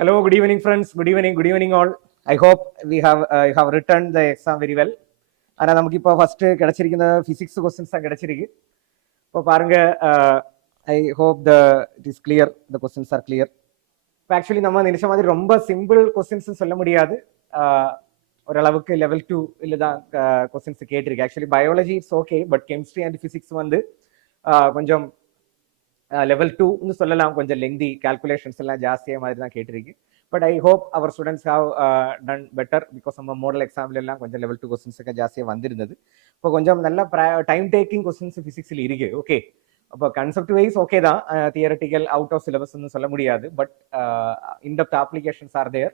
Hello, good evening friends, good evening all. I hope we have returned the exam very well. ஆனால் நமக்கு இப்போ first கிடைச்சிருக்கிற physics questions தான் கிடைச்சிருக்கு. இப்போ பாருங்க, I hope it is clear, the questions are clear. இப்போ actually நம்ம நினைச்ச மாதிரி ரொம்ப சிம்பிள் கொஸ்டின்ஸ் சொல்ல முடியாது. ஓரளவுக்கு லெவல் 2 இல்லை தான் கொஸ்டின்ஸ் கேட்டிருக்கு. Actually biology it's okay, but chemistry and physics வந்து கொஞ்சம் லெவல் 2ன்னு சொல்லலாம். கொஞ்சம் லெங்தி கால்குலேஷன்ஸ் எல்லாம் ஜாஸ்தியாக மாதிரி தான் கேட்டிருக்கு. But I hope our students have done better, because நம்ம மாடல் எக்ஸாம்ல எல்லாம் கொஞ்சம் லெவல் 2 கொஸ்டின்ஸுக்கு ஜாஸ்தியாக வந்திருந்தது. இப்போ கொஞ்சம் நல்ல டைம் டேக்கிங் கொஸ்டின்ஸ் ஃபிசிக்ஸில் இருக்கு. ஓகே, அப்போ கன்செப்ட் வைஸ் ஓகே தான், தியரட்டிக்கல் அவுட் ஆஃப் சிலபஸ்ன்னு சொல்ல முடியாது, but in depth applications are there.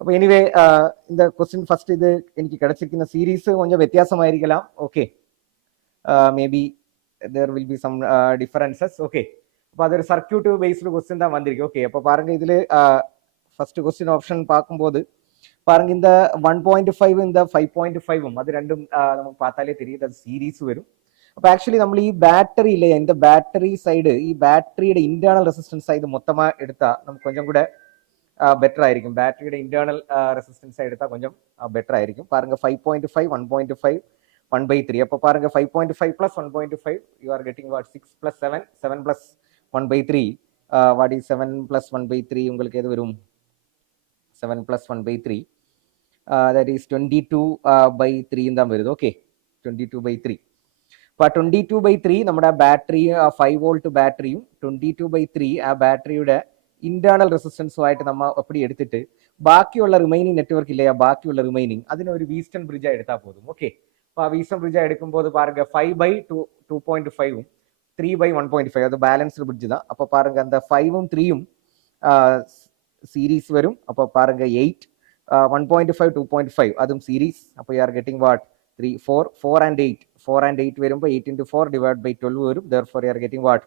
அப்போ எனிவே இந்த கொஸ்டின் ஃபர்ஸ்ட் இது எனக்கு கிடைச்சிருக்கிற சீரீஸ் கொஞ்சம் வித்தியாசமாயிருக்கலாம். Okay, maybe there will be some differences. Okay, அப்போ அது ஒரு சர்க்யூட் பேஸ்டு கொஸ்டின் தான் வந்திருக்கு. ஓகே, அப்போ பாருங்க இதில் ஃபர்ஸ்ட் கொஸ்டின் ஆப்ஷன் பார்க்கும்போது பாருங்க இந்த 1.5 இந்த 5.5 அது ரெண்டும் நமக்கு பார்த்தாலே தெரியுது, அது சீரீஸ் வரும். அப்போ ஆக்சுவலி നമ്മൾ ഈ ബാറ്ററി ഇല്ലേ, இந்த ബാറ്ററി സൈഡ്, ഈ ബാറ്ററിയുടെ ഇന്റേണൽ റെസിസ്റ്റൻസ് ഇത് മൊത്തமாக എടുത്താൽ നമുക്ക് கொஞ்சம் கூட பெட்டர் ஆയിരിക്കും. ബാറ്ററിയുടെ ഇന്റേണൽ റെസിസ്റ്റൻസ് എടുത്താൽ கொஞ்சம் பெட்டர் ஆയിരിக்கும். பாருங்க 5.5 1.5 1/3. அப்போ பாருங்க 5.5 plus 1.5 you are getting what 6 plus 7 7 plus 1/3. what is 7 plus 1/3? உங்களுக்கு எது வரும்? 7 plus 1/3 that is 22/3 தான் வருது. ஓகே, 22/3. അപ്പോൾ 22/3 നമ്മുടെ ബാറ്ററി 5 വോൾട്ട് ബാറ്ററിയും 22/3 ആ ബാറ്ററിയുടെ ഇന്റേണൽ റെസിസ്റ്റൻസുമായിട്ട് നമ്മൾ அப்படி எடுத்துட்டு ബാക്കിയുള്ള റിമൈനിങ് നെറ്റ്വർക്ക് ഇല്ലേ, ബാക്കിയുള്ള റിമൈനിങ് അതിനെ ഒരു വീസ്റ്റൺ ബ്രിഡ്ജ് എടുത്താൽ போதும். ஓகே, வீஸ்டன் பிரிட்ஜா எடுக்கும்போது பாருங்க 5/2.5 3/1.5 அது பேலன்ஸ்டு பிரிட்ஜ் தான். அப்போ பாருங்க அந்த 5ம் 3ம் சீரீஸ் வரும். அப்போ பாருங்க 8 1.5 2.5 அதுவும் சீரீஸ். அப்போ you are getting what 3 4 and 8 வரும்போது 8 into 4 divided by 12 வரும். therefore you are getting what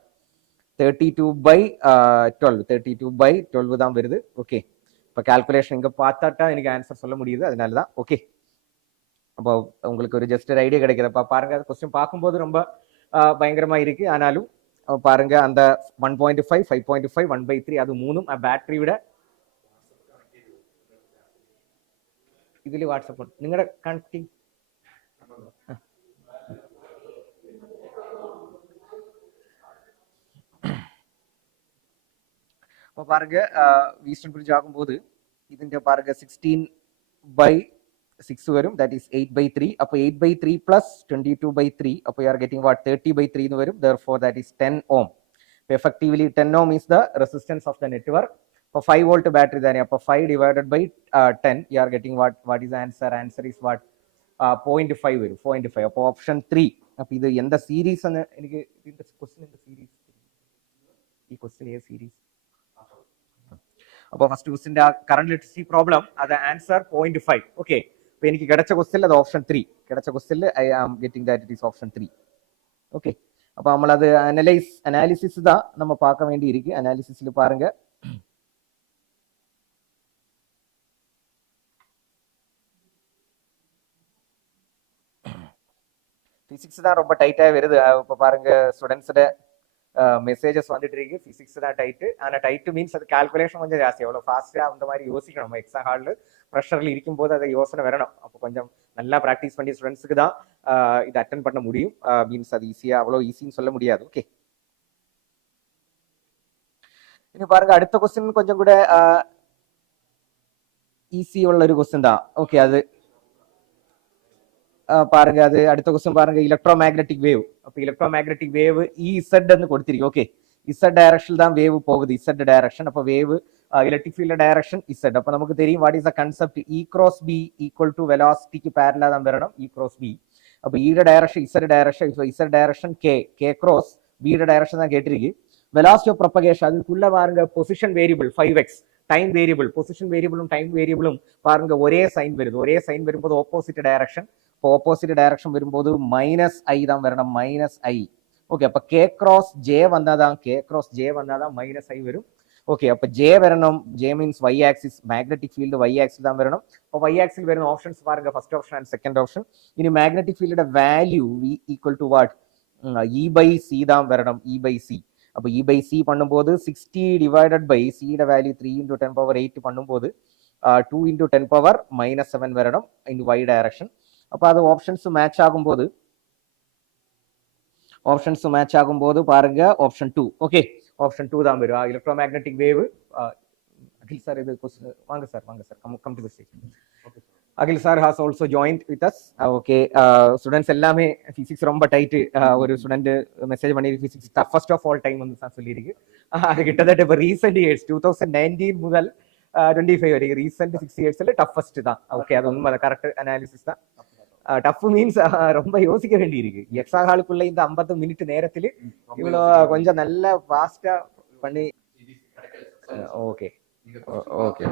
32/12 32/12 தான் வருது. ஓகே, இப்போ கால்குலேஷன் இங்கே பார்த்தாட்டா எனக்கு ஆன்சர் சொல்ல முடியுது, அதனால தான். ஓகே, அப்போ உங்களுக்கு ஒரு ஜஸ்ட் ஒரு ஐடியா கிடைக்கிறப்ப பாருங்க, கொஸ்டின் பார்க்கும்போது ரொம்ப பயங்கரமா இருக்கு. ஆனாலும் பாருங்க அந்த 1.5 5.5 1/3 அது மூணும் பேட்டரியோட ഇതിൽ വാട്സപ്പ് നിങ്ങളുടെ കണക്ടിങ് அப்போ பாருங்க வீஸ்டன் பிரிட்ஜ் ஆகும்போது ഇതിന്റെ பாருங்க 16/6 വരും, that is 8/3. അപ്പോൾ 8/3 plus 22/3 അപ്പോൾ you are getting what 30/3 എന്ന് വരും. therefore that is 10 ohm. effectively 10 ohm is the resistance of the network. അപ്പോൾ 5 volt battery തന്നെ. അപ്പോൾ 5 divided by 10 you are getting what is the answer is what 0.5 വരും, 0.5. അപ്പോൾ option 3. അപ്പോൾ ഇത് എന്താ സീരീസ് എന്ന് എനിക്ക് ഇതിന്റെ ക്വസ്റ്റ്യൻ എന്താ സീരീസ്, ഈ ക്വസ്റ്റ്യൻ ഏത് സീരീസ്? അപ്പോൾ ഫസ്റ്റ് ക്വസ്റ്റിന്റെ കറന്റ് ഇലക്ട്രിസിറ്റി പ്രോബ്ലം അത് ആൻസർ 0.5. ഓക്കെ, இப்போ எனக்கு கிடைச்ச கொஸ்டின் அது ஆப்ஷன் 3. கிடைச்ச கொஸ்டின் ஐ ஆம் getting that it is option 3. Okay, அப்போ நம்ம அது அனாலிசிஸ் தான் நம்ம பார்க்க வேண்டி இருக்கு. அனாலிசிஸ்ல பாருங்க பிசிக்ஸ் தான் ரொம்ப டைட்டா வருது. இப்போ பாருங்க ஸ்டூடெண்ட்ஸோட மெசேஜஸ் வந்துட்டு இருக்கு, பிசிக்ஸ் தான் டைட்டு. ஆனால் டைட்டு மீன்ஸ் அது கால்குலேஷன் கொஞ்சம் ஜாஸ்தி, எவ்வளோ ஃபாஸ்ட்டாக அந்த மாதிரி யோசிக்கணும். நம்ம எக்ஸாம் ஹாலில் ப்ரெஷரில் இருக்கும்போது அதை யோசனை வரணும். அப்போ கொஞ்சம் நல்லா ப்ராக்டிஸ் பண்ணி ஸ்டூடெண்ட்ஸுக்கு தான் இதை அட்டன் பண்ண முடியும். மீன்ஸ் அது ஈஸியாக அவ்வளோ ஈஸின்னு சொல்ல முடியாது. ஓகே, இனி பாருங்க அடுத்த கொஸ்டின் கொஞ்சம் கூட ஈஸி உள்ள ஒரு கொஸ்டின் தான். ஓகே, அது பாருங்க அது அடுத்த கொஸ்டின் பாருங்க எலக்ட்ரோமேக்னெட்டிக் வேவ். அப்போ எலக்ட்ரோமேக்னெட்டிக் வேவ் இசட்னு கொடுத்திருக்கு. ஓகே, இசட் டைரக்ஷன் தான் வேவ் போகுது, இசட் டைரக்ஷன். அப்போ wave electric field direction z. அப்போ நமக்கு தெரியும் what is the concept, E cross B equal to வெலாசிட்டிக்கு பேரலா தான் வரணும், E cross B. அப்போ ஈட direction z direction, z direction K cross B ட டைரக்ஷன் தான் கேட்டிருக்கு. வெலாசிட்டி ஆஃப் ப்ரொபகேஷன் அதுக்குள்ள பாருங்க position variable 5x, time variable, position வேரியபிளும் time வேரியபிளும் பாருங்க ஒரே சைன் வருது. ஒரே சைன் வரும்போது ஆப்போசிட் டைரக்ஷன். இப்போ ஆப்போசிட் டைரக்ஷன் வரும்போது -i தான் வரணும், -i. ஓகே, அப்போ K cross J வந்தாதான் -i வரும். ஓகே, அப்போ J வரணும், J means y axis, magnetic field y axis தான் வரணும். இப்போ y ஆக்சில் வரும் ஆப்ஷன்ஸ் பாருங்க, first option and second option. இனி மேக்னெட்டிக் ஃபீல்டோட value V equal to what E/C தான் வரணும், E/C. അപ്പോൾ E by C பண்ணும்போது 60 divided by C യുടെ വാല്യൂ 3 into 10 power 8 பண்ணும்போது 2 into 10 power minus 7 വരണം in y direction. അപ്പോൾ അത് ഓപ്ഷൻസ് മാച്ച് ஆகும்போது பாருங்க ஆப்ஷன் 2. ஓகே, ஆப்ஷன் 2 தான் வரும். Electromagnetic wave. அகில் சார் இது வாங்க sir come to the stage. Akhil sir has also joined with us. Okay, students எல்லாமே ஃபிசிக்ஸ் ரொம்ப டைட். ஒரு ஸ்டூடெண்ட் மெசேஜ் பண்ணி physics toughest of all time வந்து சார் சொல்லியிருக்கு. அது கிட்டத்தட்ட இப்போ ரீசெண்ட் இயர்ஸ் 2019 முதல் 25 வரைக்கும் ரீசெண்ட் 6 இயர்ஸ்ல டஃபஸ்ட் தான். ஓகே, அது உண்மை, கரெக்ட் அனாலிசிஸ் தான். டஃப் மீன்ஸ் ரொம்ப யோசிக்க வேண்டி இருக்கு. எக்ஸாம் ஹாலுக்குள்ள இந்த 50 மினிட் நேரத்தில் இவ்வளோ கொஞ்சம் நல்ல ஃபாஸ்டா பண்ணி. Okay okay,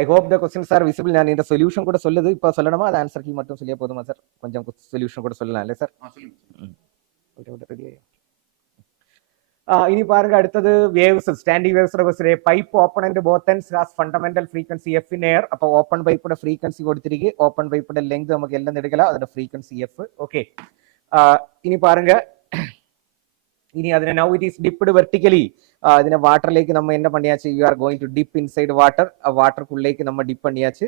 I hope the questions are visible. நான் இந்த சொல்யூஷன் கூட சொல்லுது, இப்போ சொல்லணுமா அது ஆன்சர் கீ மட்டும் சொல்லியா போதுமா சார்? கொஞ்சம் சொல்யூஷன் கூட சொல்லலாம் இல்லை சார்? இனி பாருங்க, அடுத்தது waves, standing waves. Pipe open and both ends has fundamental frequency f in air. அப்போ ஓப்பன் பைப்போட ஃப்ரீக்வன்சி கொடுத்திருக்கு, ஓப்பன் பைப்போட லெங்த் நமக்கு எல்லாம் எடுக்கலாம், அதோட ஃப்ரீக்வன்சி எஃப். ஓகே, இனி பாருங்க, இனி അതിനെ now it is dipped vertically. ഇതിനെ വാട്ടറിലേക്ക് நம்ம என்ன பண்ணியாச்சு, you are going to dip inside water. வாட்டருக்குள்ளேக்கு நம்ம டிப் பண்ணியாச்சு.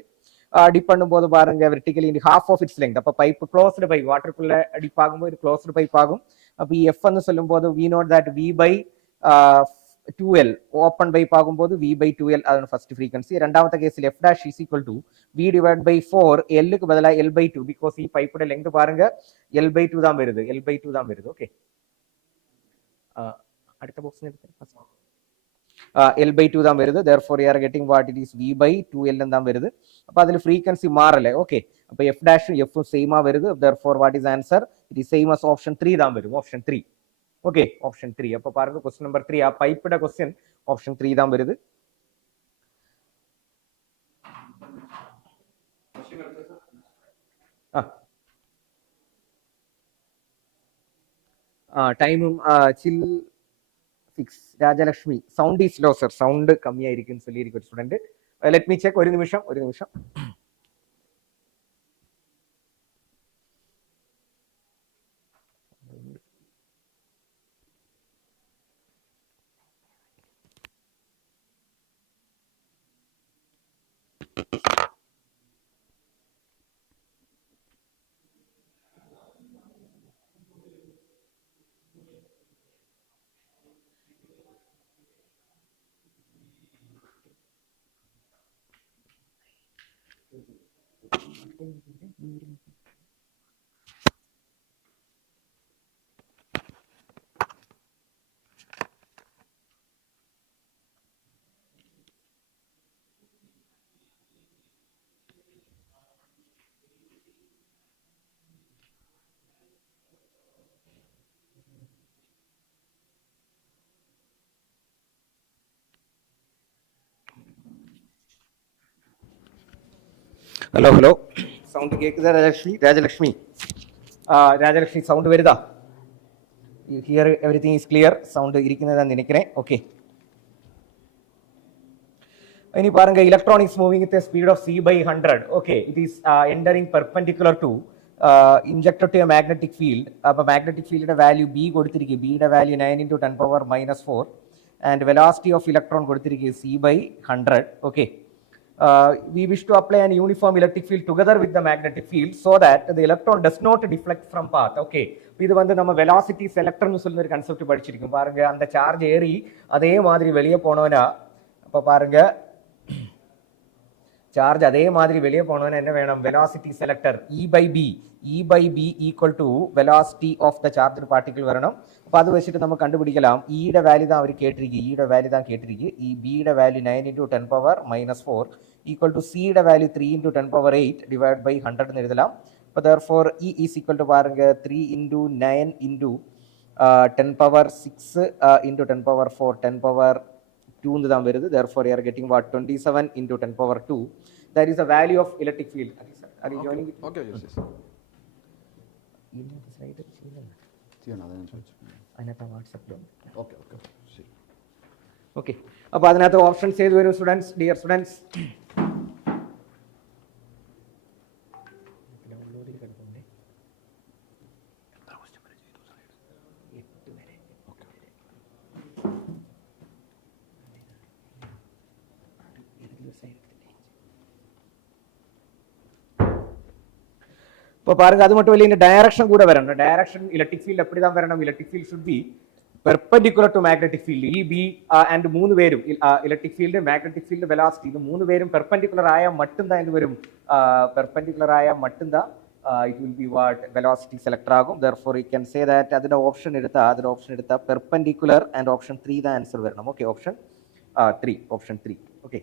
டிப் பண்ணும்போது பாருங்க vertically in half of its length. அப்போ பைப் க்ளோஸ்டு பைப், வாட்டருக்குள்ள டிப் ஆகும்போது இது க்ளோஸ்டு பைப் ஆகும். அப்போ எஃப் എന്ന് சொல்லும்போது we know that v by 2l, open pipe ஆகும்போது v by 2l அതാണ് ஃபர்ஸ்ட் ஃப்ரீக்வன்சி. ரெண்டாவது கேஸில் f dash is equal to v divided by 4, l க்கு பதிலா l by 2, பிகாஸ் ഈ பைப்போட லெங்த் பாருங்க l by 2 தான் வருது, l by 2 தான் வருது. ஓகே, அடுத்த பாக்ஸ் L by 2 தான் வருது. therefore you are getting what it is v by 2l தான் வருது. அப்ப அதில் frequency மாறல. ஓகே, அப்ப f dash f சேமா வருது. therefore what is answer? it is same as option 3 தான் வரும், option 3. Okay, option 3. அப்ப பாருங்க क्वेश्चन நம்பர் 3 பைப்போட क्वेश्चन option 3 தான் வருது. டைமும் சில் 6 Rajalakshmi sound is low sir, sound കമ്മിയായിരിക്കും சொல்லிയിരിക്കും സ്റ്റുഡന്റ്. Let me check. ഒരു നിമിഷം. ഹലോ, സൗണ്ട് കേൾക്കുതാ രാജലക്ഷ്മി? രാജലക്ഷ്മി സൗണ്ട് വരുതാ? Here everything is clear? Sound ഇരിക്കുന്നതാ നിனைக்கிறேன். ഓക്കെ, ഇനി பாருங்க, electronics moving with a speed of c by 100. okay, it is entering perpendicular to injected to a magnetic field. அப்ப magnetic field യുടെ വാല്യൂ b കൊടുത്തിരിക്കും. b യുടെ value 9 into 10 power minus 4 and velocity of electron കൊടുത്തിരിക്കും c by 100. okay, we wish to apply an uniform electric field together with the magnetic field so that the electron does not deflect from path. okay, இது வந்து நம்ம velocity selector னு சொல்ற ஒரு concept படிச்சிருக்கோம். பாருங்க, அந்த charge ஏறி அதே மாதிரி வெளியே போனோம்னா, அப்ப பாருங்க சார்ஜ் அதே மாதிரி வெளியே போனோம்னா என்ன வேணும்? velocity selector E by B equal to velocity of the charged particle வரணும். அப்ப அது வச்சிட்டு நம்ம கண்டுபிடிக்கலாம். E യുടെ വാല്യൂ தான் அவர் கேட்டிருக்கு, E യുടെ വാല്യൂ தான் கேட்டிருக்கு. B യുടെ value 9 into 10 power minus 4 equal to C യുടെ value 3 into 10 power 8 divided by 100 എന്ന് എഴുതலாம். அப்ப therefore E is equal to பாருங்க 3 into 9 into 10 power 6 into 10 power 4 10 power 2 എന്ന് தான் வருது. therefore you are getting what? 27 into 10 power 2. that is the value of electric field. Are you joining with me? Okay, yes. ഇന്നത്തെ slide ചെയ്യണം, അതാണ് ചോദിച്ചു. അതിനകത്ത് വാട്സപ്പിലും. Okay ശരി. ഓക്കെ, അപ്പോൾ അതിനകത്ത് ഓപ്ഷൻസ് ചെയ്ത് വരും സ്റ്റുഡൻസ്, ഡിയർ സ്റ്റുഡൻസ്. இப்போ பாருங்க அது மட்டும் இல்லை, இந்த டைரக்ஷன் கூட வரணும். டைரக்ஷன் எலக்ட்ரிக் ஃபீல்ட் எப்படி தான் வரணும்? Electric field should be perpendicular to magnetic field. ഈ ബി ആൻഡ് മൂന്ന് പേരും electric field, magnetic field, velocity, ഇത് മൂന്ന് പേരും പെർപെൻഡിക്കുലർ ആയ മട്ടുംതാ എന്ത് വരും? പെർപെൻഡിക്കുലർ ആയ മട്ടുംതാ it will be what? Velocity selector ആകും. Therefore you can say that അതിന്റെ ഓപ്ഷൻ എടുത്താൽ perpendicular and option 3 the answer വരണം. Okay, option 3. ഓക്കെ,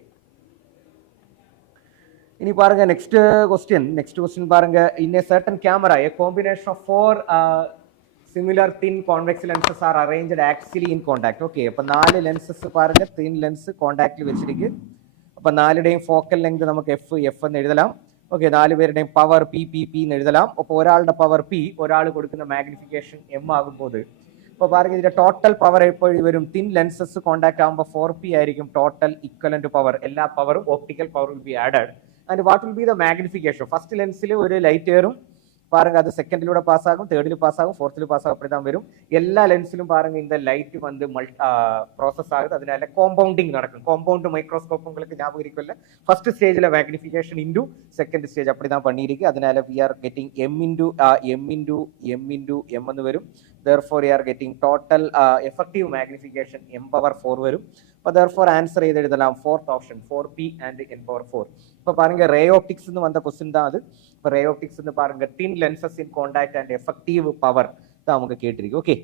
ഇനി പാരുங்க നെക്സ്റ്റ് ക്വസ്റ്റ്യൻ പാരുங்க. in a certain camera a combination of 4 similar thin convex lenses are arranged axially in contact. Okay, അപ്പോൾ 4 lenses പാരുங்க thin lens കോണ്ടാക്റ്റിൽ വെച്ചിരിക്കും. അപ്പോൾ നാലുടെയും focal length നമുക്ക് F എന്ന് എഴുതലാം. Okay, 4 പേരുടെയും പവർ പി എന്ന് എഴുതലാം. അപ്പോൾ ഒരാളുടെ പവർ പി, ഒരാൾ കൊടുക്കുന്ന മാഗ്നിഫിക്കേഷൻ എം ആകുമ്പോൾ ഇപ്പോൾ പാരുங்க ഇതിന്റെ ടോട്ടൽ പവർ എപ്പോഴും വരും? തിൻ ലെൻസസ് കോണ്ടാക്ട് ആകുമ്പോൾ 4p ആയിരിക്കും ടോട്ടൽ ഇക്വലന്റ് പവർ. എല്ലാ പവറും optical power will be added. And what will be the magnification? First ലെൻസിൽ ഒരു ലൈറ്റ് ഏറും பாருங்க, அது செகண்ட்லூட பாஸ் ஆகும், தேர்டில் பாஸ் ஆகும், ஃபோர்த்தில் பாஸ் ஆகும், அப்படி தான் வரும். எல்லா லென்ஸிலும் பாருங்க இந்த லைட் வந்து ப்ராசஸ் ஆகுது. அதனால காம்பவுண்டிங் நடக்கும். காம்பவுண்ட் மைக்ரோஸ்கோப் உங்களுக்கு ஞாபகம் இருக்குல்ல? ஃபர்ஸ்ட் ஸ்டேஜில் மேக்னிஃபிகேஷன் இன்டூ செகண்ட் ஸ்டேஜ் அப்படி தான் பண்ணியிருக்கு. அதனால we are getting m into m എന്ന് വരും. therefore you are getting total effective magnification m power 4 വരും. അപ്പോൾ therefore ആൻസർ ചെയ്ത് എഴുതலாம் fourth option 4p and n power 4. இப்போ பாருங்க ரே ஆப்டிக்ஸ் வந்த கொஸ்டின் தான் அது. இப்போ ரே ஆப்டிக்ஸ் பாருங்க thin lenses in contact and effective power தான் அவங்க கேட்டிருக்கு. ஓகே,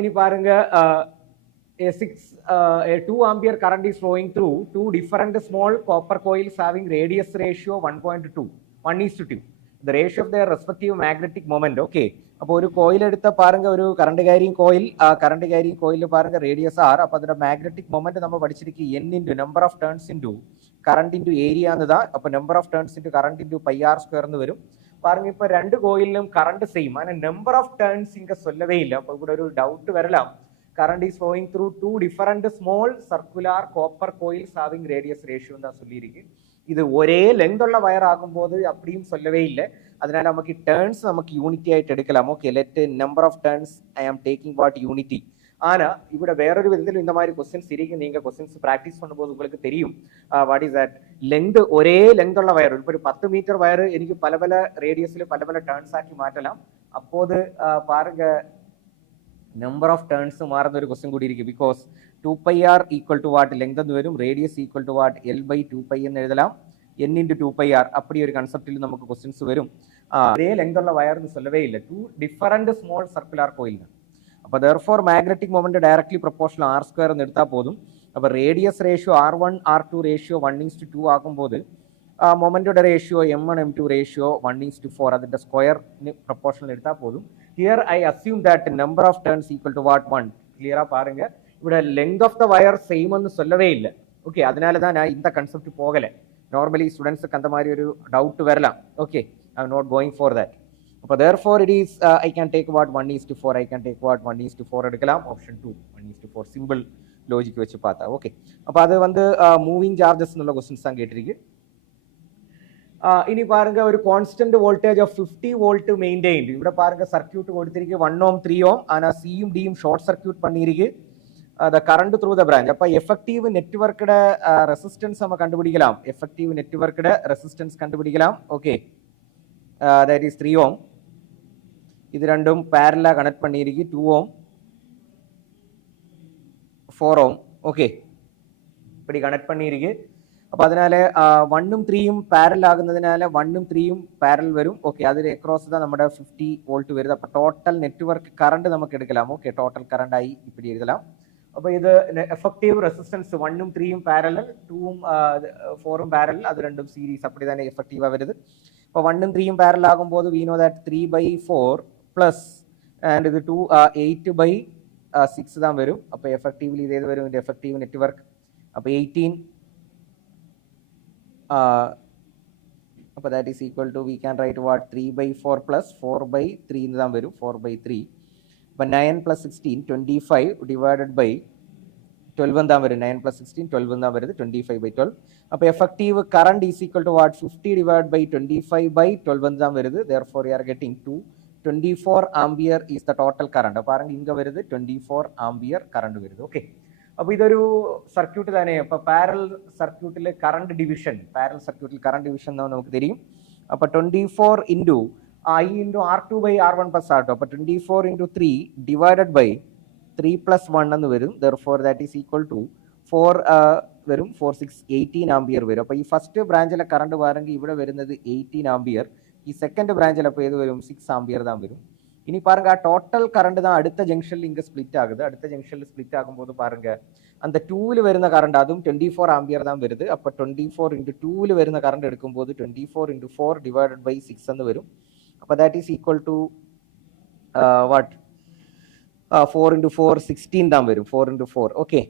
இனி பாருங்க a 2 ampere current is flowing through two different small copper coils having radius ratio 1.2 1:2, the ratio of their respective magnetic moment. Okay, അപ്പോൾ ഒരു coil എടുത്ത പാരുங்க ഒരു കറണ്ട് കാരിങ് കോയിൽ, ആ കറണ്ട് കാരിങ് കോയിലിൽ പാരുங்க റേഡിയസ് ആർ. അപ്പോൾ അതിന്റെ മാഗ്നറ്റിക് മൊമെന്റ് നമ്മൾ പഠിച്ചിരിക്കും n into number of turns into current into area എന്നതാ. അപ്പോൾ number of turns into current into pi R square എന്ന് വരും. பாருங்க இப்போ ரெண்டு கோயிலும் கரண்ட் சேம், ஆனால் நம்பர் ஆஃப் டர்ன்ஸ் இங்கே சொல்லவே இல்லை. அப்போ கூட ஒரு டவுட் வரலாம். current is flowing through two different small circular copper coils having radius ratio தான் சொல்லியிருக்கு. இது ஒரே லெங்த் உள்ள வயர் ஆகும்போது அப்படியும் சொல்லவே இல்லை. அதனால நமக்கு டர்ன்ஸ் நமக்கு யூனிட்டி ஆയിട്ട് எடுக்கலாம். Okay, let number of turns I am taking what unity. ஆனா ഇവിടെ വേറൊരു വിധത്തിൽ இந்த மாதிரி क्वेश्चंस ഇരിക്കും. நீங்க क्वेश्चंस പ്രാക്ടീസ് பண்ணும்போது உங்களுக்கு தெரியும் വാട്ട് ഈസ് ദാറ്റ് ലെങ്ത് ഒരേ ലെങ്ത് ഉള്ള വയർ. ഇപ്പോൾ ഒരു 10 മീറ്റർ വയർ എനിക്ക് പല പല റേഡിയസിൽ പല പല ടേൺസ് ആക്കി മാറ്റலாம். அப்போது பாருங்க നമ്പർ ഓഫ് ടേൺസ് മാറുന്ന ഒരു ക്വസ്റ്റ്യൻ കൂടി ഇരിക്കും. Because 2πr equal to what length എന്ന് വരും, radius equal to what l/2π എന്ന് എഴുതലാം, n into 2πr. அப்படி ஒரு கன்செப்டில் நமக்கு क्वेश्चंस வரும். ஒரே லெங்த் உள்ள வயர்னு சொல்லவே இல்லை, டூ டிஃபரண்ட் ஸ்மால் சர்க்குலர் கோயில் தான். അപ്പോൾ therefore magnetic moment directly proportional r square എന്ന് എടുത്താൽ പോതും. അപ്പോൾ radius ratio r1 r2 ratio 1:2 ആകുമ്പോൾ മൊമെന്റിന്റെ റേഷ്യോ m1 m2 റേഷ്യോ 1:4 അതിന്റെ സ്ക്വയറിന് പ്രൊപ്പോർഷണൽ എടുത്താൽ പോതും. Here I assume that number of turns equal to what 1. ക്ലിയറാ പാരുங்க, ഇവിടെ length of the wire same എന്ന് சொல்லவே இல்லை. ഓക്കെ, அதனால தான் நான் இந்த கன்செப்ட் போகலை. നോർമലി സ്റ്റുഡൻസ് அந்த மாதிரி ഒരു ഡൗട്ട് വരலாம். Okay, I am not going for that. അപ്പോൾ therefore it is I can take what 1:4, I can take what 1:4 എടുக்கலாம். ഓപ്ഷൻ 2 1:4 സിമ്പിൾ ലോജിക് വെച്ച് பார்த்தா. ഓക്കെ, അപ്പോൾ അത് வந்து മൂവിങ് ചാർജസ് എന്നുള്ള ക്വസ്റ്റ്യൻസ് தான் கேட்டிருக்கு. ഇനി பாருங்க ഒരു constant voltage of 50 volt maintained. ഇവിടെ பாருங்க സർക്യൂട്ട് കൊടുത്തിരിക്കുക 1 ohm 3 ohm. ஆனால் സിയും ഡിയും ഷോർട്ട് സർക്യൂട്ട് பண்ணியிருக்கு the current through the branch. அப்போ எஃபெக்டிவ் நெட்வொர்க்கோட ரெசிஸ்டன்ஸ் நம்ம கண்டுபிடிக்கலாம். எஃபெக்டிவ் நெட்வொர்க்கோட ரெசிஸ்டன்ஸ் கண்டுபிடிக்கலாம். Okay, that is 3 ohm. இது ரெண்டும் parallel கனெக்ட் பண்ணியிருக்கு 2 ohm 4 ohm. ஓகே, இப்படி கனெக்ட் பண்ணியிருக்கு. അപ്പോൾ അതിനാല് 1ഉം 3ഉം പാരലൽ ആകുന്നതിനാല് 1ഉം 3ഉം പാരലൽ വരും. ഓക്കെ, അതിൽ അക്രോസ് தான் നമ്മുടെ 50 വോൾട്ട് വരുന്നത്. അപ്പോൾ ടോട്ടൽ നെറ്റ്വർക്ക് കറണ്ട് നമുക്ക് എടുக்கலாம். ഓക്കെ, ടോട്ടൽ കറണ്ട് ആയി இப்படி എഴുതலாம். അപ്പോൾ ഇത് എഫക്റ്റീവ് റെസിസ്റ്റൻസ് 1ഉം 3ഉം പാരലൽ, 2ഉം 4ഉം പാരലൽ, അത് രണ്ടും സീരീസ് அப்படி തന്നെ എഫക്റ്റീവാ വരുന്നത്. അപ്പോൾ 1ഉം 3ഉം പാരലൽ ആകുമ്പോൾ we know that 3/4 plus and ഇത് 8/6 தான் വരും. അപ്പോൾ എഫക്റ്റീവ്ലി ഇത് ഏത് വരും? ഇതിന്റെ എഫക്റ്റീവ് നെറ്റ്വർക്ക്. അപ്പോൾ 18 അപ്പോൾ that is equal to we can write what 3/4 plus 4/3 എന്ന് தான் വരും 4/3. അപ്പോൾ 9 plus 16 25 divided by 12 എന്ന് தான் വരും. 9 plus 16 12 എന്ന് தான் വരുന്നത് 25/12. അപ്പോൾ effective current is equal to what 50 divided by 25/12 എന്ന് தான் വരുന്നത്. therefore you are getting 24 ampere is the total current. അപ്പോൾ பாருங்க இங்க வருது 24 ampere current வருது. ஓகே, അപ്പോൾ ഇതൊരു സർക്യൂട്ട് തന്നെ. അപ്പോൾ പാരലൽ സർക്യൂട്ടിൽ കറണ്ട് ഡിവിഷൻ നമുക്ക് തരും. അപ്പോൾ 24 into I into R2 by R1 plus R2. അപ്പോൾ 24 ഇൻറ്റു 3 ഡിവൈഡഡ് ബൈ 3 പ്ലസ് 1 എന്ന് വരും. Therefore that is equal to 4 വരും. 4 6 18 ആംബിയർ വരും. അപ്പോൾ ഈ ഫസ്റ്റ് ബ്രാഞ്ചിലെ കറണ്ട് പാരുങ്കിൽ ഇവിടെ വരുന്നത് 18 ആംബിയർ. ഈ സെക്കൻഡ് ബ്രാഞ്ചിൽ അപ്പോൾ ഏത് വരും? 6 ആംബിയർ தான் വരും. இனி பாருங்க டோட்டல் கரண்ட் தான் அடுத்த ஜங்ஷன்ல இங்க ஸ்பிளிட் ஆகுது. அடுத்த ஜங்ஷன்ல ஸ்பிளிட் ஆகும்போது பாருங்க அந்த 2ல വരുന്ന கரண்ட் அதுவும் 24 ஆம்பியர் தான் வருது. அப்ப 24 into 2ல വരുന്ന கரண்ட் எடுக்கும்போது 24 into 4 divided by 6 എന്ന് വരും. அப்ப that is equal to what 4 into 4 16 தான் வரும். 4 into 4 okay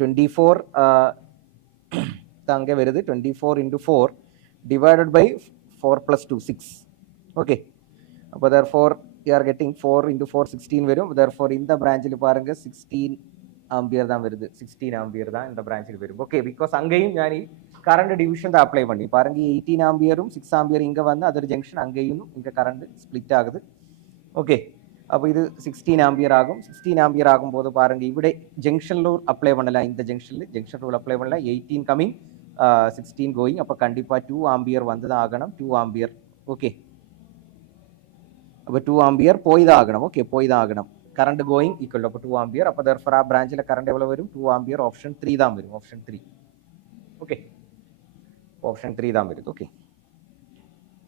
24 தாங்க வருது. 24 into 4 divided by 4 plus 2 6 okay. அப்ப therefore you are getting 4 into 4 16 வரும். therefore இந்த பிரான்ச்சில் பாருங்க 16 ஆம்பியர் தான் வருது. 16 ஆம்பியர் தான் இந்த பிரான்ச்சில் வரும். ஓகே, பிகாஸ் அங்கேயும் ഞാൻ ഈ கரண்ட் டிவிஷன் தான் அப்ளை பண்ணி பாருங்க. 18 ஆம்பியரும் 6 ஆம்பியர் இங்க வந்து அதர் ஜங்ஷன் அங்கேயும் இங்க கரண்ட் ஸ்பிளிட் ஆகுது. ஓகே, അപ്പോൾ ഇത് 16 ആംപിയർ ആകും. 16 ആംപിയർ ആകുമ്പോൾ പാരുங்க ഇവിടെ ജംഗ്ഷൻ റൂൾ അപ്ലൈ பண்ணல. இந்த ஜங்ஷனில் ஜங்ஷன் ரூல் அப்ளை பண்ணல. 18 கமிங் 16 கோயிங். அப்போ கண்டிப்பா 2 ஆம்பியர் வந்து தான் ஆகணும். 2 ஆம்பியர் ஓகே. അപ്പോൾ 2 ആംപിയർ പോയി தான் ஆகணும். ஓகே, போய் தான் ஆகணும். கரண்ட் கோயிங் ஈக்குவல் அப்போ 2 ஆம்பியர். அப்போ therefore ആ ബ്രാഞ്ചിലെ കറണ്ട് എவ்வளவு വരും? 2 ആംപിയർ. ഓപ്ഷൻ 3 தான் വരും. ഓപ്ഷൻ 3 ஓகே, ஆப்ஷன் 3 தான் வருது. ஓகே,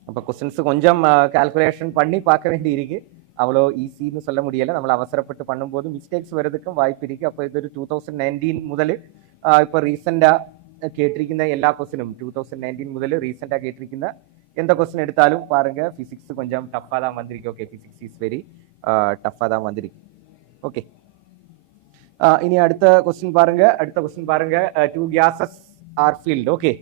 அப்போ क्वेश्चंस கொஞ்சம் கால்குலேஷன் பண்ணி பார்க்க வேண்டியிருக்கு. அவ்வளோ ஈஸின்னு சொல்ல முடியல. നമ്മൾ அவசரப்பட்டு பண்ணும்போது மிஸ்டேக்ஸ் வரதுக்கும் வாய்ப்பு இருக்கு. അപ്പോൾ ഇതൊരു 2019 മുതൽ ഇപ്പോൾ റീസെൻ്റാ കേട്ടിരിക്കുന്ന എല്ലാ ക്വസ്റ്റിനും 2019 മുതൽ റീസെൻ്റാ കേട്ടിരിക്കുന്ന எந்த கொஸ்டின் எடுத்தாலும் பாருங்க ஃபிசிக்ஸ் கொஞ்சம் டஃப்பாக தான் வந்திருக்கு. ஓகே, ஃபிசிக்ஸ் இஸ் வெரி டஃப்பாக தான் வந்திருக்கு. ஓகே, இனி அடுத்த கொஸ்டின் பாருங்க. 2 gases are filled. Okay,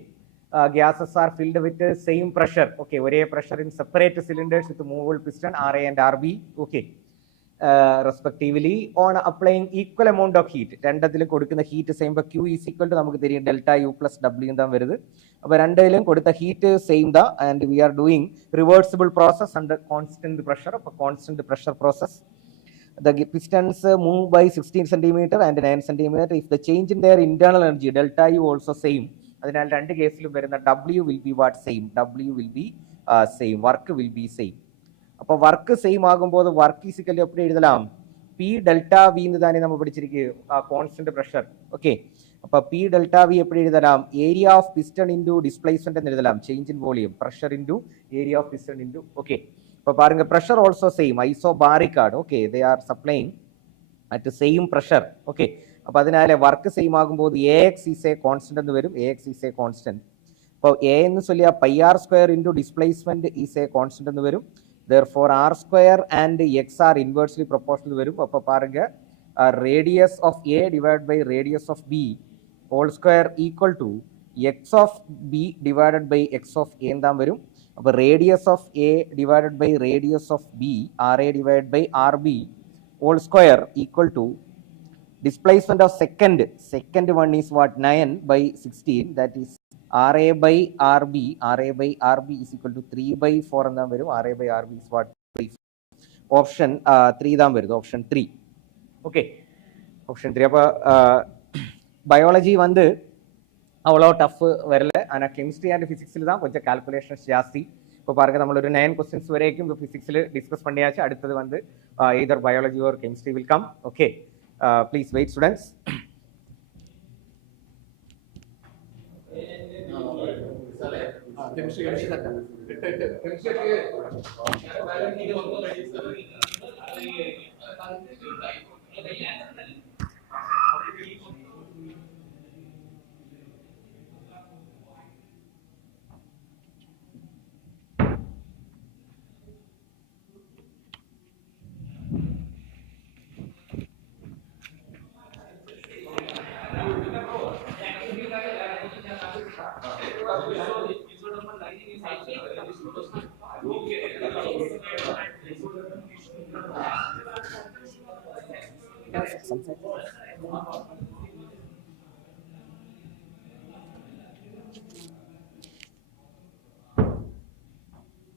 gases are filled with same pressure. Okay, ஒரே pressure in separate cylinders with movable piston RA and RB. Okay, respectively on applying equal amount of heat. രണ്ടത്തിലും കൊടുക്കുന്ന heat same. Q is equal to നമുക്ക് தெரியும் delta U plus W தான் வருது. അപ്പോൾ രണ്ടിലും കൊടുത്ത heat same தான். and we are doing reversible process under constant pressure. അപ്പോൾ constant pressure process. The pistons move by 16 centimeter and 9 centimeter. If the change in their internal energy delta U also same. അതിനാൽ രണ്ട് കേസിലും വരുന്ന W will be what? Same. W will be same. Work will be same. അപ്പോൾ work same ആകുമ്പോൾ work ഈസിക്കലി எப்படி എഴുതலாம்? P delta V എന്ന് തന്നെ നമ്മൾ പഠിച്ചിരിക്കും കോൺസ്റ്റന്റ് പ്രഷർ. ഓക്കെ, അപ്പോൾ പി ഡെൽറ്റ വി எப்படி എഴുതலாம்? Area of piston into displacement എന്ന് എഴുതலாம். Change in volume pressure into area of piston into. Okay, അപ്പോൾ பாருங்க പ്രഷർ ഓൾസോ സെയിം. ഐസോബാറിക് ആണ്. Okay, they are supplying at same pressure. Okay, അപ്പോൾ അതിനാലെ വർക്ക് സെയിം ആകുമ്പോൾ A x is a constant എന്ന് വരും. A x is a constant. അപ്പോൾ a എന്ന് ചൊല്ലിയ pi R square into displacement is a constant എന്ന് വരും. therefore r square and x are inversely proportional വരും. അപ്പോൾ പാരുங்க radius of a divided by radius of b whole square equal to x of b divided by x of a എന്താ വരും. അപ്പോൾ radius of a divided by radius of b ra divided by rb whole square equal to displacement of second one is what? 9 by 16, that is RA by RB is equal to 3 by 4 and varum. RA by RB is what? Option 3 தான் வருது. Option 3. Okay, option 3. அப்போ biology வந்து அவ்வளோ tough வரல. ஆனால் chemistry and ஃபிசிக்ஸில் தான் கொஞ்சம் கால்குலேஷன்ஸ் ஜாஸ்தி. இப்போ பாருங்க நம்ம ஒரு 9 கொஸ்டின்ஸ் வரைக்கும் இப்போ ஃபிசிக்ஸில் டிஸ்கஸ் பண்ணியாச்சு. அடுத்தது வந்து either biology or chemistry will come. Okay, please wait students.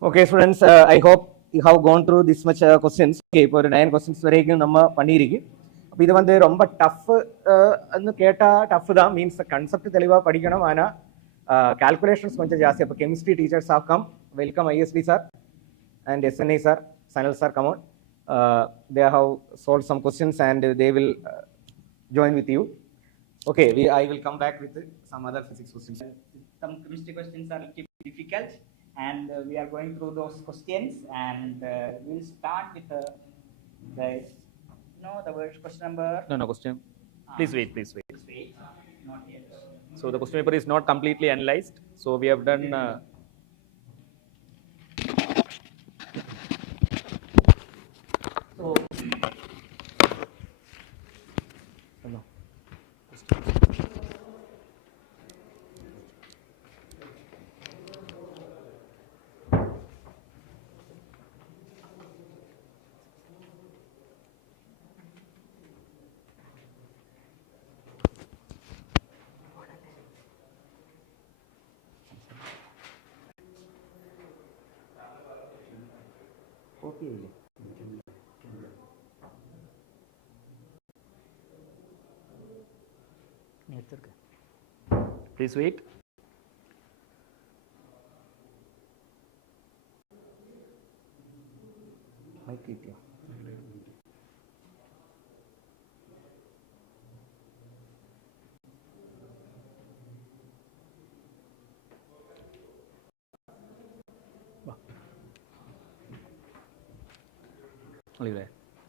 Okay students, I hope you have gone through this much questions. Okay, இப்போ ஒரு 9 questions வரைக்கும் நம்ம பண்ணியிருக்கு. அப்போ இது வந்து ரொம்ப டஃப் എന്ന് കേട്ടാ ടഫ് தான் மீன்ஸ் கன்செப்ட் தெளிவா படிக்கணும் ஆனா கால்குலேஷன்ஸ் கொஞ்சம் ஜாஸ்தி அப்ப chemistry teachers have come welcome ISD sir and SNA sir Sanal sir come on they have solved some questions and they will join with you. Okay, I will come back with some other physics questions. Some chemistry questions are difficult and we are going through those questions and we will start with the word question number. No question. Please wait. Not yet. So the question paper is not completely analyzed. So we have done So please wait.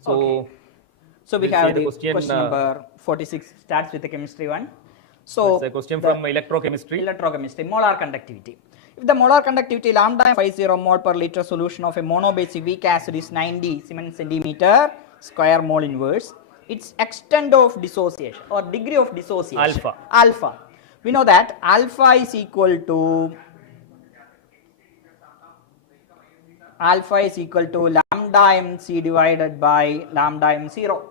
So okay. So we we'll have see the the question, question number 46 starts with the chemistry one. So it's a question from electrochemistry. Electrochemistry, molar conductivity. If the molar conductivity lambda 50 mole per liter solution of a monobasic weak acid is 90 Siemens centimeter square mole inverse, its extent of dissociation or degree of dissociation alpha. We know that alpha is equal to lambda mc divided by lambda m0.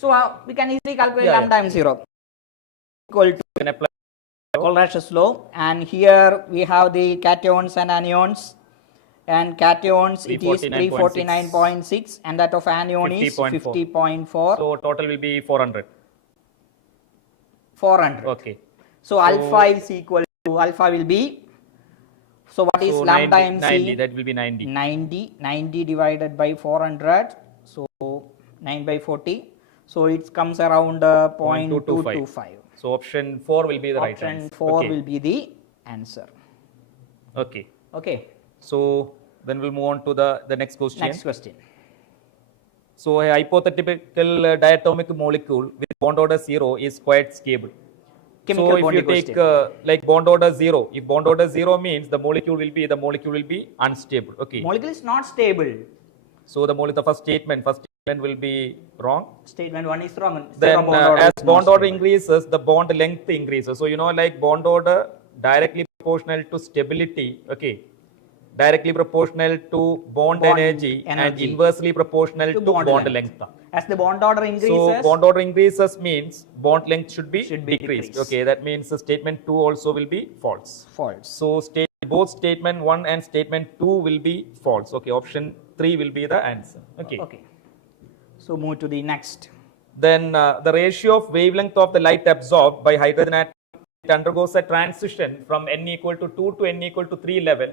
So we can easily calculate lambda m0 equal to Can apply Kohlrausch's law, and here we have the cations and anions, and cations it is 349.6 and that of anion is 50.4. So total will be 400. 400. Okay. So alpha is equal to alpha will be, so what is So lambda 90, mc? 90, that will be 90. 90 divided by 400, so 9 by 40, so it comes around 0.225. So option 4 will be the right Option answer. 4 Okay. will be the answer. Okay. Okay, So then we'll move on to the next question. next question. So a hypothetical diatomic molecule with bond order 0 is quite stable. Chemical so if bond you equals take stable. like bond order 0, if bond order 0 means the molecule will be unstable. Okay. Molecule is not stable. So the first statement will be wrong. Statement 1 is wrong. Then Bond order as is bond not order stable. increases, the bond length increases. So you know, like bond order directly proportional to stability. Okay. Directly proportional to bond energy and inversely proportional to bond length. As the bond order So increases, bond order increases means bond length should be decreased. decreased. Okay, that means statement 2 also will be false. false. So both statement 1 and statement 2 will be false. Okay, option 3 will be the answer. Okay. Okay. So move to the next. Then the ratio of wavelength of the light absorbed by hydrogen atom undergoes a transition from n equal to 2 to n equal to 3 level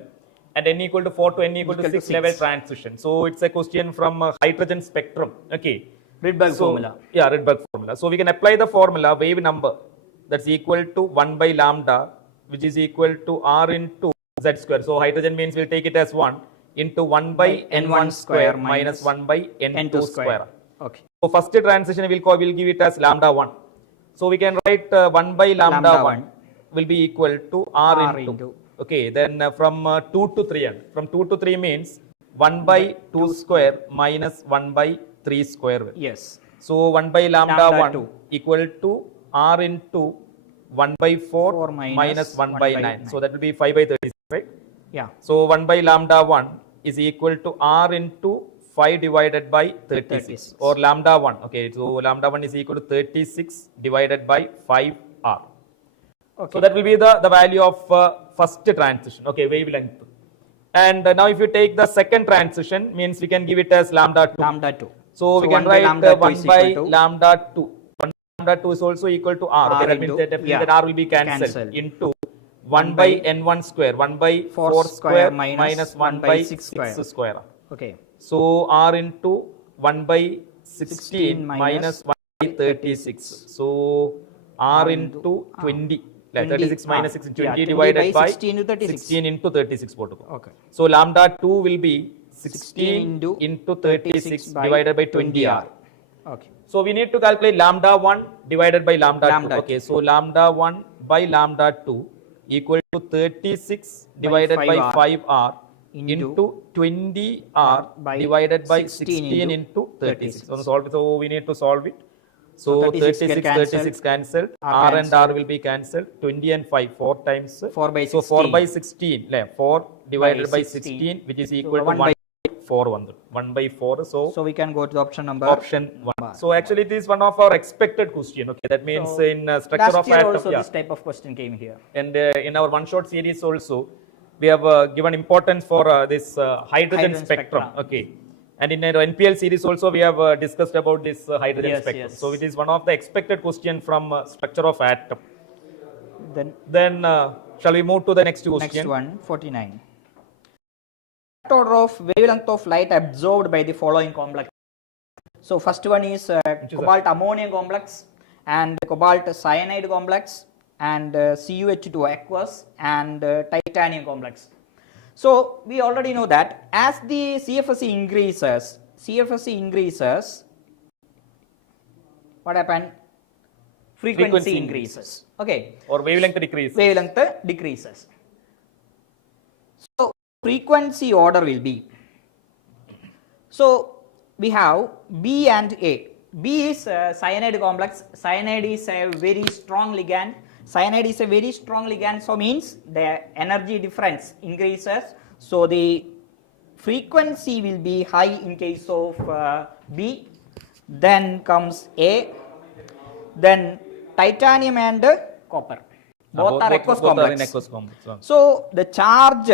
and n equal to 4 to n equal to 6 level transition. So it's a question from hydrogen spectrum. Okay. Rydberg formula. Yeah, Rydberg formula. So we can apply the formula wave number that's equal to 1 by lambda, which is equal to r into z square. So hydrogen means we'll take it as 1 into 1 by n1 square minus 1 by n2 square. Okay. So first transition we'll give it as lambda 1. So we can write 1 by lambda 1 will be equal to r into. Okay, then from 2 to 3, from 2 to 3 means 1 by 2 square minus 1 by 3 square. Yes. So 1 by lambda 1 2 equal to r into 1 by 4 minus 1 by 9. 9. So that will be 5 by 36, right? Yeah. So 1 by lambda 1 is equal to r into 5 divided by 36 or lambda 1. Okay, so lambda 1 is equal to 36 divided by 5r. Okay. So that will be the value of first transition. Okay, wavelength. And now if you take the second transition, means we can give it as lambda 2. Lambda 2. So we can write 1 by lambda 2. 1 lambda 2 is also equal to r. Okay, R that means into- that definitely yeah, that r will be cancelled cancelled. into 1 by n1 square, 1 by 4 square minus 1 by 6 square. Okay. So r into 1 by 16 minus minus 1 by 36. So r into 20. Like 36 minus 6, 20 20 divided by by 16 into 36. 16 into 36 போட்டுக்கோ. Okay. So lambda 2 will be 16 into into 36 by divided by 20r. Okay. So we need to calculate lambda 1 divided by lambda 2. Lambda Okay, so lambda 1 by lambda 2 equal to 36 divided by 5r into 20r by divided by 16 16 into 36. 36. So we need to solve it. So 36 get 36 cancelled, R r and r will be cancelled, 20 and 5, 4 times. 4 by So 4 by 16. 16, 4 divided by 16, 16 which is equal to 1 1 by by 4 1 by 4. So So we can go to the option number. option 1. So actually it is one of our expected question. Okay, that means So in structure last of year atom. also Yeah. this type of question came here. And in our one shot series also we have given importance for this hydrogen Hydrogen spectrum. spectra. Okay, and in our NPL series also we have discussed about this hydrogen Yes, spectrum. yes. So it is one of the expected question from structure of atom. Then Shall we move to the next question? next one, 49. Order of wavelength of light absorbed by the following complex. So first one is cobalt ammonium complex and cobalt cyanide complex and CuH2 aqueous and titanium complex. So we already know that as the CFSE increases, what happened? Frequency Frequency increases. Okay. Or wavelength decrease. Wavelength decreases. So frequency order will be. So we have B and A. B is cyanide complex. Cyanide is a very strong ligand. Cyanide is a very strong ligand, so means the energy difference increases. So the frequency will be high in case of B. Then comes A. Then titanium and copper. Both are aqueous both are in complex. aqueous complex. So the charge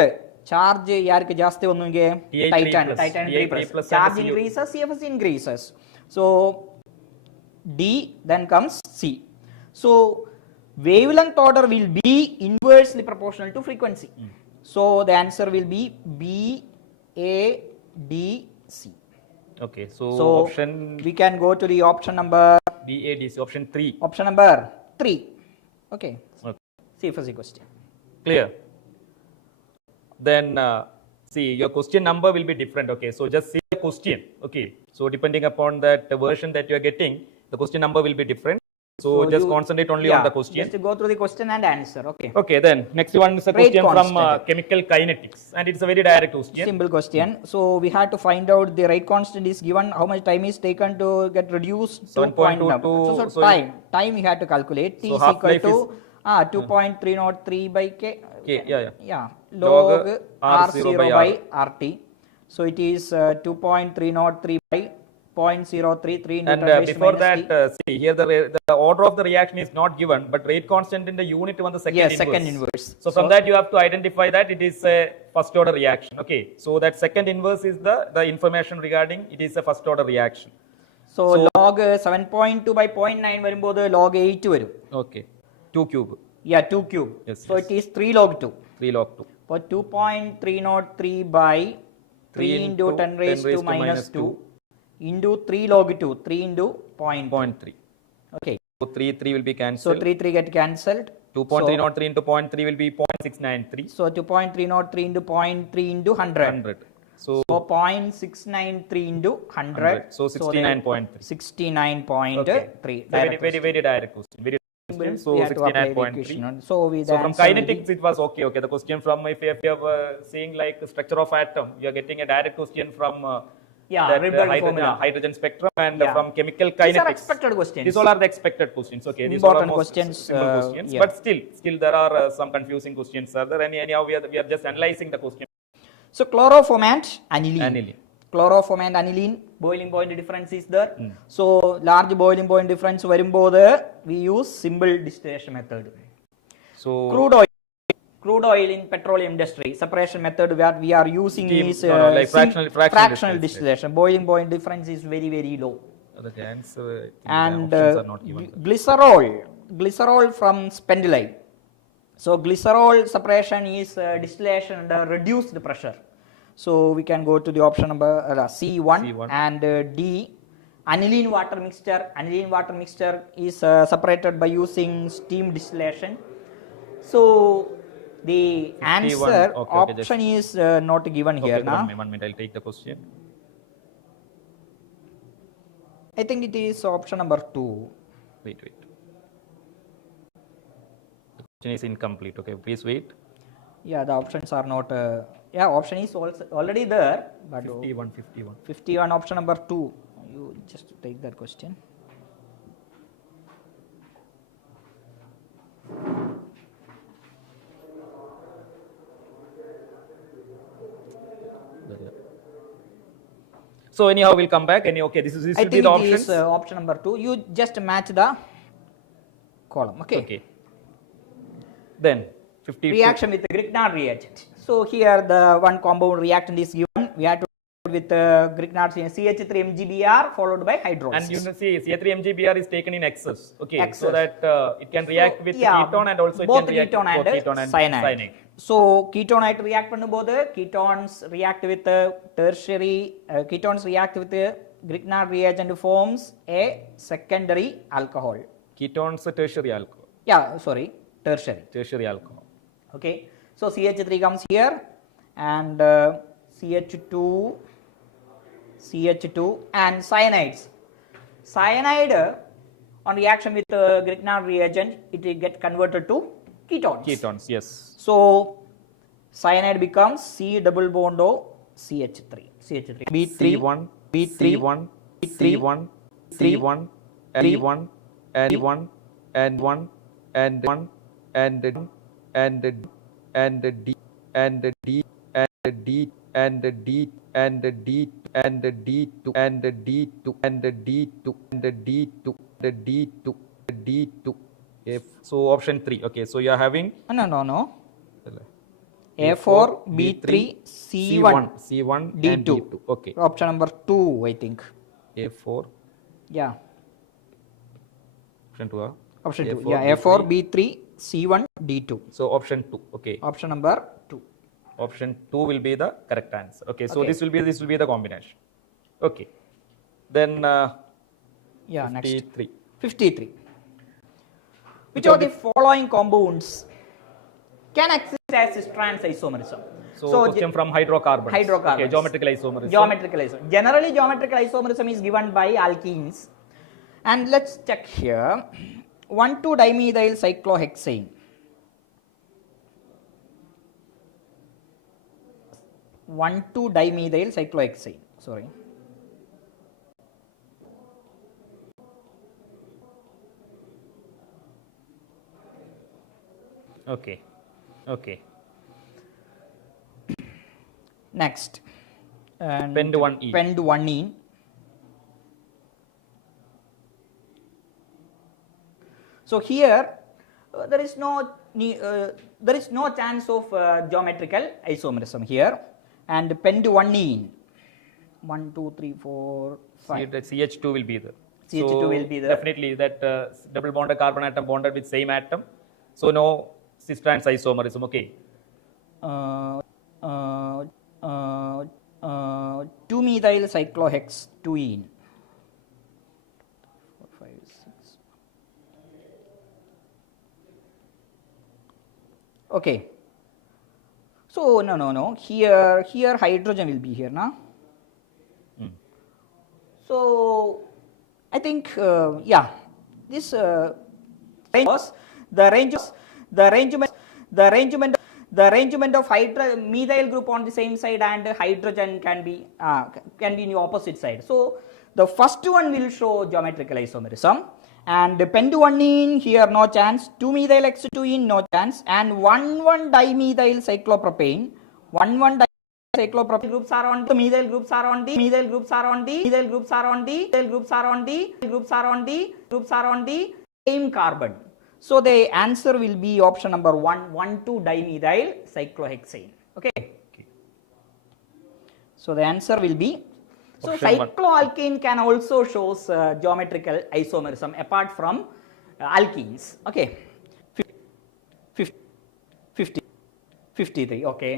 ಯಾರಿಗೆ ಜಾಸ್ತಿ ಒಂದು ನಿಮಗೆ Ti3 Titan plus. Titan Ti3 3 plus charge and Cu. increases, CFS increases. So D then comes C. So wavelength order will be inversely proportional to frequency. So the answer will be B, A, D, C. Okay, so So option we can go to the option number B, A, D, C, option 3. option number 3. Okay. Okay. CFS question. Clear. Then see your question number will be different. Okay, so just see the question. Okay, so depending upon that version that you are getting, the question number will be different. So just you- concentrate only on the question. Just go through the question and answer. Okay. Okay, then next one is a Rate question from constant. chemical kinetics, and it's a very direct question. Simple question. So we had to find out the rate constant is given. How much time is taken to get reduced? 7.22. So So time we had to calculate. T So is half equal life to is- 2.303 by K. Yeah. Yeah. Log Log R0 R0 by by R. RT. So it is 2.303 by 0.033 into And 10 raised to before minus that, T. see here the order of the reaction is not given, but rate constant in the unit on the second Yes, inverse. second inverse. So from that you have to identify that it is a first order reaction. Okay, so that second inverse is the information regarding it is a first order reaction. So log 7.2 by 0.9 വരുമ്പോൾ log 8 വരും. Okay, 2 cube, Yeah, 2 cube. Yes, So yes. it is 3 log 2. 3 log 2. For 2.303 by 3 into 10 raised to minus 2 into 3 log 2, 3 into 0.3. Okay. So 3 will be So cancelled. 3 get cancelled. 2.303 into 0.3 will be 0.693. So 2.303 into 0.3 into 100. 100. So So 0.693 into 100. So 69.3. 69.3. Very direct question. Very question. So We had to apply the 69.3. equation. So with So the from answer will be- kinetics it was okay. Okay, the question from if you are seeing like the structure of atom, you are getting a direct question from Yeah, that Ripple formula. hydrogen spectrum and Yeah. from chemical These are kinetics. expected questions. These all are the expected questions. Okay, these Important are almost questions, simple questions. yeah. But still there are some confusing questions. Are there? Anyhow, we are just analyzing the question. So chloroformant, aniline. Aniline. Chloroformant, aniline, boiling point difference is there. So large boiling point difference വരുമ്പോൾ we use simple distillation method. So Crude oil in petroleum industry separation method where we are using Steam, is like fractional fractional distillation. distillation. Boiling point difference is very low. The answer, and the options are not given. glycerol from spenduli. So glycerol separation is distillation under reduced pressure. So we can go to the option number C1, and D, aniline water mixture. Aniline water mixture is separated by using steam distillation. So the answer option is not given here. Now 1 minute, I'll take the question. I think it is option number 2. Wait. The question is incomplete. Okay, please wait. Yeah, the options are not. Yeah, option is also already there. But 51 option number 2. You just take that question. So anyhow, we'll come back. Okay, this will be the options. I think it is option number 2. You just match the column. Okay. Then 52. Reaction with the Grignard reagent. So here the one compound reactant is given. We have to put with Grignard CH3MgBr followed by hydrolysis. And you can see CH3MgBr is taken in excess. Okay, so that it can react with ketone and also both it can react with ketone and cyanide. So ketonite react பண்ணும்போது ketones react with tertiary ketones react with Grignard reagent forms a secondary alcohol. Ketones tertiary alcohol. Yeah, sorry, tertiary alcohol. Okay, so CH3 comes here and CH2 and cyanides. Cyanide on reaction with Grignard reagent, it will get converted to ketones. Ketones, yes. So cyanide becomes C double bond O CH3. B3 C1 C1 C1 C1 L1 L1 and 1 and 1 and D and D and D and D and D and D and D and D2 and D2 and D2 and D2 and D2 D2. If so, option 3. Okay, so you are having no. A4 B3 C1 C1 D2. and D2. Okay. Option number 2, I think. A4. Yeah. Option 2. Option 2. Yeah, A4 B3 C1 D2. So option 2. Okay. Option number 2. Option 2 will be the correct answer. Okay, so this will be the combination. Okay. Then yeah, 53. Next 53. Which of the following compounds can exist as trans isomerism? So question from hydrocarbons. Okay, geometrical isomerism. Generally geometrical isomerism is given by alkenes. And let's check here. 1,2-dimethyl cyclohexane. 1,2-dimethyl cyclohexane. Sorry. Okay. Next. Pend1E. Pend1E. So here there is no chance of geometrical isomerism here, and Pend1E. 1, 2, 3, 4, 5. CH2 will be there. CH2 will be there. Definitely that double bonded carbon atom bonded with same atom. So no cis trans isomerism. Okay. 2-methyl cyclohexane. 4, 5, 6. Okay. So no. Here hydrogen will be here now. So I think this range was the arrangement of methyl group on the same side and hydrogen can be in the opposite side. So the first one will show geometrical isomerism, and Pend1E here no chance, 2-methyl X2E no chance, and 1,1-dimethyl cyclopropane. 1,1-dimethyl cyclopropane groups are on D, methyl groups are on D, methyl groups are on D, methyl groups are on D, methyl groups are on D, groups are on D, groups are on D, same carbon. So the answer will be option number 1, 1,2-dimethyl cyclohexane. Okay. So the answer will be So Option one. cycloalkane can also shows geometrical isomerism apart from alkenes. Okay. 53. Okay.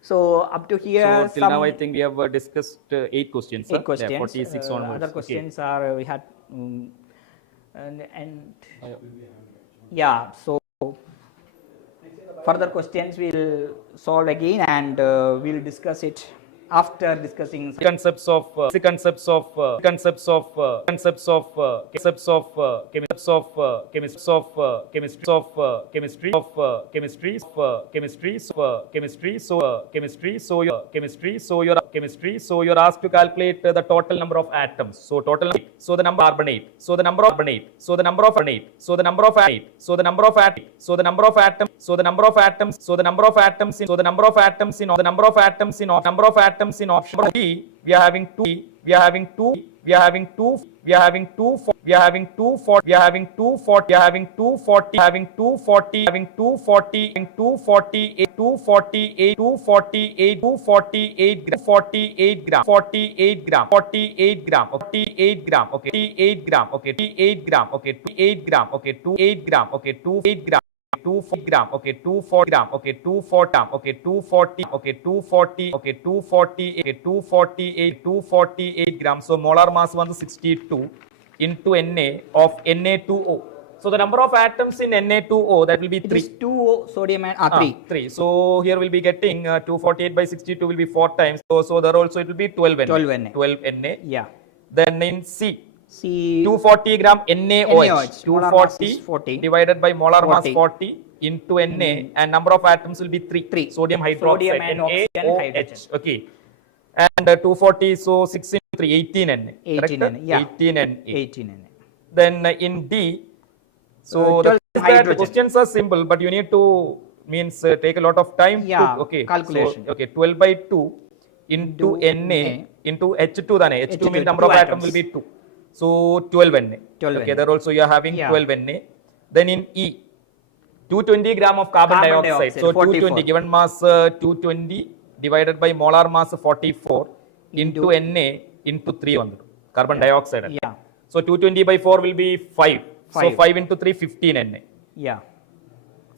So up to here, So till now I think we have discussed 8 questions. 8 questions. Yeah, 46 onwards. Other Okay. questions are we had and yeah. So further questions we'll solve again and we'll discuss it after discussing concepts of so you're asked to calculate the total number of atoms. So the number of carbonate, so the number of carbonate, so the number of carbonate, so the number of atoms, so the number of atoms, so the number of atoms, so the number of atoms, so the number of atoms in, so the number of atoms in, the number of atoms in, number of atoms in option B. We are having two, we are having two, we are having two, we are having two, we are having 240, we are having 240, we are having 240, having 240, having 240, having 248, 248, 248, 248 gram, 48 gram, 48 gram, 48 gram, 48 gram, okay, 48 gram, okay, 48 gram, okay, 28 gram, okay, 28 gram, okay, 28 gram. 240 gram, okay, 240 gram, okay, 240 gram, okay, 240, okay, 240, okay, 240, okay, 248, 248 grams. So molar mass was 62 into Na of Na2O. So the number of atoms in Na2O, that will be 3. It is 2 sodium and 3. 3. So here we'll be getting 248 by 62 will be 4 times. So there also it will be 12 Na. 12 Na. 12 Na. Yeah. Then in C. See 240 gram NaOH, 240 40 divided by molar 40. mass 40 into Na, and number of atoms will be 3. Sodium hydroxide, Sodium and oxygen, hydrogen. NaOH. Okay. And 240, so 6 into 3, 18 Na. 18 Na, yeah. 18 Na. 18 Na. Then in D, so the 12 that questions are simple, but you need to take a lot of time. Yeah, to, okay. calculation. So, okay, 12 by 2 into Na into H2 then H2 means number of atoms will be 2. So 12 Na. 12 okay, Na. there also you are having Yeah. 12 Na. Then in E, 220 gram of carbon dioxide. So 44. 220 given mass 220 divided by molar mass 44 into Na into 3 on carbon dioxide. Yeah. So 220 by 4 will be 5. So 5 into 3, 15 Na. Yeah.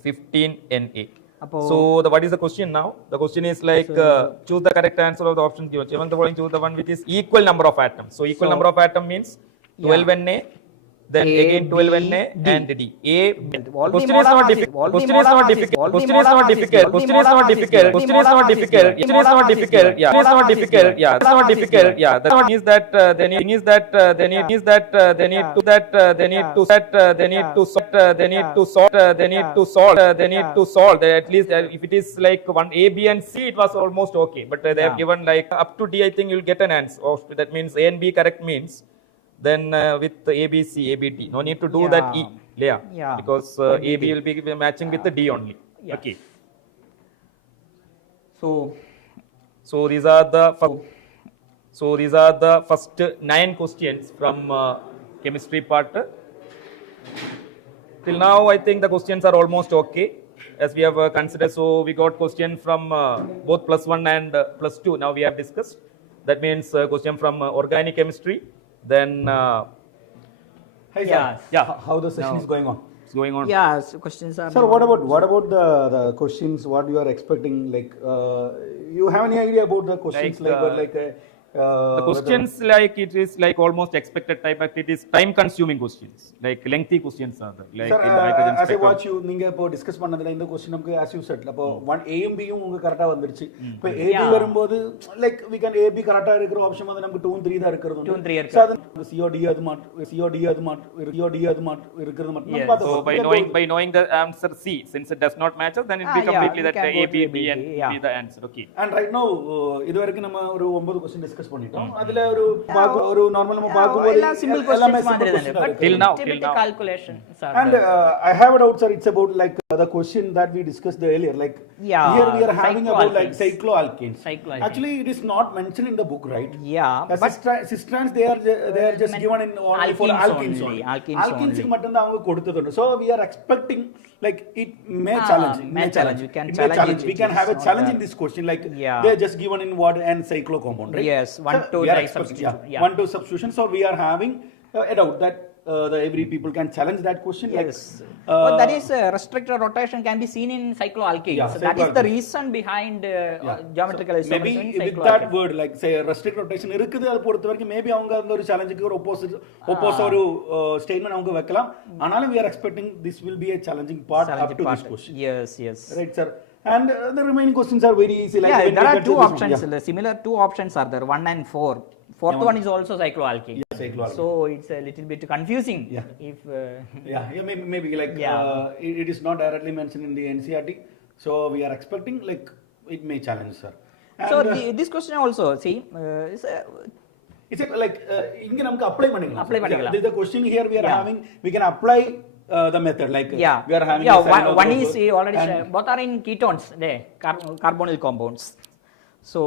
15 Na. Appo, So what is the question now? The question is like choose the correct answer of the option given. Even the following, choose the one which is equal number of atoms. So equal number of atom means 12 Na, then A, again 12 B, Na D. and D. A. All the Question is molar not mass is- difficult. all the Question is molar not mass is- difficult. all the Question is molar not mass is- difficult. all the Question is molar not mass is- difficult. all the Question is molar not mass is difficult. given. Question is not Molar mass is difficult. given. Yeah. It's Molar not mass is difficult. given. Yeah. It's Molar not mass is difficult. given. Yeah. The one is that they need is that they need is that they need to that they need to set they need to sort they need to sort they need to solve they need to solve. At least if it is like one A, B, and C, it was almost okay. But they have given like up to D. I think you'll get an answer. That means A and B correct means. Then with A, B, C, A, B, D. No need to do that E. Yeah. Because A, B will be matching with the D only. Yeah. Okay. So these are the first 9 questions from chemistry part. Till now, I think the questions are almost okay, as we have considered. So we got question from both +1 and +2. Now we have discussed. That means question from organic chemistry. Then Hi, sir. Yeah. Yeah. How the session is going on? it's going on. yeah, so questions are. Sir, what about the questions? What you are expecting? Like, you have any idea about the questions? The questions like it is like almost expected type, but it is time consuming questions, like lengthy questions are there. Like Sir, in the nitrogen as I spectrum. watch you, நீங்க இப்போ discuss பண்ணதுல இந்த question நமக்கு as you said அப்போ 1 A யும் B யும் உங்களுக்கு கரெக்ட்டா வந்துருச்சு. இப்போ A B Yeah. வரும்போது like we can A B கரெக்ட்டா இருக்கிற ஆப்ஷன் வந்து நமக்கு 2 and 3 தான் இருக்கிறது. 2 and 3 இருக்கு. So அது COD அது இருக்கிறது மட்டும் Yes. பார்த்தோம். So by knowing the answer C, since it does not match us, then it will be yeah, completely we that can A, go B, to B, A, and B, B yeah. be the answer. Okay. And right now இது வரைக்கும் நம்ம ஒரு 9 question discuss பண்ணிட்டோம். அதுல ஒரு normal நம்ம பாக்கும்போது எல்லாம் simple questions மாதிரி தானே, but Till now. calculation. And I have a doubt, sir. It's about like the question that we discussed earlier. Like Yeah, here we are having about like cycloalkanes. cycloalkanes. Actually, it is not mentioned in the book, right? Yeah, The but cistrans they are just given in only for alkenes only. Alkenes மட்டும் தான் அவங்க கொடுத்தது. So we are expecting like it may challenge. may challenge. We can challenge it. We can have a challenge in this question. Like they are just given in what and cyclo compound, right? Yes, one So to we are like expecting, substitution. yeah, 1 to substitution. So we are having a doubt that every people can challenge that question. Yes. But that is restricted rotation can be seen in cycloalkanes. Yeah, So that is the cycloalkanes. reason behind geometrical So maybe isomerism in with that cycloalkanes. word like say restrict rotation இருக்குது அது பொறுத்த வரைக்கும் maybe அவங்க அந்த ஒரு சேலஞ்சுக்கு ஒரு opposite ஒரு statement அவங்க வைக்கலாம். ஆனாலும் we are expecting this will be a challenging part up to this question. Yes, yes. Right, sir. And the remaining questions are very easy. Like Yeah, when there we are get to two this one, options. yeah. The similar two options are there, 1 and 4. Fourth one is also cycloalkane. Yeah, cycloalkane. So it's a little bit confusing. Yeah. If Yeah, maybe like it is not directly mentioned in the NCERT. So we are expecting like it may challenge, sir. And, so this question also, see, it's like இங்க நமக்கு apply பண்ணிக்கலாம். Apply பண்ணிக்கலாம். The question here we are having, we can apply the method like we are having one is already both are in ketones, carbonyl compounds. So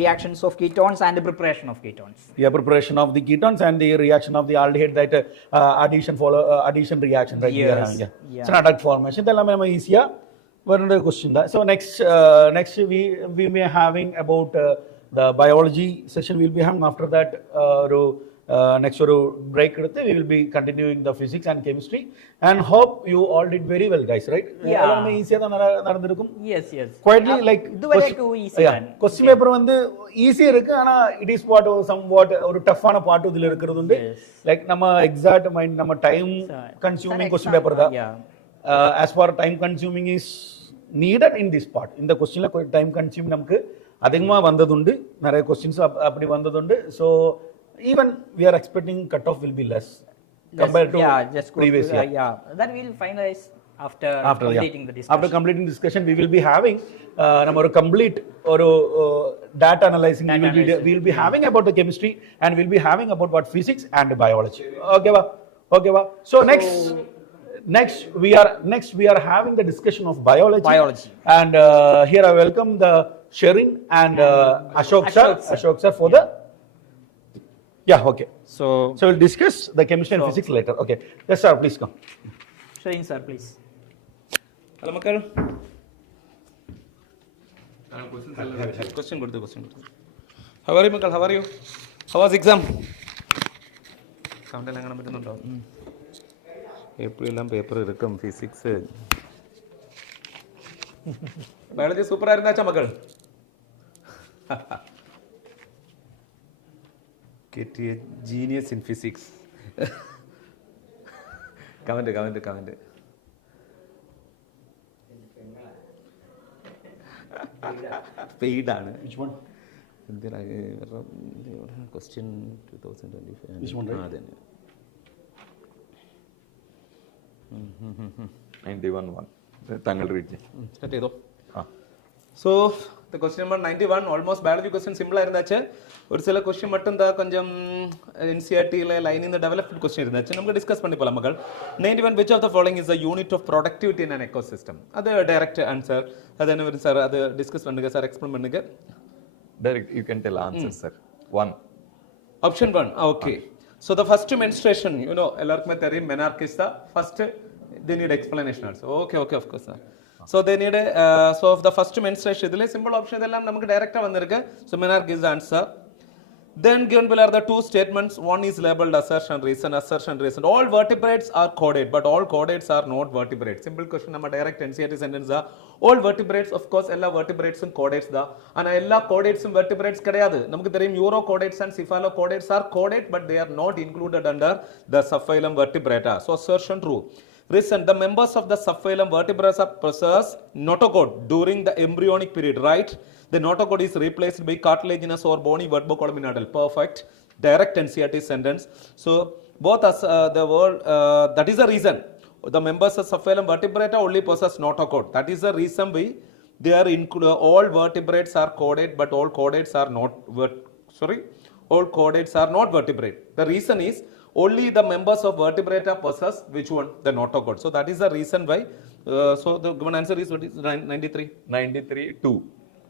reactions of ketones and preparation of ketones. Yeah, preparation of the ketones and the reaction of the aldehyde, that addition reaction, right? Yes. We are having, yeah. So product formation இதெல்லாம் நம்ம ஈஸியா வருற question தான். So next we may having about the biology session we'll be having. After that next ஒரு break எடுத்து we will be continuing the physics and chemistry, and hope you all did very well, guys, right? எல்லாமே ஈஸியா தான் நடந்துருக்கும். Yes, yes. Quietly like இதுவரைக்கும் easy தான். Question paper வந்து ஈஸியா இருக்கு, ஆனா it is what somewhat ஒரு டஃப்பான பார்ட் இதுல இருக்கிறது வந்து லைக் நம்ம எக்ஸாக்ட் மைண்ட் நம்ம டைம் கன்சூமிங் क्वेश्चन பேப்பர் தான். as far time consuming is needed in this part, இந்த क्वेश्चनல டைம் கன்சியூம் நமக்கு அதிகமா வந்ததுண்டு, நிறைய क्वेश्चंस அப்படி வந்ததுண்டு. So even we are expecting cutoff will be less compared to previous year. That will finalize after completing the discussion. After completing discussion we will be having நம்ம ஒரு complete ஒரு data analyzing we will be having about the chemistry, and we will be having about what physics and biology. Okay va. So next we are having the discussion of biology. And here I welcome the Sherin and Ashok sir for the okay. So we'll discuss the chemistry and physics later. Okay. Yes sir, please come. Sherin sir, please. Hello Makal. Question. How are you Makal? How are you? How was exam? Sound എല്ലാം കാണാൻ പറ്റുന്നുണ്ടോ? എപ്പോഴെല്ലാം paper എടുക്കും physics. Biology super ആയിരുന്നാച്ചാ മക്കൾ? Get a genius in physics. Comment. Paid ആണ്. Which one? Question 2025. This one, right? 91 താങ്കൾ read start ചെയ്തോ. So the question number 91, almost biology question simple ஆயிருந்தாச்சு. ஒரு சில question மட்டும் தான் கொஞ்சம் NCERT ல லைன் இந்த டெவலப்ட் question இருந்தாச்சு. நமக்கு டிஸ்கஸ் பண்ணி போலாம் மக்கள். 91, which of the following is the unit of productivity in an ecosystem? அது டைரக்ட் ஆன்சர். அது என்ன வரும் சார்? அது டிஸ்கஸ் பண்ணுங்க சார், எக்ஸ்பிளைன் பண்ணுங்க. Direct, you can tell answer, sir. 1. Option 1, okay. So the first menstruation, எல்லாருக்குமே தெரியும், menarche the first, they need explanation also. Okay, of course, sir. So they need so the first menstruation, idile simple option idella namakku direct ah vandirukku. So menarche is the answer. Then given below are the two statements. One is labeled assertion reason. All vertebrates are chordate, but all chordates are not vertebrates. Simple question, nama direct NCERT sentence da. All vertebrates, of course, ella vertebrates and chordates da. And ella chordates and vertebrates kadiyadu. Namakku theriyum urochordates and cephalochordates are chordate, but they are not included under the subphylum Vertebrata. So assertion true. Reason, the members of the subphylum Vertebrata possess notochord during the embryonic period, right? The notochord is replaced by cartilaginous or bony verbocolumnidal. Perfect. Direct NCERT sentence. So both as the word that is the reason the members of subphylum Vertebrata only possess notochord. That is the reason why they are all vertebrates are chordate, but all chordates are not all chordates are not vertebrate. The reason is only the members of vertebrata possess which one? The notochord. So that is the reason why. So the given answer is what is 93? 93, 2.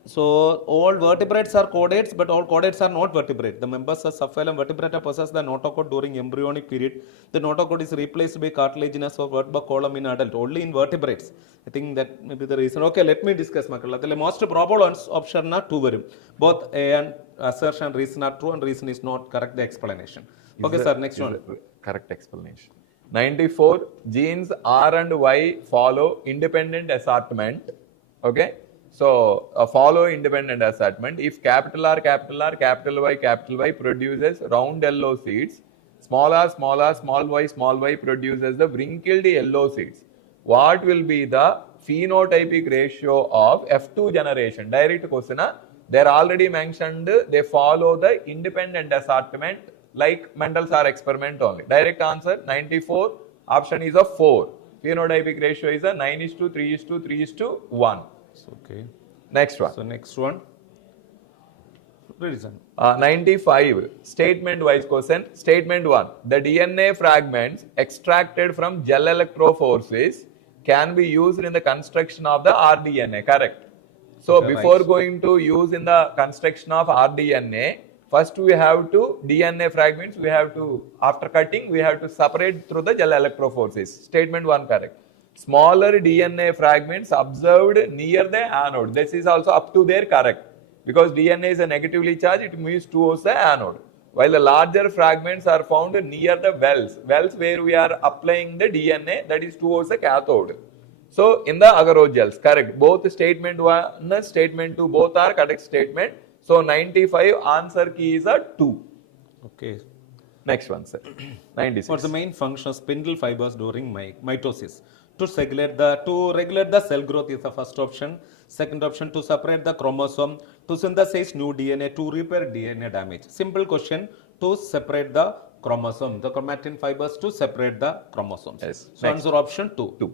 So all vertebrates are chordates, but all chordates are not vertebrate. The members of subphylum vertebrata possess the notochord during embryonic period. The notochord is replaced by cartilaginous or vertebral column in adult, only in vertebrates. I think that may be the reason. Okay, let me discuss. The most probable option are 2 varum. Both A and assertion and reason are true, and reason is not correct. The explanation. Okay, sir. Next one. Correct explanation. 94. Genes R and Y follow independent assortment. Okay. So, follow independent assortment. If capital R, capital Y produces round yellow seeds, small r, small y produces the wrinkled yellow seeds. What will be the phenotypic ratio of F2 generation? Direct question. They are already mentioned, they follow the independent assortment like Mendel's R experiment only. Direct answer 94. Option is a 4. Phenotypic ratio is a 9:3:3:1. Okay. Next one. So next one. Reason. 95. Statement wise question. Statement 1. The DNA fragments extracted from gel electrophoresis can be used in the construction of the rDNA. Correct. So Okay, before right. going to use in the construction of rDNA, first we have to DNA fragments. We have to, after cutting, we have to separate through the gel electrophoresis. Statement 1 correct. Smaller DNA fragments observed near the anode. This is also up to there correct. Because DNA is a negatively charged, it moves towards the anode. While the larger fragments are found near the wells. Wells where we are applying the DNA, that is towards the cathode. So, in the agarogels, correct. Both statement 1, statement 2, both are correct statement. So, 95 answer key is a 2. Okay. Next one, sir. 96. What's the main function of spindle fibers during mitosis? To regulate the cell growth is the first option. Second option, to separate the chromosome, to synthesize new DNA, to repair DNA damage. Simple question, to separate the chromosome, the chromatin fibers to separate the chromosomes. Yes. So Next. answer option 2. 2.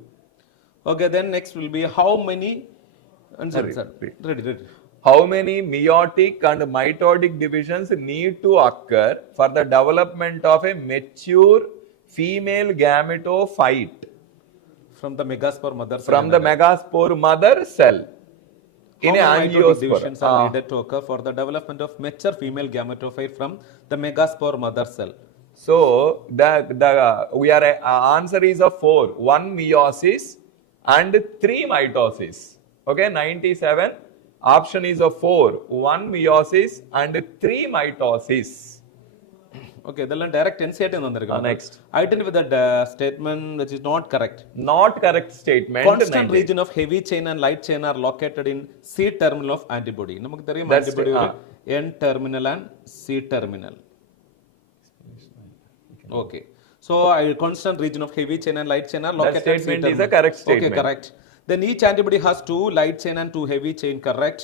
Okay, then next will be how many, answer, ready. How many meiotic and mitotic divisions need to occur for the development of a mature female gametophyte? From the megaspore mother cell. From the megaspore mother cell. In a How many mitotic divisions are angiosperm. needed to occur for the development of mature female gametophyte from the megaspore mother cell? So, answer is a 4. 1 meiosis and 3 mitosis. Okay, 97. Option is a 4. 1 meiosis and 3 mitosis. Okay, then direct NCT Next. Identify the statement which is not correct. Not correct statement. Constant 98. region of heavy chain and light chain are located in C terminal of antibody. നമുക്ക് தெரியும் That's antibody the- ഒരു N terminal and C terminal. Okay. So constant region of heavy chain and light chain are located in C statement terminal. is a correct Okay, statement. correct. Then each antibody has 2 light chain and 2 heavy chain. Correct.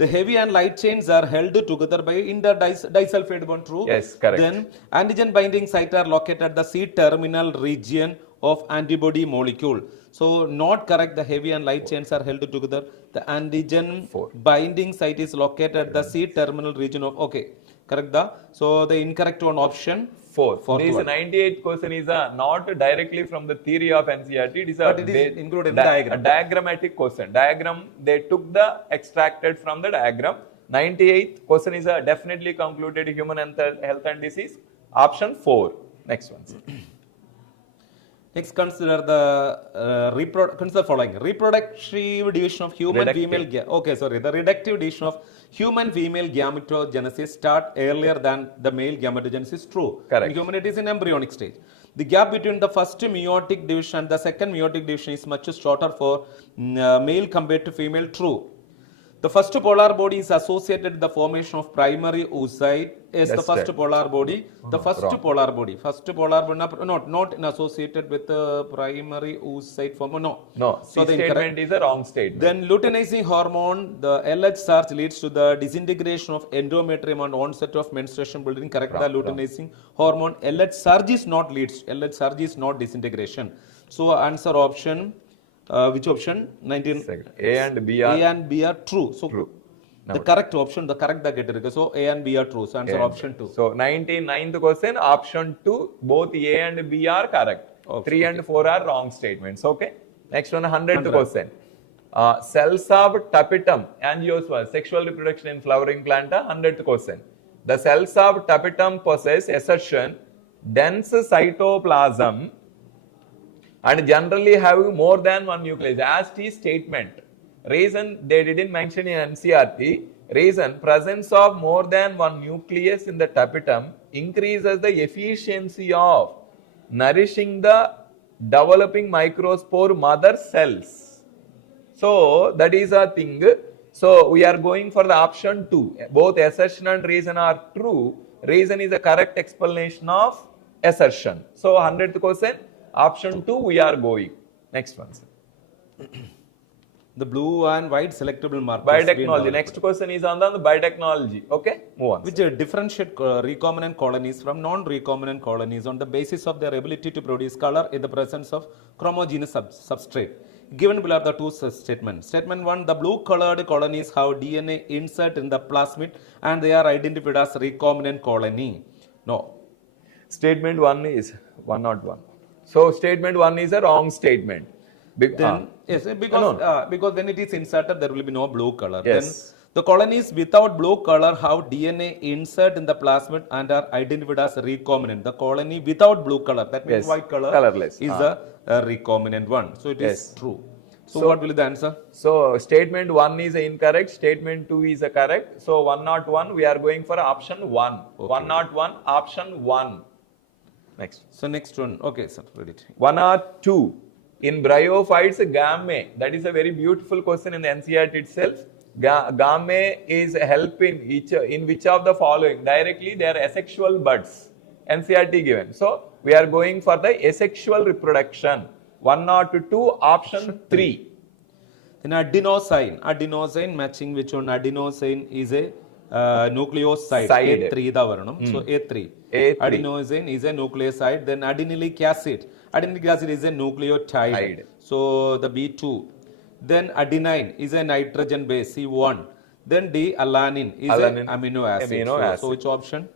The heavy and light chains are held together by disulfide bond. True. Yes, correct. Then antigen binding site are located at the C terminal region of antibody molecule. So not correct. The heavy and light chains are held together. The antigen 4. binding site is located at the C terminal region of. Okay, correct. So the incorrect one option. 4. Fourth This one. 98 question is not directly from the theory of NCERT. It is But it is included in the diagram. A diagrammatic question. Diagram, they took the extracted from the diagram. 98 question is definitely concluded human health and disease. Option 4. Next one. Next, consider the following: reproductive division of human Reductive. female. The reductive division of human female gametogenesis start earlier than the male gametogenesis. True. Correct. In human, it is in embryonic stage. The gap between the first meiotic division and the second meiotic division is much shorter for male compared to female. True. The first polar body is associated with the formation of primary oocyte. Yes, the That's first right. polar body. The first wrong. polar body. First polar body, not associated with the primary oocyte form. No. No, So C the statement is a wrong statement. Then luteinizing hormone, the LH surge leads to the disintegration of endometrium and onset of menstruation bleeding. Correct. The luteinizing hormone LH surge is not leads. LH surge is not disintegration. So answer option. Which option? 19. A and B are A and B are true. So true. The correct option, the correct the get. So A and B are true. So answer option 2. So 99th question, option 2, both A and B are correct. 3 and 4 are wrong statements. Okay. Next one, 100th question. Cells of tapetum angiosperm, sexual reproduction in flowering plant. 100th question. The cells of tapetum possess assertion, dense cytoplasm, and generally have more than one nucleus. As T statement. Reason they didn't mention in NCERT. Reason presence of more than one nucleus in the tapetum increases the efficiency of nourishing the developing microspore mother cells. So that is a thing. So we are going for the option 2. Both assertion and reason are true. Reason is the correct explanation of assertion. So 100th question, option 2 we are going. Next one, sir. The blue and white selectable markers. Biotechnology. Next question is on the biotechnology. Okay, move on. Which differentiate recombinant colonies from non-recombinant colonies on the basis of their ability to produce color in the presence of chromogenous substrate. Given below are the two statements. Statement 1, the blue colored colonies have DNA insert in the plasmid and they are identified as recombinant colony. No. Statement 1 is 101. So statement 1 is a wrong statement. Yes, because when it is inserted, there will be no blue color. Yes. Then the colonies without blue color have DNA insert in the plasmid and are identified as recombinant. The colony without blue color, that means Yes, white color, colorless. is a recombinant one. So it is true. So what will be the answer? So statement 1 is incorrect, statement 2 is correct. So 101 we are going for option 1. Okay. 101 option 1. Next. So next one. Okay, sir, read it. 102. In bryophytes, gamma, that is a very beautiful question in the NCERT itself. Gamma is helping in which of the following? Directly, they are asexual buds. NCERT given. So, we are going for the asexual reproduction. 102, option 3. Then adenosine matching which one? Adenosine is a nucleoside. A3 da varanam. So A3. Adenosine is a nucleoside. Then adenylate acid. Adenylate acid is a nucleotide. So the B2. Then adenine is a nitrogen base, C1. Then D, alanine is an amino acid. So which option?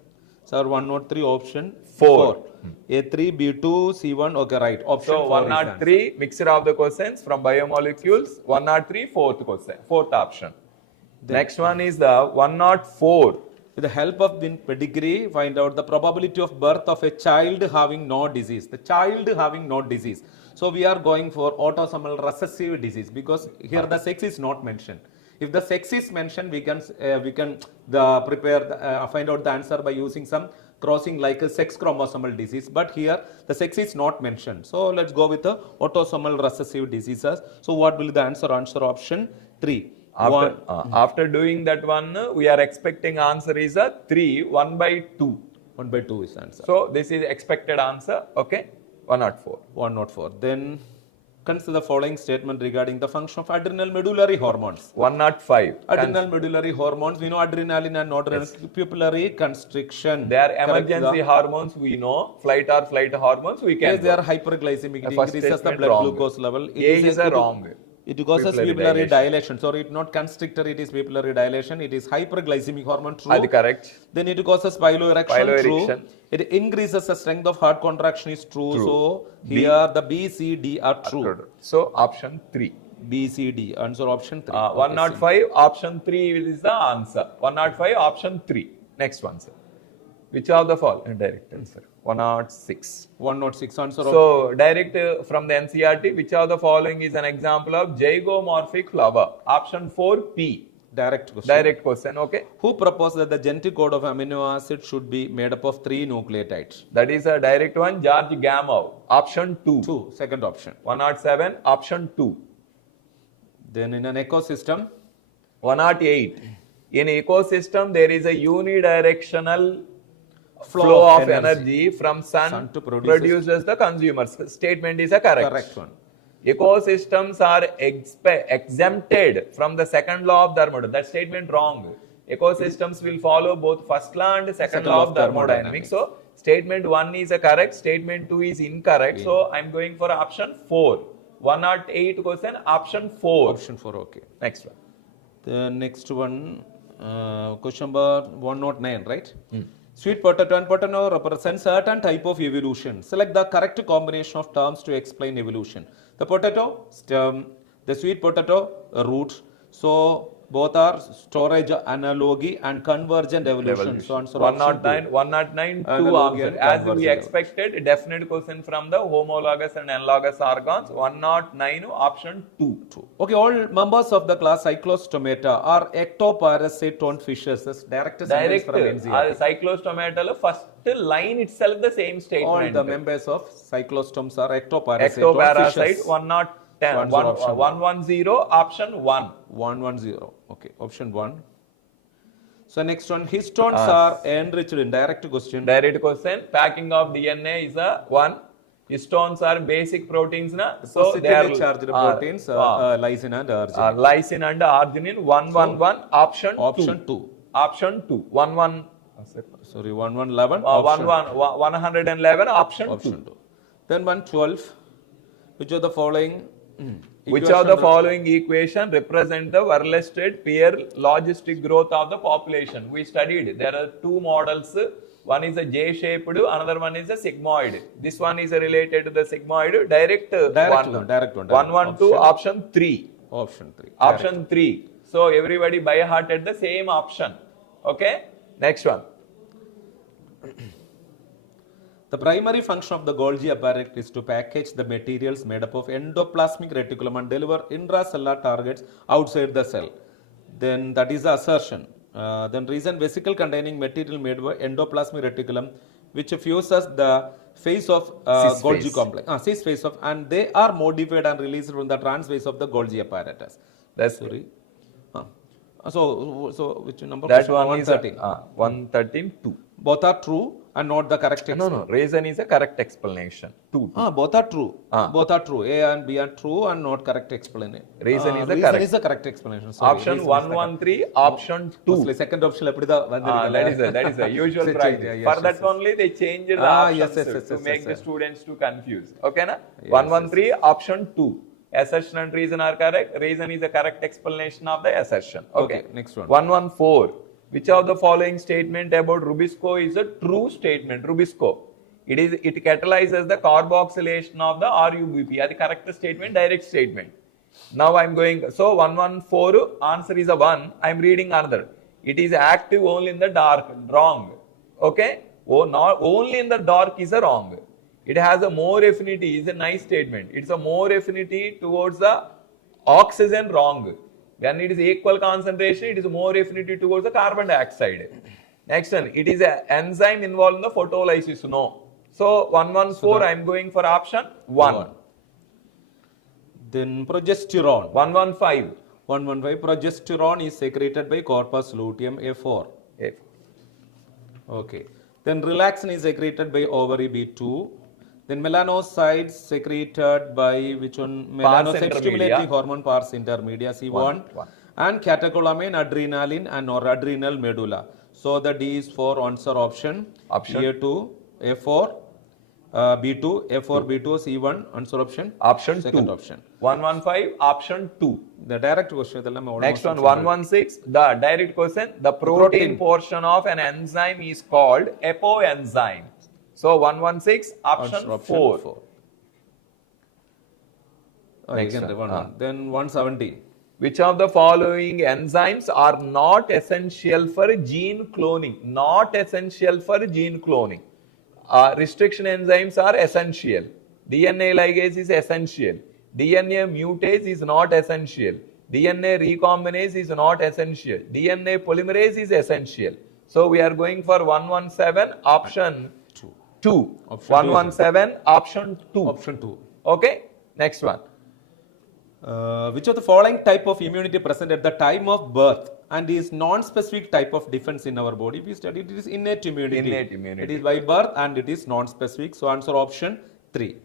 Sir, 103 option 4. A3, B2, C1. Okay, right. Option so 103 mixture of the questions from biomolecules. 103 fourth question, fourth option. Next one is the 104. With the help of the pedigree, find out the probability of birth of a child having no disease. The child having no disease. So we are going for autosomal recessive disease because here the sex is not mentioned. If the sex is mentioned, we can find out the answer by using some crossing like a sex chromosomal disease. But here the sex is not mentioned. So let's go with the autosomal recessive diseases. So what will be the answer? Answer option 3. After doing that one, we are expecting answer is a 3, 1 by 2. 1 by 2 is answer. So this is expected answer. Okay, 104. 104. Then consider the following statement regarding the function of adrenal medullary hormones. 105. Adrenal medullary hormones, we know adrenaline and noradrenaline. Pupillary constriction. They are emergency hormones, we know. Flight or flight hormones, we can. Yes, they are hyperglycemic. It increases the blood glucose level. It is wrong. It causes pupillary dilation. Sorry, it not constrictor, it is pupillary dilation. It is hyperglycemic hormone, true. That's correct. Then it causes piloerection, true. It increases the strength of heart contraction, is true. So here the B, C, D are true. So option 3. B, C, D. Answer option 3. 105, option 3 is the answer. 105, option 3. Next one, sir. Which of the following? Direct answer. 106. 106 answer. So direct from the NCERT, which of the following is an example of zygomorphic flower? Option 4, P. Direct question. Direct question, okay. Who proposed that the genetic code of amino acid should be made up of 3 nucleotides? That is a direct one, George Gamow. Option 2. 2, second option. 107, option 2. Then in an ecosystem? 108. In ecosystem, there is a unidirectional flow of energy from sun to produces the consumers. Statement is a correct one. Ecosystems are exempted from the second law of thermodynamics. That statement wrong. Ecosystems will follow both first law and second law of thermodynamics. So statement 1 is a correct, statement 2 is incorrect. So I'm going for option 4. 108 question, option 4. Option 4, okay. Next one. The next one, question number 109, right? Sweet potato and potato represent certain type of evolution. Select the correct combination of terms to explain evolution. The potato, stem, the sweet potato, root. So both are storage analogy and convergent evolution. So answer option 2. 109, two Analogy answer. and As we convergent expected, definite question from the homologous and analogous organs. 109, option 2. Okay, all members of the class Cyclostomata are ectoparasite on fishes. That's direct sentence Direct, from NCERT. cyclostomata, first line itself the same statement. All the members of cyclostomes are ectoparasite on Ectoparasite, fishes. 110, So answer option 110, option 1. 110. Okay, option 1. So next one, histones are enriched in direct question. Direct question, packing of DNA is a 1. Histones are basic proteins, na? So they are Positively charged proteins, lysine and arginine. lysine and arginine. 111, option 2. Option 2. Option 2. 11. Sorry, 1111. 111, option 2. Option 2. Then 112. Which of the following? Which of the following equation represent the Verlested peer logistic growth of the population? We studied. There are two models. One is a J-shaped, another one is a sigmoid. This one is related to the sigmoid. Direct one. 112, option 3. Option 3. Option 3. So everybody by hearted the same option. Okay. Next one. The primary function of the Golgi apparatus is to package the materials made up of endoplasmic reticulum and deliver intracellular targets outside the cell. Then that is the assertion. Then reason vesicle containing material made by endoplasmic reticulum which fuses the phase of Golgi complex. Cis phase of, and they are modified and released from the trans phase of the Golgi apparatus. That's sorry. So which number? That one 113. is 113, 2. Both are true and not the correct explanation. No, reason is a correct explanation. 2. Both are true. Both are true. A and B are true and not correct explanation. Reason is the reason correct. is the correct explanation. Sorry, Option 113, option 2. Mostly second option That is a usual practice. For that only they changed the options to make the students too confused. Okay, na? 113, option 2. Assertion and reason are correct. Reason is the correct explanation of the assertion. Okay, next one. 114. Which of the following statement about Rubisco is a true statement? Rubisco. It catalyzes the carboxylation of the RUBP. That's the correct statement, direct statement. Now I am going, so 114, answer is a 1. I am reading another. It is active only in the dark. Wrong. Okay? Oh, not only in the dark is a wrong. It has a more affinity, is a nice statement. It's a more affinity towards the oxygen, wrong. When it is equal concentration, it is more affinity towards the carbon dioxide. Next one, it is an enzyme involved in the photolysis, no. So 114, I am going for option 1. Then progesterone. 115. 115, progesterone is secreted by corpus luteum A4. Okay. Then relaxin is secreted by ovary B2. Then melanocytes secreted by which one? Melanocyte stimulating hormone pars intermedia C1. And catecholamine, adrenaline and noradrenal medulla. So the D is for answer option. A2, A4, B2, A4, B2, C1, answer option. Option second 2. Option. 115, option 2. The direct question. Next one, 116. The direct question. The protein portion of an enzyme is called apoenzyme. So 116, option 4. Next one. Then 170. Which of the following enzymes are not essential for gene cloning? Not essential for gene cloning. Restriction enzymes are essential. DNA ligase is essential. DNA mutase is not essential. DNA recombinase is not essential. DNA polymerase is essential. So we are going for 117, option 2. 117, option 2. Option 2. Okay. Next one. Which of the following type of immunity present at the time of birth and is non-specific type of defense in our body? We studied it is innate immunity. Innate immunity. It is by birth and it is non-specific. So answer option 3.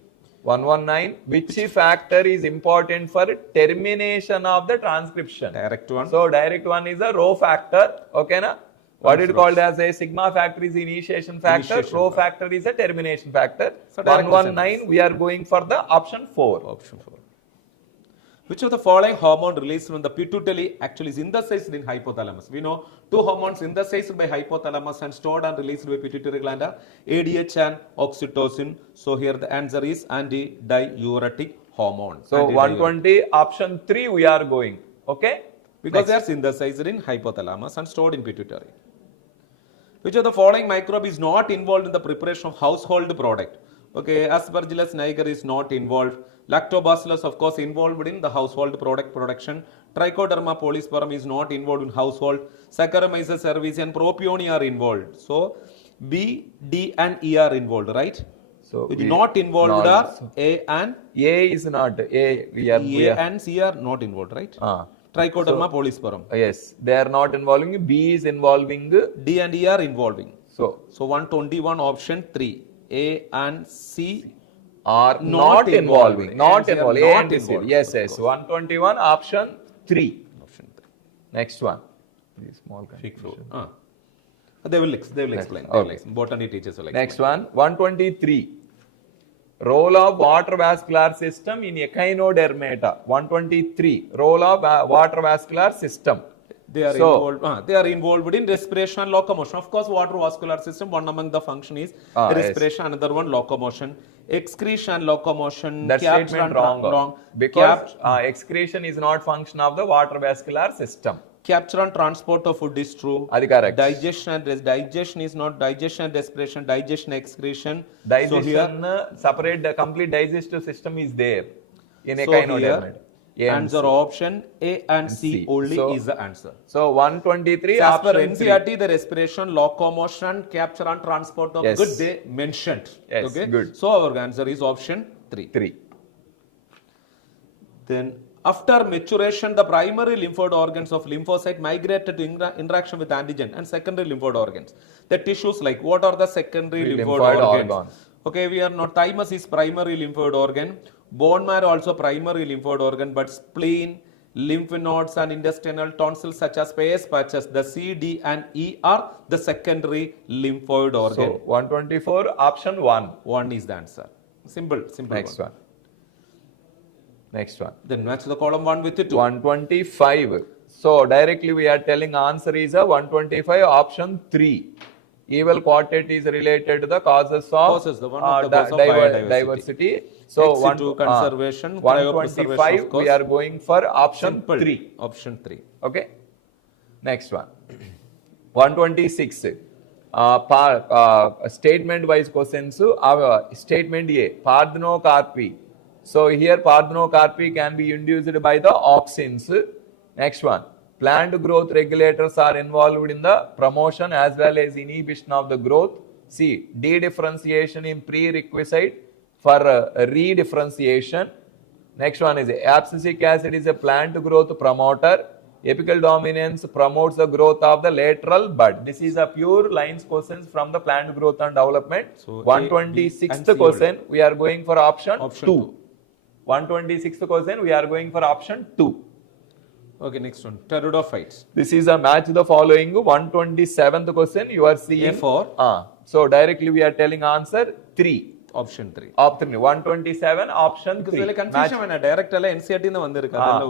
119. Which factor is important for termination of the transcription? Direct one. So direct one is a rho factor. Okay, na? What is called as a sigma factor is initiation factor. Rho factor is a termination factor. So 119. We are going for the option 4. Option 4. Which of the following hormone released when the pituitary actually is synthesized in hypothalamus? We know two hormones synthesized by hypothalamus and stored and released by pituitary gland are ADH and oxytocin. So here the answer is antidiuretic hormone. So 120 option 3 we are going. Okay. Because they are synthesized in hypothalamus and stored in pituitary. Which of the following microbe is not involved in the preparation of household product? Okay, Aspergillus niger is not involved. Lactobacillus, of course, involved in the household product production. Trichoderma polysporum is not involved in household. Saccharomyces cerevisiae and Propionium are involved. So, B, D and E are involved, right? So which not involved are A and A is not A. E and C are not involved, right? Trichoderma polysporum. Yes, they are not involving. B is involving. D and E are involving. So 121 option 3. A and C are not involving. Not involving. A and C. Yes, yes. 121 option 3. Option 3. Next one. Small confusion. They will explain. Okay. Botany teachers will explain. Next one. 123. Role of water vascular system in echinodermata. 123. Role of water vascular system. They are involved in respiration and locomotion. Of course, water vascular system, one among the function is respiration, another one locomotion. Excretion and locomotion. That statement wrong. Because excretion is not function of the water vascular system. Capture and transport of food is true. That's correct. Digestion is not digestion and respiration, digestion, excretion. Digestion, separate the complete digestive system is there in echinodermata. Answer option A and C only is the answer. So 123 so as per option NCERT, the respiration, locomotion, capture and transport of good they mentioned. Yes, okay? good. So our answer is option 3. Then after maturation, the primary lymphoid organs of lymphocyte migrated to interaction with antigen and secondary lymphoid organs. The tissues like what are the secondary lymphoid organs? Okay, we are not. Thymus is primary lymphoid organ. Bone marrow also primary lymphoid organ, but spleen, lymph nodes and intestinal tonsils such as Peyer's patches, the C, D and E are the secondary lymphoid organ. So 124 option 1. 1 is the answer. Simple. Next one. Next one. Then match the column 1 with 2. 125. So directly we are telling answer is a 125 option 3. Evil quartet is related to the causes of diversity. So conservation, 125 we are going for option 3. Option 3. Okay. Next one. 126. Statement wise questions. Statement A. Parthenocarpy. So here parthenocarpy can be induced by the auxins. Next one. Plant growth regulators are involved in the promotion as well as inhibition of the growth. C. De-differentiation in prerequisite for redifferentiation. Next one is abscisic acid is a plant growth promoter. Apical dominance promotes the growth of the lateral bud. This is a pure lines questions from the plant growth and development. So 126th question we are going for option 2. 126th question we are going for option 2. Okay, next one. Pteridophytes. This is a match the following. 127th question you are seeing. A4. So directly we are telling answer 3. Option 3. Option 127 option 3.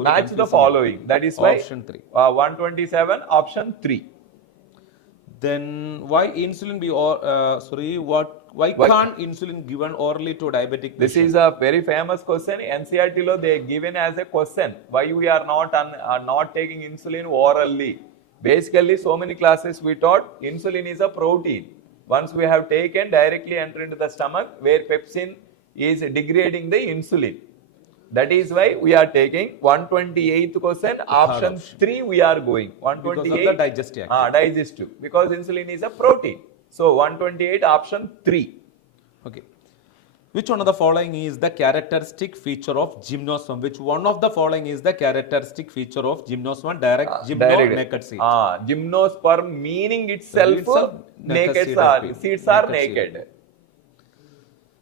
Match the following. That is why option 3. 127 option 3. Then why insulin be why can't insulin given orally to diabetic patient? This is a very famous question. NCERT lo they given as a question. Why we are not taking insulin orally? Basically, so many classes we taught insulin is a protein. Once we have taken, directly enter into the stomach where pepsin is degrading the insulin. That is why we are taking 128th question, option 3 we are going. 128. Because of the digestive. Digestive. Because insulin is a protein. So 128 option 3. Okay. Which one of the following is the characteristic feature of gymnosperm? Which one of the following is the characteristic feature of gymnosperm? Direct naked seed. Gymnosperm meaning itself naked seeds are naked.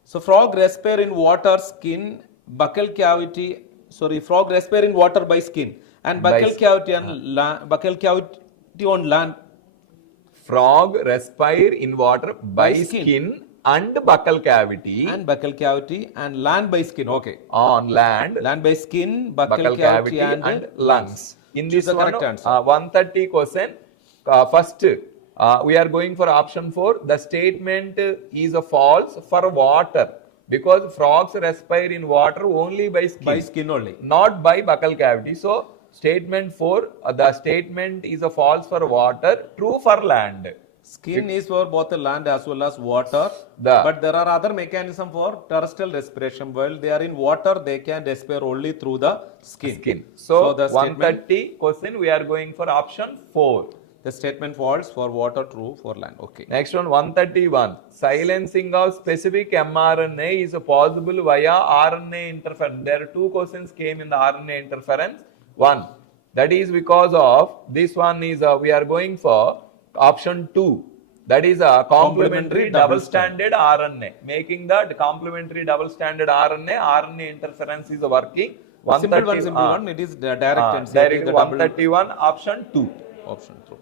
So frog respire in water, skin, buccal cavity. Frog respire in water by skin and buccal cavity on land. Frog respire in water by skin and buccal cavity and buccal cavity and land by skin. Okay. on land, Land by skin, buccal, buccal cavity, cavity and lungs. In Choose this the one, correct answer. 130 question, first we are going for option 4. The statement is a false for water because frogs respire in water only by skin. By skin only. Not by buccal cavity. So statement 4, the statement is a false for water, true for land. Skin is for both the land as well as water. The- But there are other mechanisms for terrestrial respiration. While they are in water, they can respire only through the skin. So, the statement, 130 question we are going for option 4. the statement false for water, true for land. Okay. Next one, 131. Silencing of specific mRNA is possible via RNA interference. There are 2 questions came in the RNA interference. One, that is because of this one is we are going for option 2. That is a complementary double stranded RNA. Making the complementary double stranded RNA interference is working. Simple one. It is the direct answer. Direct The 131 option 2. Option true.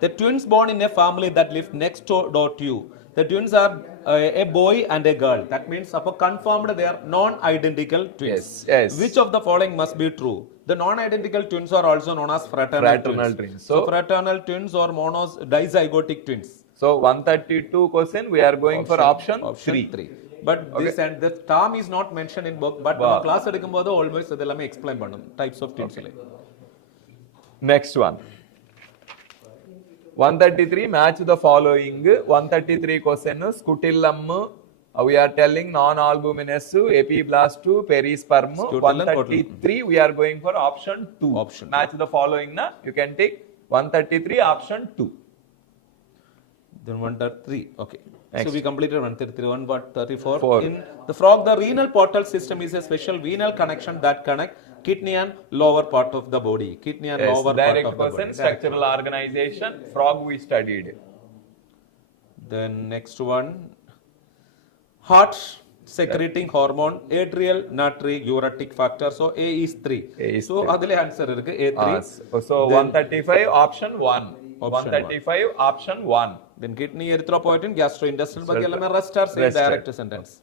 The twins born in a family that live next door to you. The twins are a boy and a girl. That means confirmed they are non-identical twins. Yes. Which of the following must be true? The non-identical twins are also known as fraternal twins. So fraternal twins or dizygotic twins. So 132 question we are going for option 3. But this and the term is not mentioned in book. But class edukumbodhu always idellame explain pannum types of twins. Next one. 133 match the following. 133 question scutellum. We are telling non-albuminous, epiblast, perisperm. 133 we are going for option 2. Match the following. Na? You can take 133 option 2. Then 133. Okay. Next. So we completed 133. 134. In the frog, the renal portal system is a special venal connection that connect kidney and lower part of the body. Kidney and lower part of the body. Structural organization. Frog we studied. Then next one. Heart secreting hormone, atrial natriuretic factor. So A is 3. So adile answer irukku A3. So 135 option 1. 135 option 1. Then kidney, erythropoietin, gastrointestinal, baki rest are same direct sentence.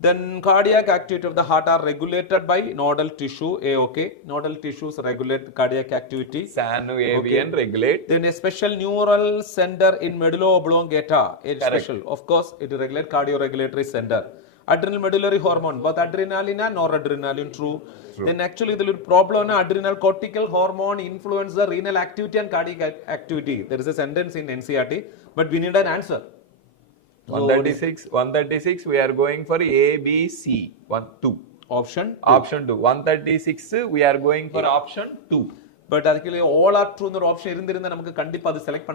Then cardiac activity of the heart are regulated by nodal tissue. Okay. Nodal tissues regulate cardiac activity. Synovian regulate. Then a special neural center in medulla oblongata. Special. Of course, it regulates cardio-regulatory center. Adrenal medullary hormone, both adrenaline and noradrenaline, true. Then actually the problem adrenal cortical hormone influence the renal activity and cardiac activity. There is a sentence in NCERT, but we need an answer. 136 we are going for A, B, C. 2. Option 2. 136 we are going for option 2. But actually all are true in the option select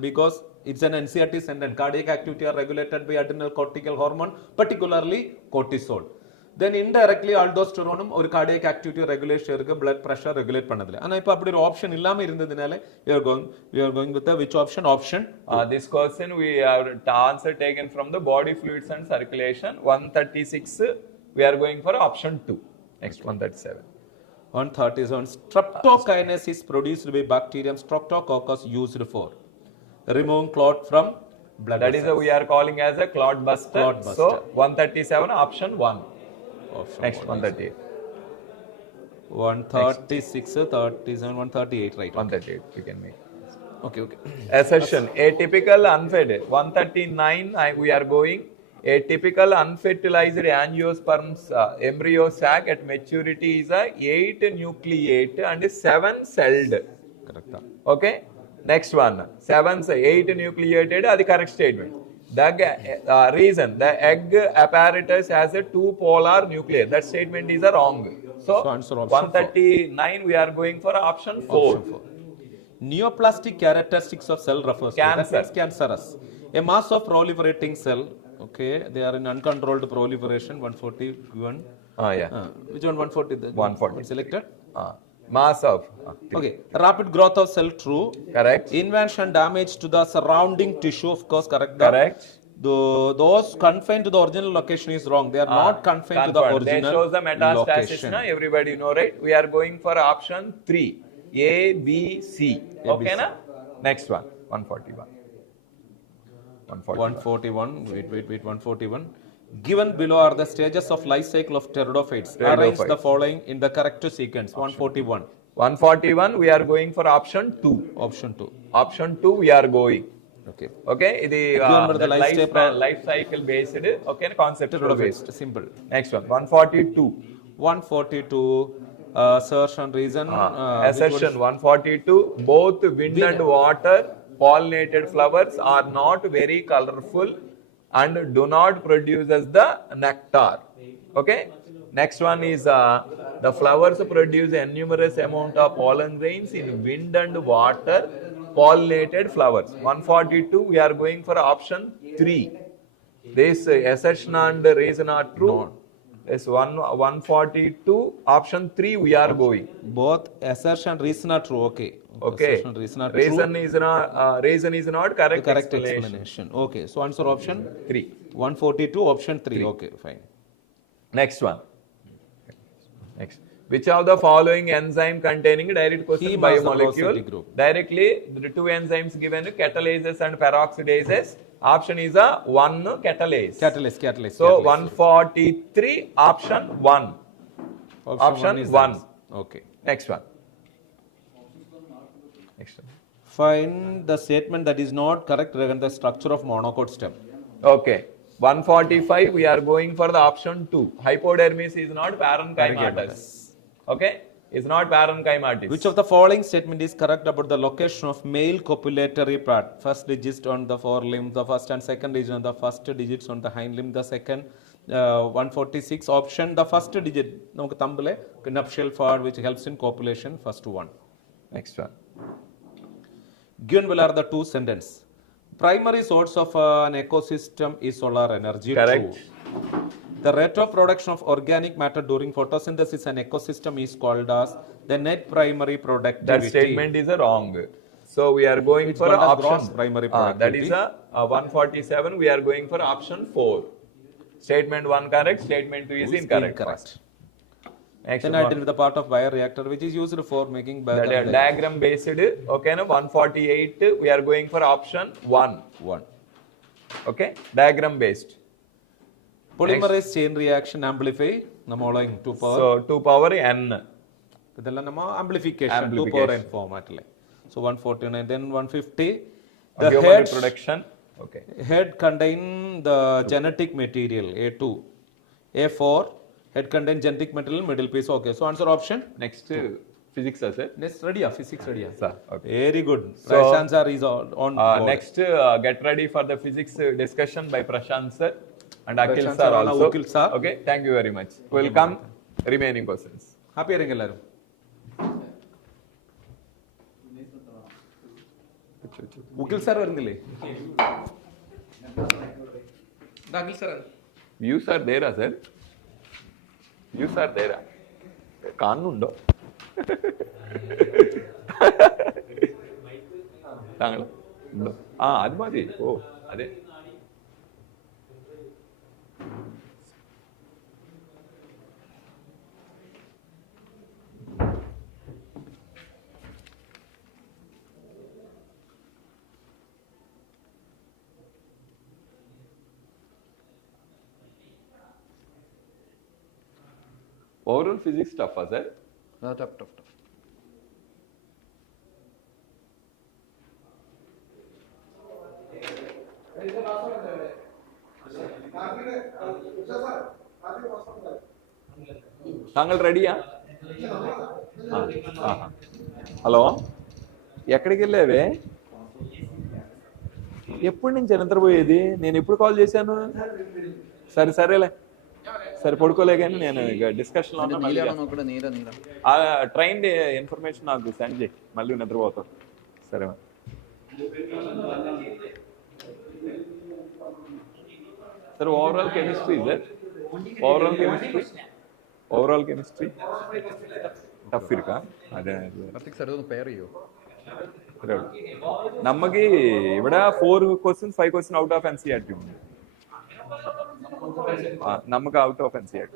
because it's an NCERT sentence. Cardiac activity are regulated by adrenal cortical hormone, particularly cortisol. Then indirectly aldosterone or cardiac activity regulation blood pressure regulate pannadile. And ipo appadi option illama irundadinale we are going with the which option? Option this question we have answer taken from the body fluids and circulation. 136 we are going for option 2. Next 137. 137. Streptokinase is produced by bacterium Streptococcus used for removing clot from blood That is we are calling as a clot buster. So 137 option 1. Next 138. 136, 37, 138, right? 138 we can make. Okay. Assertion. A typical unfed. 139 we are going. A typical unfertilized angiosperm's embryo sac at maturity is a 8 nucleate and 7 celled. Correct. Okay. Next one. 8 nucleated. That's the correct statement. The reason the egg apparatus has a 2 polar nucleus. That statement is wrong. So answer option 139 we are going for option 4. Neoplastic characteristics of cell refers Cancer. to cancerous. A mass of proliferating cell. Okay, they are in uncontrolled proliferation. 141. Which one? 140. 140. Selected. Mass of. Okay, rapid growth of cell, true. Correct. Invasion damage to the surrounding tissue, of course, correct. Correct. Those confined to the original location is wrong. They are not confined to the original They shows the metastasis. location. Everybody know, right? We are going for option 3. A, B, C. Okay, na? Next one. 141. 141. Wait. 141. Given below are the stages of life cycle of pteridophytes. Arrange the following in the correct sequence. 141. 141, we are going for option 2. Option 2. Option 2, we are going. Okay. Okay, the life cycle based, okay, conceptual based. Simple. Next one, 142. 142. Assertion reason. Assertion 142. Both wind and water pollinated flowers are not very colorful and do not produce as the nectar. Okay. Next one is the flowers produce a numerous amount of pollen grains in wind and water pollinated flowers. 142, we are going for option 3. This assertion and reason are true. No. Yes, 142, option 3 we are going. Both assertion and reason are true. Okay. Okay. Assertion, reason are reason true. Is not correct. The correct explanation. Okay. So answer option 3. 142, option 3. Okay, fine. Next one. Next. Which of the following enzyme containing direct question biomolecule? Directly, the two enzymes given, catalases and peroxidases. Option is a 1 catalase. Catalase. So 143, option 1. Option 1. Okay. Next one. Next one. Find the statement that is not correct regarding the structure of monocot stem. Okay. 145, we are going for the option 2. Hypodermis is not parenchymatous. Okay? Is not parenchymatous. Which of the following statement is correct about the location of male copulatory part? First digits on the forelimb, the first and second digit on the first digits on the hind limb, the second 146 option, the first digit, nuptial fluid which helps in copulation, first one. Next one. Given below are the two sentences. Primary source of an ecosystem is solar energy. Correct. True. The rate of production of organic matter during photosynthesis in an ecosystem is called as the net primary productivity. That statement is wrong. So we are going for option. Gross primary productivity. That is 147. We are going for option 4. Statement 1 correct. Statement 2 is incorrect. Next then one. identify the part of bioreactor which is used for making that diagram based. Okay, no, 148. We are going for option 1. Okay, diagram based. Polymerase chain reaction amplify. 2 power. So 2 power n. Amplification. 2 power n format. So 149. Then 150. The head production. Okay. Head contain the genetic material. A2. A4. Head contain genetic material, middle piece. Okay. So answer option. Next physics, sir. Next ready. Physics ready. Sir. Okay. Very good. So, right answer is on board. Next, get ready for the physics discussion by Prashant sir and Akhil sir also. Akhil sir. Okay. Thank you very much. Welcome. Remaining questions. Happy hearing ellarum. Akhil sir varundile. Akhil sir. Views are there, sir. Views are there. Kannundo. താങ്കൾ അത് മതി ഓ അതെ overall physics tough, sir? Tough. താങ്കൾ రెడీయా hello ఎక్కడికి వెళ్ళావే ఎప్పుడు నుంచి నిద్రపోయేది నేను ఎప్పుడు కాల్ చేశాను సరేలే సరే పడుకోలే కానీ నేను ఇక డిస్కషన్ లో ట్రైన్ ఇన్ఫర్మేషన్ నాకు సెండ్ చేయి మళ్ళీ నిద్రపోతాను సరే sir overall chemistry sir overall chemistry tough ഇരിക്കാ അതെ നമുക്ക് ഇവിടെ 4 questions 5 questions out of NCERT ഉണ്ട് നമുക്ക് out of NCERT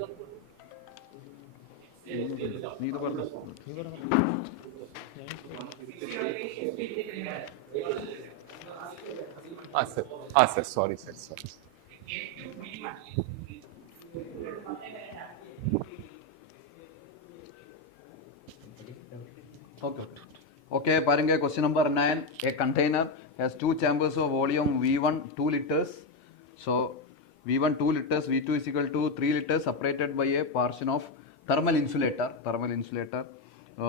sir. Sorry, sir. Sorry. Okay, paranga question number 9. A container has two chambers of volume V1 2 liters. So V1 2 liters, V2 is equal to 3 liters separated by a portion of thermal insulator.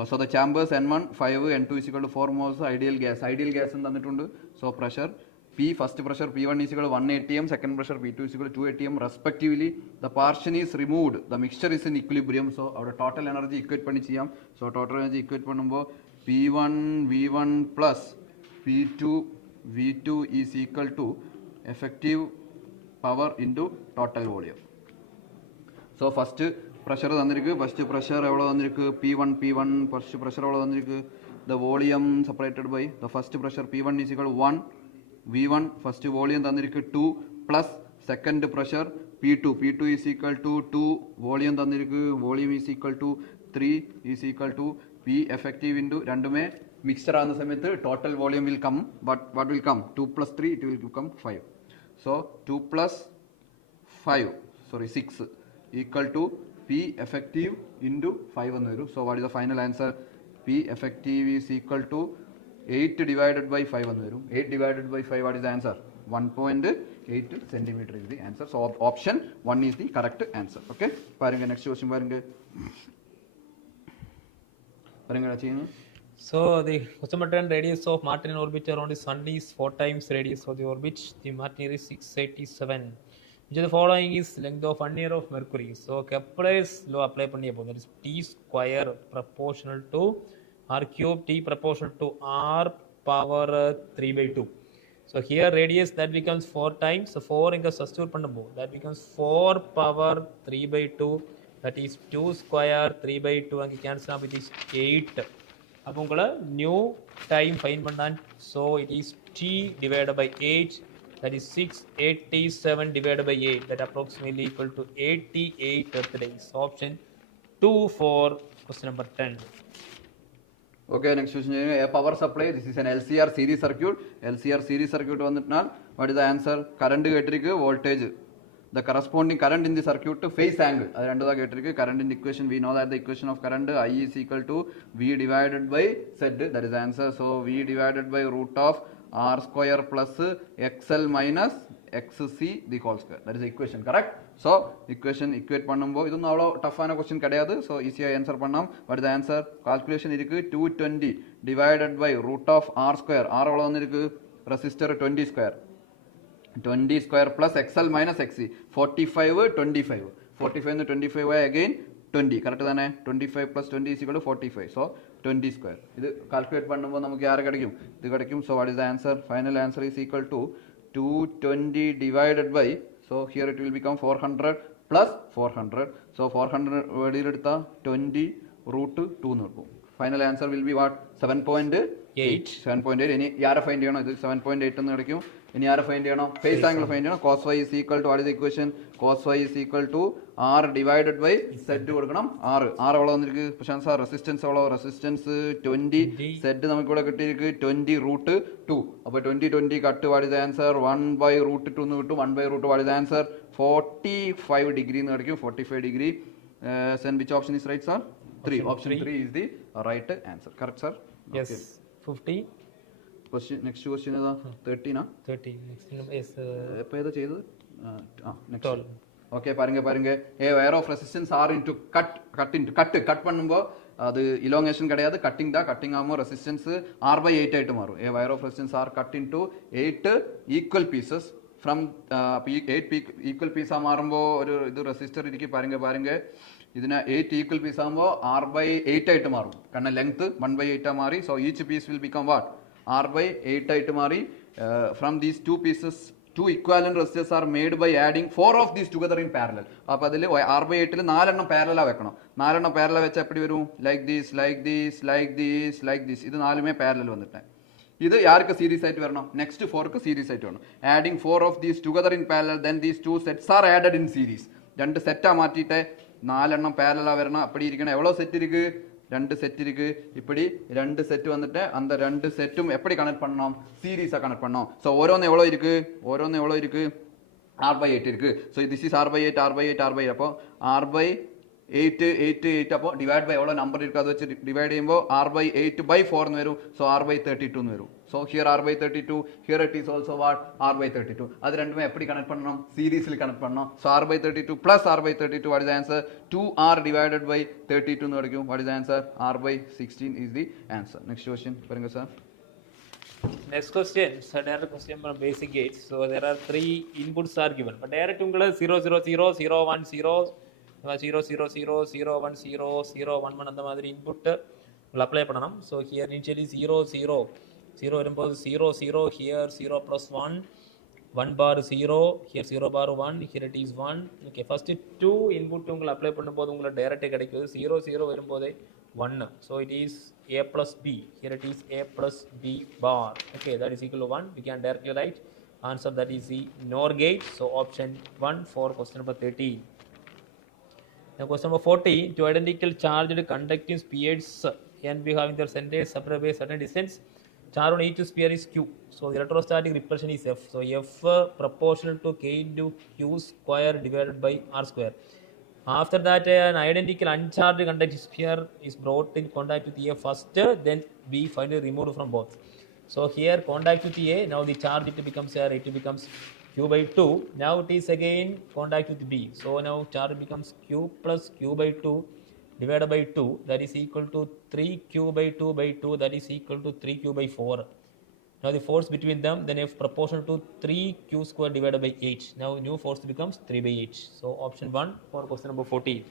So the chambers N1 5, N2 is equal to 4 moles ideal gas. Ideal gas in the so pressure P, first pressure P1 is equal to 1 atm, second pressure P2 is equal to 2 atm respectively. The portion is removed, the mixture is in equilibrium. So our total energy equate panni cheyam. So total energy equate pannumbo P1 V1 plus P2 V2 is equal to effective power into total volume. So first pressure തന്നിരിക്കു, first pressure എവിടെ തന്നിരിക്കു P1 first pressure എവിടെ തന്നിരിക്കു, the volume separated by the first pressure P1 is equal to 1, V1 first volume തന്നിരിക്കു 2 plus second pressure P2 is equal to 2, volume തന്നിരിക്കു, volume is equal to 3 is equal to P effective into രണ്ടുമേ mixture ആകുന്ന സമയത്ത് total volume will come, but what will come 2 plus 3 it will become 5. So 2 plus 6 equal to P effective into 5 എന്ന് വരും. So what is the final answer? P effective is equal to 8 divided by 5 എന്ന് വരും. 8 divided by 5, what is the answer? 1.8 centimeter is the answer. So option 1 is the correct answer. Okay, பாருங்க next question பாருங்க. So the Kosamatran radius of Martin orbit around the Sun is 4 times radius of the orbit. The Martin is 687. Which of the following is length of 1 year of Mercury? So Kepler's law apply panniya po. That is T square proportional to R cube, T proportional to R power 3 by 2. So here radius that becomes 4 times. So 4 inga substitute pannabo. That becomes 4 power 3 by 2. That is 2 square 3 by 2 and cancel up with this 8. அப்போ உங்களை new time fine பண்ணான். So it is T divided by 8, that is 687 divided by 8, that approximately equal to 88 Earth days. Option 2 for question number 10. Okay, next question. A power supply, this is an LCR series circuit. LCR series circuit വന്നിട്ടാൽ what is the answer? Current കേട്ടിരിക്കുക, voltage, the corresponding current in the circuit to phase angle. അത് രണ്ടുതാ കേട്ടിരിക്കുക. Current in the equation, we know that the equation of current I is equal to V divided by Z, that is the answer. So V divided by root of R square plus XL minus XC the whole square, that is the equation, correct? So equation equate பண்ணும்போ இதொന്നും அவ்வளோ டஃப்பான question கிடையாது. So ஈஸியாக answer பண்ணலாம். But the answer calculation இருக்குது 220 divided by root of R square. R எவ்வளோ வந்து இருக்குது resistor 20 square plus XL minus XC 45 25 and 25 again 20, correct தானே? 25 plus 20 is equal to 45. So 20 square. இது calculate பண்ணும்போது நமக்கு யாரு கிடைக்கும்? இது கிடைக்கும். So what is the answer? Final answer is equal to 220 divided by, so here it will become 400 plus 400. So 400 வெளியிലെടുത്താ 20 root 2 എന്ന് இருக்கும். Final answer will be what? 7.8. 7.8. ഇനി യാരെ ഫൈൻഡ് ചെയ്യണം? ഇത് 7.8 എന്ന് கிடைக்கும். ഇനി ആരെ ഫൈൻഡ് ചെയ്യണം? ഫേസ് ആംഗിൾ ഫൈൻഡ് ചെയ്യണം. cos y is equal to, what is the equation? cos y is equal to r divided by z കൊടുക്കണം. r എவ்வளவு വന്നിരിക്ക്? പ്രശാന്ത് സാർ റെസിസ്റ്റൻസ് എவ்வளவு? റെസിസ്റ്റൻസ് 20, z നമുക്ക് ഇവിടെ കിട്ടിയിരിക്ക് 20 root 2. അപ്പോൾ 20 cut, what is the answer? 1 by root 2 എന്ന് കിട്ടും. 1 by root 2, what is the answer? 45 degree എന്ന് കിടക്കും. 45 degree. Then which option is right, sir? 3. Option 3 is the right answer. Correct, sir? Yes. Okay. 50. Question, next question is 13 na? 30. Next number is എപ്പോൾ ഏതാ ചെയ്തത്? Next. 12. Okay, பாருங்க. A wire of resistance R into cut பண்ணும்போது அது elongation கிடையாது, cutting தான். cutting ஆகும்போது resistance R by 8 ஆயிட்டு மாறும். A wire of resistance R cut into 8 equal pieces from 8 equal piece ആ മാറുമ്പോൾ ഒരു ഇത് resistor ഇരിക്കും. பாருங்க ഇതിന് 8 equal piece ആകുമ്പോൾ R by 8 ആയിട്ട് മാറും. കാരണം length 1 by 8 ആ മാറി. So each piece will become what? R by 8 ആയിട്ട് മാറി. From these two pieces, 2 equivalent resistors are made by adding 4 of these together in parallel. അപ്പോൾ അതിൽ R by 8 4 പാരലൽ വെക്കണം. 4 പാരലൽ വെച്ചാൽ എപ്പടി വരും? like this. ഇത് നാലുമേ പാരലൽ വന്നിട്ട് ഇത് യാർക്ക് സീരീസ് ആയിട്ട് വരണം? നെക്സ്റ്റ് 4ക്ക് സീരീസ് ആയിട്ട് വരണം. Adding 4 of these together in parallel, then these two sets are added in series. രണ്ട് സെറ്റാ മാറ്റിയിട്ട് 4 പാരലലാ വരണം. അപ്പടി ഇരിക്കണം. എவ்வளோ സെറ്റ് இருக்கு? ரெண்டு செட் இருக்கு. இப்படி ரெண்டு செட் வந்துட்டு அந்த ரெண்டு செட்டும் எப்படி கனெக்ட் பண்ணோம்? சீரீஸா கனெக்ட் பண்ணோம். ஸோ ஒவ்வொன்று எவ்வளோ இருக்கு? ஒவ்வொன்று எவ்வளோ இருக்கு? R/8 இருக்கு. So this is R/8 R/8 R/8. அப்போ R/8 8 அப்போ டிவைட் பை எவ்வளோ நம்பர் இருக்கு அதை வச்சு டிவைட் ചെയ്യുമ്പോൾ R/8/4 വരും. സോ R/32 വരും. So here R/32, here it is also what? R/32. அது ரெண்டுமே எப்படி கனெக்ட் பண்ணணும்? சீரிஸ்ல கனெக்ட் பண்ணணும். So R/32 plus R/32, what is the answer? 2R divided by 32 ன்னு கிடைக்கும். What is the answer? R/16 is the answer. Next question பாருங்க sir. Next question, so direct question from basic gates. So there are three inputs are given, but direct உங்களுக்கு 0 0 0 0 1 0 0 0 0 0 1 0 0 1 1 அந்த மாதிரி input apply பண்ணணும். So here initially 0 0 0 வரும்போது 0 0 here 0 plus 1 1 bar 0 here 0 bar 1 here it is 1. okay first two input உங்களுக்கு apply பண்ணும்போது உங்களுக்கு direct கிடைக்குது 0 0 வரும்போது 1. so it is a plus b, here it is a plus b bar. okay that is equal to 1. we can directly write answer, that is the NOR gate. so option 1 for question number 13. now question number 14, to identical charged conducting spheres and we have in their center separated by certain distance, charge on each sphere is q. so the electrostatic repulsion is F. so F proportional to k into q square divided by r square. After that an identical uncharged conducting sphere is brought in contact with A first, then B finally removed from both. so here contact with A, now the charge it becomes q by 2. now it is again contact with B, so now charge becomes q plus q by 2 divided by 2, that is equal to 3q by 2 by 2, that is equal to 3q by 4. now the force between them, then F proportional to 3q square divided by h. now new force becomes 3 by h. so option 1 for question number 14.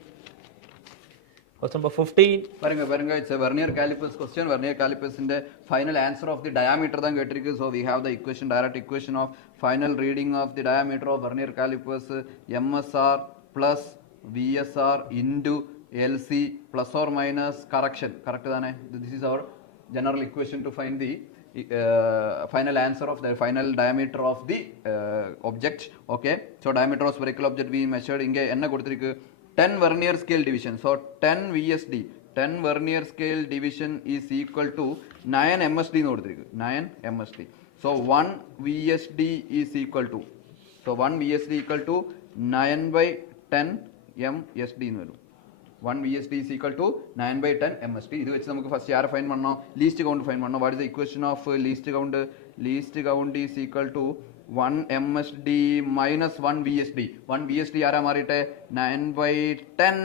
question number 15, பாருங்க it's a Vernier calipers question. Vernier calipers in the final answer of the diameter தான் கேட்டிருக்கு. so we have the equation, direct equation of final reading of the diameter of Vernier calipers, MSR plus VSR into LC plus or minus correction. correct தானே? this is our general equation to find the final answer of the final diameter of the object. okay so diameter of spherical object we measured. இங்க என்ன கொடுத்திருக்கு? 10 Vernier scale division. so 10 VSD, 10 Vernier scale division is equal to 9 MSD ன்னு கொடுத்திருக்கு. 9 MSD. so 1 VSD is equal to, so 1 VSD equal to 9 by 10 MSD ன்னு வரும். 1 VSD is equal to 9 by 10 MSD. இது வச்சு நமக்கு ஃபர்ஸ்ட் யாரை find பண்ணோம்? Least count find பண்ணோம். What is the equation of least count? Least count is equal to 1 MSD minus 1 VSD. 1 VSD யாரா மாறிட்டே? 9 by 10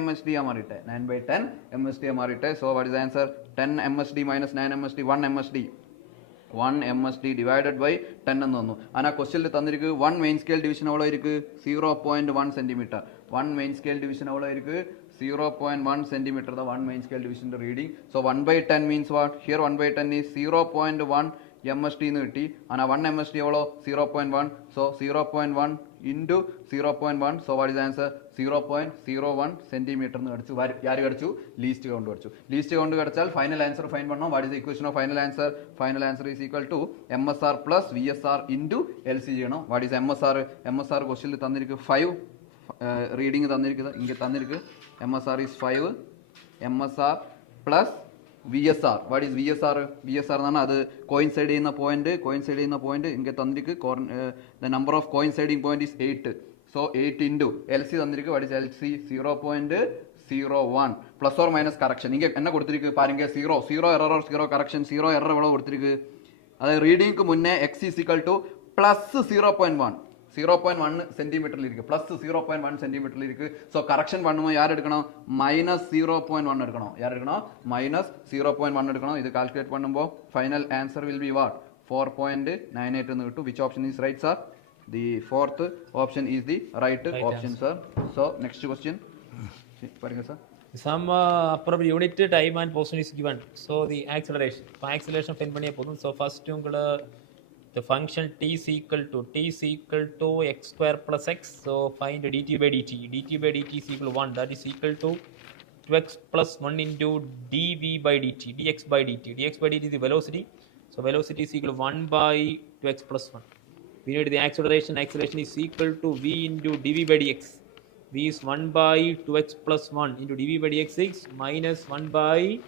MSD ஆ மாறிட்டே. 9 by 10 MSD ஆ மாறிட்டே. so what is the answer? 10 MSD minus 9 MSD, 1 MSD. 1 MSD divided by 10 എന്ന് വന്നു. Anna ക്വസ്റ്റ്യനിൽ തന്നിരിക്ക് 1 main scale division എவ்வளோ இருக்கு? 0.1 cm. 1 main scale division എவ்வளோ இருக்கு? 0.1 cm the 1 main scale division the reading. so 1 by 10 means what? here 1 by 10 is 0.1 MSD ന്ന് കിട്ടി. ആനാ 1 MSD എவ்வளோ? 0.1. so 0.1 into 0.1, so what is the answer? 0.01 cm എന്ന് കടിച്ചു. ആര് കടിച്ചു? ലീസ്റ്റ് കൗണ്ട് കടിച്ചു. ലീസ്റ്റ് കൗണ്ട് കടിച്ചാൽ ഫൈനൽ ആൻസർ ഫൈൻഡ് பண்ணோம். what is the equation of final answer? final answer is equal to MSR plus VSR into LC ചെയ്യണം. what is MSR? MSR ക്വസ്റ്റ്യനിൽ തന്നിരിക്കും 5 റീഡിംഗ് തന്നിരിക്കുന്നത്. ഇങ്ങനെ തന്നിരിക്കും MSR is 5, MSR plus VSR. what is VSR? VSR എന്നാണ് അത് coincide ചെയ്യുന്ന point ഇങ്ങനെ തന്നിരിക്കും. the number of coinciding point is 8. so 8 into LC തന്നിരിക്കും. what is LC? 0.01 plus or minus correction. ഇങ്ങനെ என்ன കൊടുത്തിരിക്കും பாருங்க? 0 error or 0 correction. 0 error എவ்வளவு കൊടുത്തിരിക്കും? അതായത് റീഡിംഗ് മുന്നേ x is equal to plus 0.1 സെന്റിമീറ്ററിൽ ഇരിക്കും. പ്ലസ് 0.1 സെന്റിമീറ്ററിൽ ഇരിക്കും. സോ കറക്ഷൻ பண்ணுമ്പോൾ யாரெடுக்கணும்? മൈനസ് 0.1 എടുക്കണം. யாரெடுக்கணும்? മൈനസ് 0.1 എടുക്കണം. ഇത് കാൽക്കുലേറ്റ് பண்ணுമ്പോൾ final answer will be what? 4.98 എന്ന് കിട്ടും. Which option is right sir? The fourth option is the right option sir. So next question പറയുക sir. some appropriate unit time and position is given. so the acceleration find பண்ணிய போதும். so first உங்களுக்கு the function t is equal to x square plus x. so find dt by dt. dt by dt is equal to 1, that is equal to 2x plus 1 into dv by dt, dx by dt. dx by dt is the velocity. so velocity is equal to 1 by 2x plus 1. we need the acceleration is equal to v into dv by dx. V is 1 by 2x plus 1 into dv by dx 6 minus 1 by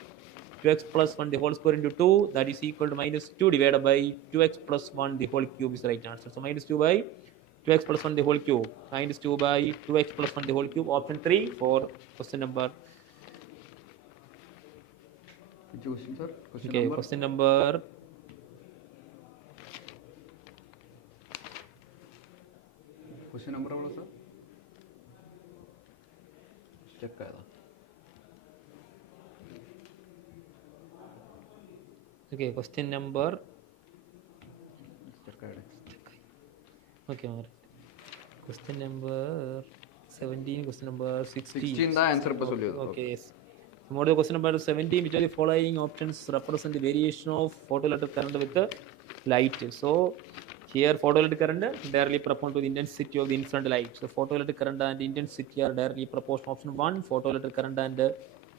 2x plus 1 the whole square into 2, that is equal to minus 2 divided by 2x plus 1 the whole cube is the right answer. So minus 2 by 2x plus 1 the whole cube, minus 2 by 2x plus 1 the whole cube, option 3 for question number. Which question, sir? Question Okay, number? question number. Question number eவ்வளோ sir? Check ஆயதா? Okay, question number. Check ஆயதா. Okay, all right. Question number 17, question number 16. 16 தான் answer இப்ப சொல்லியது. Okay, yes. What is question number 17? Which are the following options represent the variation of photoelectric current with the light? So, here photoelectric current directly proportional to the intensity of the incident light. So, photoelectric current and intensity are directly proportional. Option 1, photoelectric current and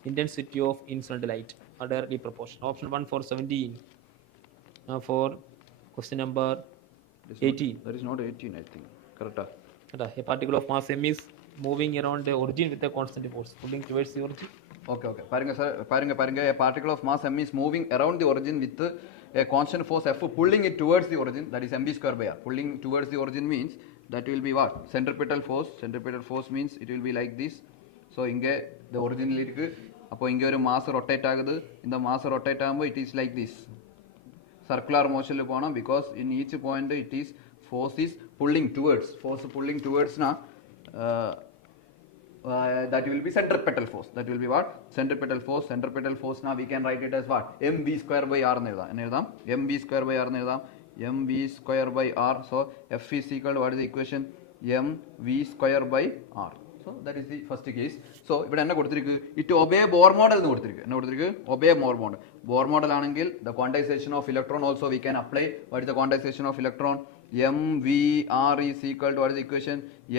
intensity of incident light are directly proportional. Option 1 for 17. Now for question number 18. That is not 18, I think. Correct. A particle of mass m is moving around the origin with a constant force, pulling towards the origin. Okay, okay. பாருங்க sir, பாருங்க a particle of mass m is moving around the origin with a constant force F pulling it towards the origin, that is mv square by r. Pulling towards the origin means that will be what? Centripetal force. Centripetal force means it will be like this. So இங்க the origin இருக்கு, அப்போ இங்க ஒரு mass rotate ஆகுது, இந்த mass rotate ஆகும்போது it is like this. Circular motion போனோம், because in each point it is force is pulling towards. Force pulling towards na that will be centripetal force. That will be what? Centripetal force. Centripetal force now we can write it as what? mv square by r mv square by r mv square by r. So F is equal to what is the equation? mv square by r. So that is the first case. So ഇവിടെ என்ன കൊടുത്തിരിക്കു? It obey Bohr model എന്ന് കൊടുത്തിരിക്കു. என்ன കൊടുത്തിരിക്കു? Obey Bohr model. Bohr model ആണെങ്കിൽ the quantization of electron also we can apply. What is the quantization of electron? mvr is equal to what is the equation?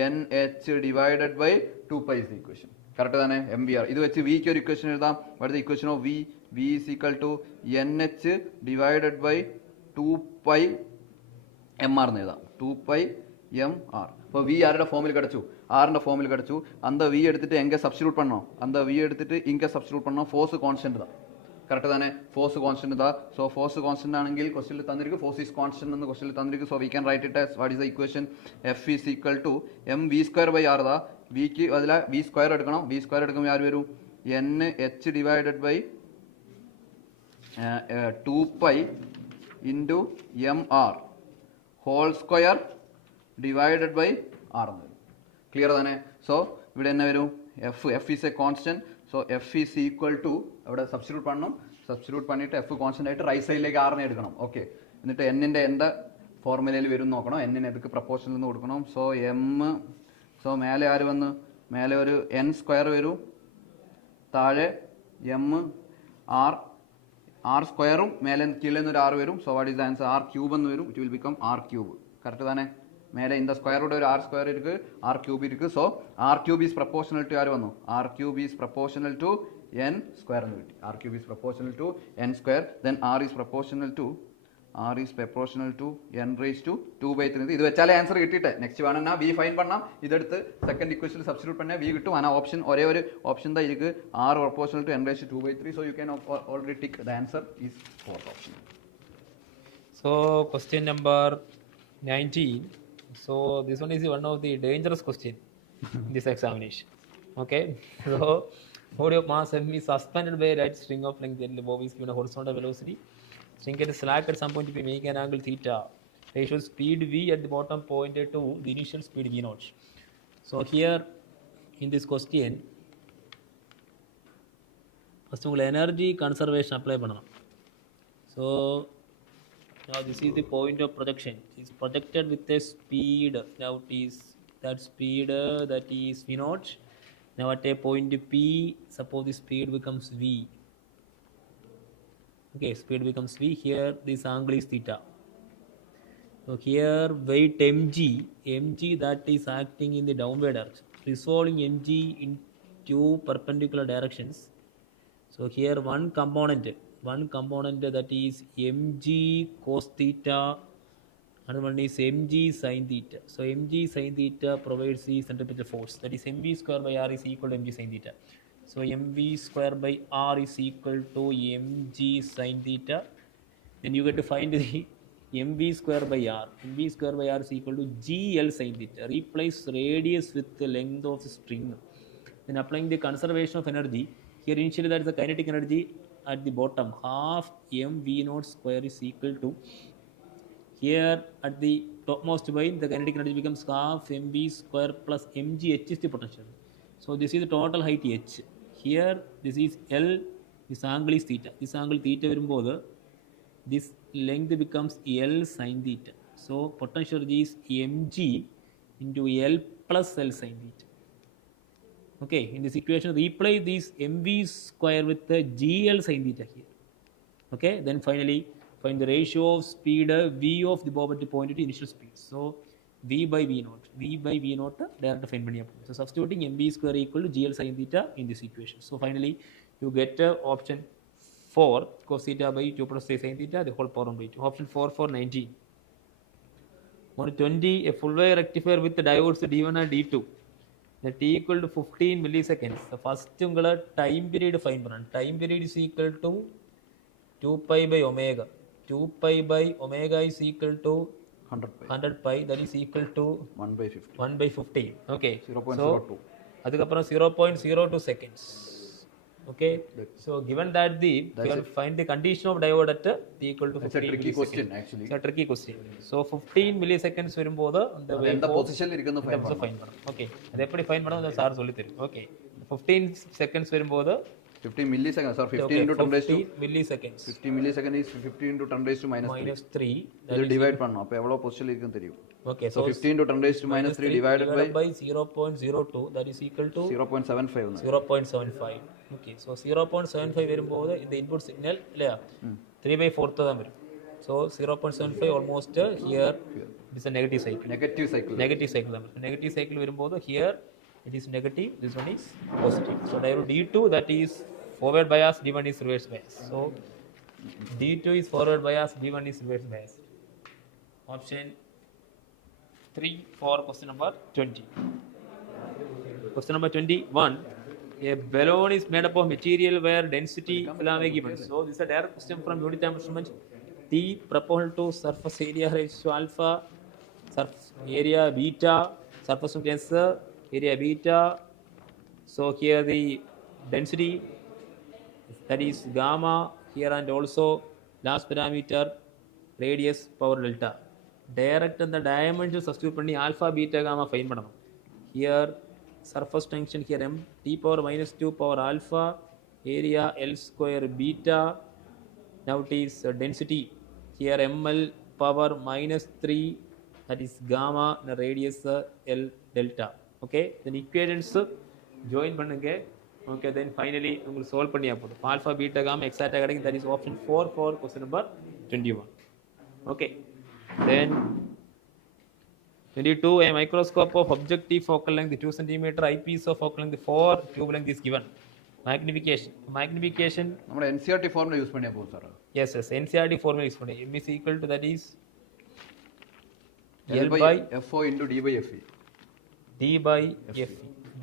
nh divided by 2 pi is the equation. Correct தானே? mvr. ഇത് വെച്ച് v ക്ക് ഒരു equation എഴുതാം. What is the equation of v? v is equal to nh divided by 2 pi mr എന്ന് എഴുതാം. 2 pi mr. അപ്പോൾ v ആരുടെ ഫോമിൽ കിടച്ചു? ആറിന്റെ ഫോമിൽ കിടച്ചു. அந்த v എടുത്തിട്ട് എങ്ക സബ്സ്റ്റിറ്റ്യൂട്ട് பண்ணோம்? அந்த v എടുത്തിട്ട് ഇങ്ക സബ്സ്റ്റിറ്റ്യൂട്ട് பண்ணோம். ഫോഴ്സ് കോൺസ്റ്റന്റ് தான். കറക്റ്റ് തന്നെ? ഫോഴ്സ് കോൺസ്റ്റന്റ് ഇതാ. സോ ഫോഴ്സ് കോൺസ്റ്റന്റ് ആണെങ്കിൽ ക്വസ്റ്റ്യനിൽ തന്നിരിക്കും ഫോഴ്സ് ഈസ് കോൺസ്റ്റന്റ് എന്ന് ക്വസ്റ്റ്യനിൽ തന്നിരിക്കും. So we can write it as what is the equation? F is equal to M V square by R. ഇതാ വിക്ക് അതിൽ വി സ്ക്വയർ എടുക്കണം. വി സ്ക്വയർ എടുക്കുമ്പോൾ ആര് വരും? N H divided by 2 pi into M R whole square divided by R എന്ന് വരും. Clear തന്നെ? സോ ഇവിടെ என்ன വരും? F is a constant. So F is equal to അവിടെ സബ്സ്റ്റിറ്റ്യൂട്ട് பண்ணணும். സബ്സ്റ്റിറ്റ്യൂട്ട് பண்ணிட்டு എഫ് കോൺസ്റ്റന്റ് ആയിട്ട് റൈറ്റ് സൈഡിലേക്ക് ആറിനെ എടുക്കണം. ഓക്കെ, എന്നിട്ട് എന്നിന്റെ എന്ത് ഫോർമുലയിൽ വരും നോക്കണം. എന്നിന് എതൊക്കെ പ്രപ്പോർഷനിൽ നിന്ന് കൊടുക്കണം. സോ എം, സോ മേലെ ആര് വന്ന്? മേലെ ഒരു എൻ സ്ക്വയർ വരും, താഴെ എം ആർ ആർ സ്ക്വയറും മേലെ കീഴിൽ നിന്നൊരു ആർ വരും. So what is the answer? R cube എന്ന് വരും. It will become R cube. Correct തന്നെ? மேலே இந்த ஸ்கொயரோட ஒரு ஆர் ஸ்கொயர் இருக்கு, ஆர் கியூப் இருக்கு. So R cube is proportional to யார் வந்தோம்? R cube is proportional to N square എന്ന് കിട്ടി. R cube is proportional to N square. Then R is proportional to N raise to 2/3. ഇത് വെച്ചാലേ answer കിട്ടിയിട്ട് next വേണമെന്നാ V fine பண்ணாம். ഇതെടുത്ത് second ഇക്വേഷനിൽ സബ്സ്റ്റിറ്റ്യൂട്ട് பண்ணാൽ വി കിട്ടും. ஆனால் ഓപ്ഷൻ ഒരേ ഒരു ഓപ്ഷൻ தான் இருக்கு, R proportional to N raise to 2/3. So you can already tick the answer is fourth option. So question number 19. So this one is one of the dangerous question in this examination. Okay, so body of mass m is suspended by a right string of length L above is given a horizontal velocity. String is slack at some point if we make an angle theta. Ratio speed v at the bottom pointed to the initial speed v naught. So here in this question, first of all energy conservation apply பண்ணலாம். So now this is the point of projection. It is projected with a speed. Now it is that speed that is v naught. Now at a point P, suppose the speed becomes v. Okay, speed becomes v. Here this angle is theta. So here weight mg that is acting in the downward direction, resolving mg into perpendicular directions. So here one component that is mg cos theta Another one is mg sin theta. So mg sin theta provides the centripetal force. That is mv square by r is equal to mg sin theta. So mv square by r is equal to mg sin theta. Then you get to find the mv square by r. mv square by r is equal to gl sin theta. Replace radius with the length of the string. Then applying the conservation of energy. Here initially that is the kinetic energy at the bottom. Half mv naught square is equal to, here at the topmost point, the kinetic energy becomes half mv square plus mg h is the potential. So this is the total height h. Here this is L, this angle is theta. This angle theta varumbodhu, this length becomes L sin theta. So potential energy is mg into L plus L sin theta. Okay, in this equation replace this mv square with the gl sin theta here. Okay, then finally find the ratio of speed v of the bob at the point at initial speed. So v by v naught direct find panniya. So substituting mv square equal to gl sin theta in this equation. So finally you get option 4 cos theta by 2 plus 3 sin theta the whole power 1 by 2. Option 4 for 19. 120, a full wave rectifier with the diodes D1 and D2. The t equal to 15 milliseconds. The first time period find. Time period is equal to 2 pi by omega. 2 pi by omega is equal to 100 pi. That is equal to 1 by 50. 1 by 50. Okay. 0.02. So, adukapra 0.02 seconds. Okay. So given that you can find the condition of diode at t equal to 15 It's a tricky milliseconds. question actually. It's a tricky question. So 15 milliseconds varumbodhu the wave position find. Okay. Adu eppadi find panadum sir solli therum. Okay. 15 seconds varumbodhu 15 milliseconds, sir. 15 okay, into 10 raised to 15 milliseconds. 50 milliseconds is 15 into 10 raised to minus 3. Minus 3. This divide pannu. appo evlo position irukkum theriyum. Okay, So 15 into 10 raised to minus 3 divided by 0.02, that is equal to 0.75. 0.75. Okay, so 0.75 varumbodhu in the input signal 3 by 4th தான் வரும். So 0.75 almost here it is a negative cycle. Negative cycle. Negative cycle தான் வரும். Negative cycle varumbodhu here it is negative, this one is positive. So diode D2 that is forward bias, D1 is reverse bias. So D2 is forward bias, D1 is reverse bias. Option 3 for question number 20. Question number 21. A balloon is made up of material where density is given. So this is a direct question from unit time measurement. T proportional to surface area raised to alpha, surface area beta, surface tensor, area beta. So here the density, that is gamma here, and also last parameter radius power delta. Direct and the dimension substitute panni alpha beta gamma find pananam. Here surface tension here m t power minus 2 power alpha, area L square beta. Now it is density here ml power minus 3, that is gamma, the radius L delta. Okay, then equations join பண்ணுங்க. Okay, then finally we solve பண்ணியா போதும். Alpha beta gamma exact கிடைக்கும். That is option 4 for question number 21. Okay, then 22, a microscope of objective focal length 2 cm, eyepiece of focal length 4, tube length is given. Magnification നമ്മുടെ NCERT formula use பண்ணியா போதும் sir. Yes, NCERT formula use பண்ணி. M is equal to, that is L by FO into D by FE. D by F.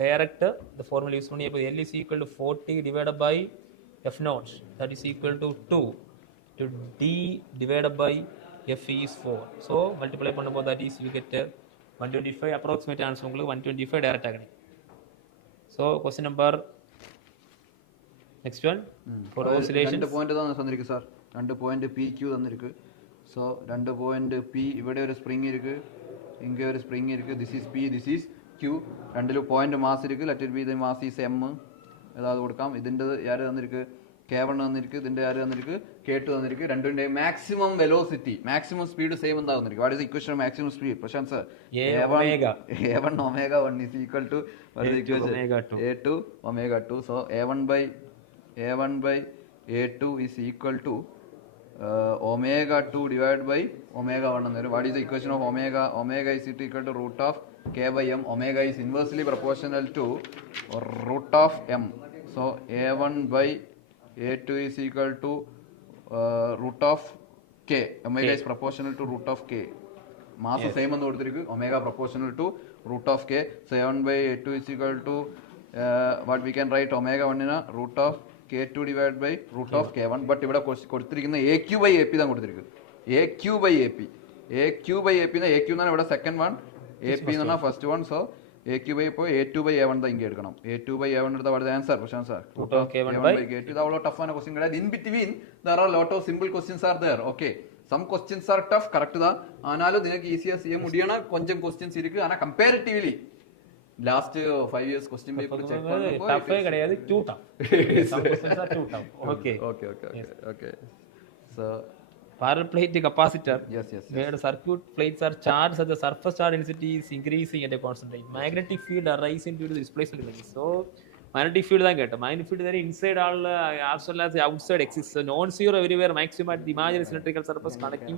Direct the formula use பண்ணி. L is equal to 40 divided by F naught, that is equal to 2 to D divided by Fe is 4. So multiply பண்ணும்போது that is you get 125. approximate answer உங்களுக்கு 125 direct ஆகணும். So question number next one for oscillations. 2 point தான் தந்திருக்கு sir. 2 point PQ தந்திருக்கு. So 2 point P, ഇവിടെ ഒരു spring இருக்கு, இங்க ஒரு ஸ்ப்ரிங் இருக்கு. this is P, this is Q. രണ്ടിലും പോയിന്റ് മാസ് ഇருக்கு. let it be the mass is M. ஏதாவது കൊടുക്കാം. ഇതിന്റെ யாரு തന്നിருக்கு? K1 തന്നിருக்கு. ഇതിന്റെ யாரு തന്നിருக்கு? K2 തന്നിருக்கு. രണ്ടിന്റെ maximum velocity, maximum speed same എന്താ തന്നിருக்கு? What is the equation of maximum speed? Prashant sir, A1 omega 1 is equal to what is the equation? A2 omega 2. So A1 by A2 is equal to omega 2 divided by omega 1 and what is the equation of omega? Omega is equal to root of k by m. Omega is inversely proportional to root of m. So A1 by A2 is equal to root of k. Omega is proportional to root of k. mass same എന്ന് കൊടുത്തിരിക്കും, omega proportional to root of k, 7/2 is equal to what we can write omega 1 in a root of k2 divided by root of k1, but ഇവിടെ കൊടുത്തിരിക്കുന്ന aq/ap தான் കൊടുത്തിരിക്കും, aq/ap, aq/ap ന aq എന്നാണ് ഇവിടെ second one, ap എന്നാണ് first one, so aq/a പോയി a2/a1 தான் ഇങ്ങ എടുക്കണം, a2/a1 എടുത്താൽ what is the answer Prashant sir? root of k1/k2. ഇത് അവളോ ടഫ് ആണ് question കിടயாது. In between there are lot of simple questions are there. Okay, some questions are tough, correct தான், ஆனாலும் നിങ്ങൾക്ക് ഈസിயா செய்ய முடியனா கொஞ்சம் questions இருக்கு, ஆனா comparatively last 5 years question paper check பண்ணப்போ tough கிடையாது, too tough. Some questions are too tough. Okay. Okay. So Parallel plate capacitor. yes. Where the circuit plates are charged at the surface charge density is increasing at a constant rate. Magnetic field arising due to the displacement energy. So magnetic field தான் கேட்டோம். Magnetic field there inside all as well as outside exists. So non-zero everywhere maximum at the imaginary cylindrical surface connecting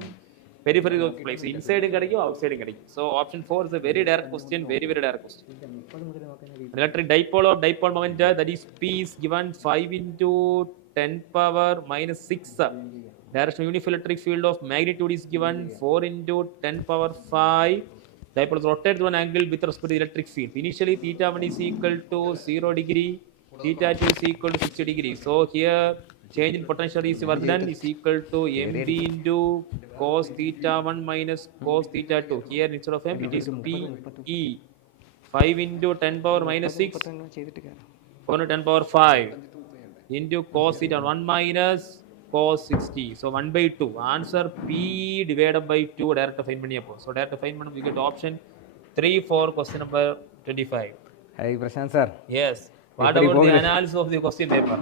periphery of place. Inside கிடைக்கும், outside கிடைக்கும். So option 4 is a very direct question, very direct question. Electric dipole or dipole moment, that is P is given 5 into 10 power minus 6. Direction of uniform electric field of magnitude is given 4 into 10 power 5. Dipole is rotated to an angle with respect to the electric field. Initially, theta 1 is equal to 0 degree, theta 2 is equal to 60 degree. So here, change in potential is work done is equal to mb into cos theta 1 minus cos theta 2. Here, instead of m, it is pe. 5 into 10 power minus 6, 4 into 10 power 5 into cos theta 1 minus cos 60. So 1/2. Answer P divided by 2 direct find பண்ணியப்போ. So direct find பண்ண we get option 3 for question number 25. Hi Prashant sir. Yes. What about the analysis of the question paper?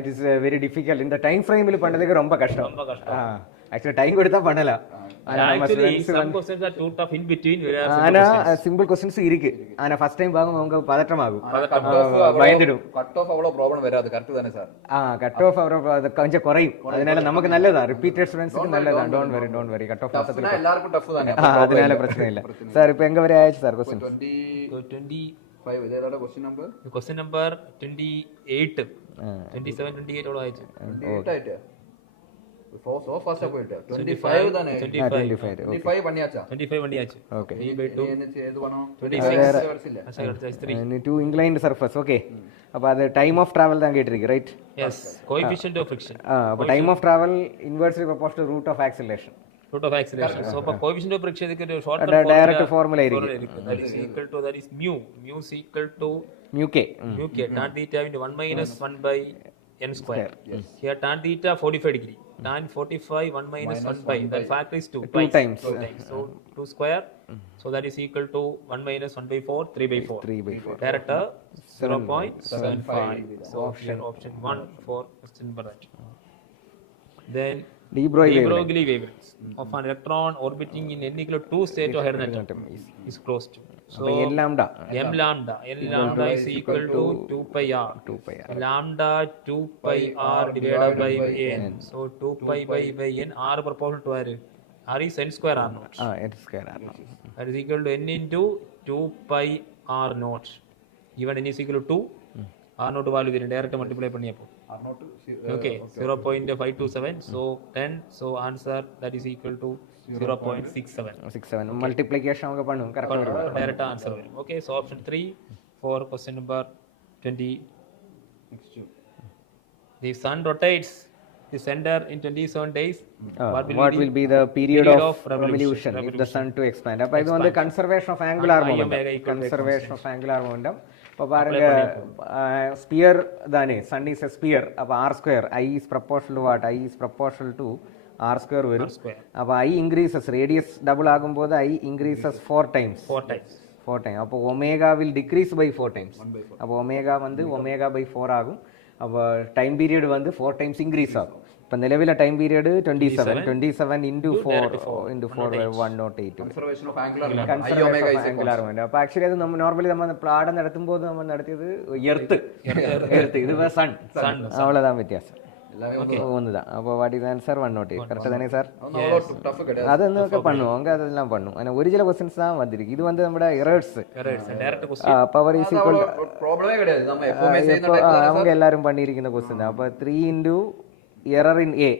It is very difficult. இந்த time ஃப்ரேமில் பண்ணதுக்கு ரொம்ப கஷ்டம். Actually time கொடுத்தா பண்ணலாம். Actually, some questions are too tough in between. ஆனா simple questions இருக்கு. ஆனா ஃபர்ஸ்ட் டைம் பாக்கும் அவங்க பதட்டமாகும். பயந்துடும். கட் ஆஃப் அவ்வளவு ப்ராப்ளம் வராது, கரெக்ட் தானே சார்? கட் ஆஃப் அவர கொஞ்சம் குறையும். அதனால நமக்கு நல்லதா, ரிப்பீட்டட் ஸ்டூடண்ட்ஸ்க்கு நல்லதா. டோன்ட் வரி கட் ஆஃப் பார்த்தா எல்லாருக்கும் டஃப் தானே. அதனால பிரச்சனை இல்ல. சார் இப்போ எங்க வரை ஆயிச்சு சார் क्वेश्चन? 25 இதோட क्वेश्चन नंबर 28 27 28 ஓட ஆயிச்சு. 28 ஆயிட்டு. So fast போயிட்டு 25 தானே. 25 பண்ணியாச்சா? 25 பண்ணியாச்சு. ஓகே. 3/2 எது பண்ணோம்? 26 வருஷில்ல. அசை 3 to inclined surface. ஓகே. அப்ப அது டைம் ஆஃப் டிராவல் தான் கேட்டிருக்கு, right? Yes. Coefficient of friction. அப்ப time of travel inversely proportional to root of acceleration. So அப்ப coefficient of friction இதுக்கு ஒரு ஷார்ட் கட் டைரக்ட் ஃபார்முலா இருக்கு. That is equal to, that is mu is equal to mu k tan theta into 1 minus 1 by n square. Here tan theta 45 degree, tan 45 1 minus 1 by, that factor is 2 times. So 2 square, so that is equal to 1 minus 1 by 4, 3/4. Direct 0.75. So option 1 for question number that. Then de Broglie wavelength of an electron orbiting in n equal to 2 state of hydrogen atom is closed. So m lambda is equal to 2 pi r. Lambda 2 pi r divided by n. So 2 pi by n, r proportional to r. R is n square r naught. n square r naught. That is equal to n into 2 pi r naught. Given n is equal to 2, r naught value direct multiply பண்ணியப்போ r naught okay 0.527. So 10, so answer that is equal to 0.67 multiplication அவங்க பண்ணும், கரெக்ட்டா வரும், direct answer வரும். Okay, so option 3 for question number 20. The sun rotates the center in 27 days. What will be the period of revolution if the sun to expand? அப்ப இது வந்து conservation of angular momentum. இப்போ பாருங்க, sphere தானே, Sun is a sphere. அப்ப r square, I is proportional to what? I is proportional to r square வரும். அப்ப I increases, radius double ஆகும்போது I increases 4 times. அப்போ omega will decrease by 4 times. அப்போ omega வந்து omega by 4 ஆகும். அப்போ time period வந்து 4 times increase ஆகும். இப்போ நிலவில time period 27 into 4 108. Conservation of angular momentum. അപ്പോൾ ആക്ച്വലി അത് നമ്മൾ നോർമലി നമ്മൾ പാഠം നടത്തുമ്പോൾ നമ്മൾ നടത്തിയത് എർത്ത്, ഇത് സൺ, அவ்வளவுதான் வித்தியாசம், ஒண்ணுதான். அப்போ வாட் இஸ் ஆன்சர் 108. கரெக்டா தானே சார்? அது என்னഒക്കെ பண்ணுவாங்க, அதெல்லாம் பண்ணும். ஆனா ஒரிஜினல் क्वेश्चंस தான் வந்திருக்கு. இது வந்து நம்ம எரர்ஸ், பவர் இஸ் ஈக்குவல் ப்ராப்ளமே கிடையாது, நம்ம எப்பவுமே செய்யற அவங்க எல்லாரும் பண்ணியிருக்கிற क्वेश्चन தான். அப்ப 3 into error in A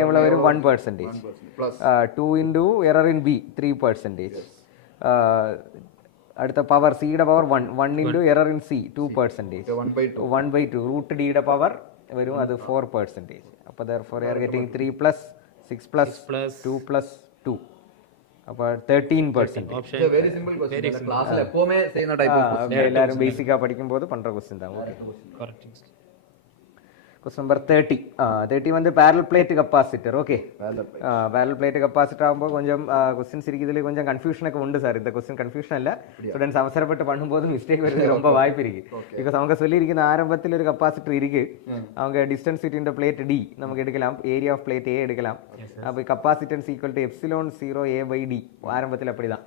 எவ்வளவு வரும் 1%. 2 into error in B 3%. அடுத்த பவர் C യുടെ power 1 into error in C 2%. 1/2 root D യുടെ പവർ വരും അത് 4%. അപ്പോൾ therefore you are getting 3 plus 6 plus 2 plus 2. അപ്പോൾ 13%. വെരി സിമ്പിൾ ക്വസ്റ്റ്യൻ ക്ലാസ്സിൽ എപ്പോഴും ചെയ്യുന്ന ടൈപ്പ് ഓഫ് ക്വസ്റ്റ്യൻ എല്ലാവരും ബേസിക്കാ പഠിക്കുമ്പോൾ പண்ற ക്വസ്റ്റ്യൻ தான். Okay Question number 30. 30 வந்து parallel plate capacitor. Okay. Parallel plate capacitor ஆகும்போது கொஞ்சம் கொஸ்டின்ஸ் இருக்குதுல கொஞ்சம் கன்ஃபியூஷனுக்கு உண்டு சார். இந்த கொஸ்டின் கன்ஃபியூஷன் இல்ல. ஸ்டூடண்ட்ஸ் அவசரப்பட்டு பண்ணும்போது மிஸ்டேக் வருது ரொம்ப வாய்ப்பு இருக்கு. பிகாஸ் அவங்க சொல்லியிருக்கிற ஆரம்பத்தில் ஒரு கெப்பாசிட்டர் இருக்கு. அவங்க distance between the plate D நமக்கு எடுக்கலாம். ஏரியா ஆஃப் plate A எடுக்கலாம். அப்ப capacitance equal to epsilon 0 A by D. ஆரம்பத்தில் அப்படிதான்.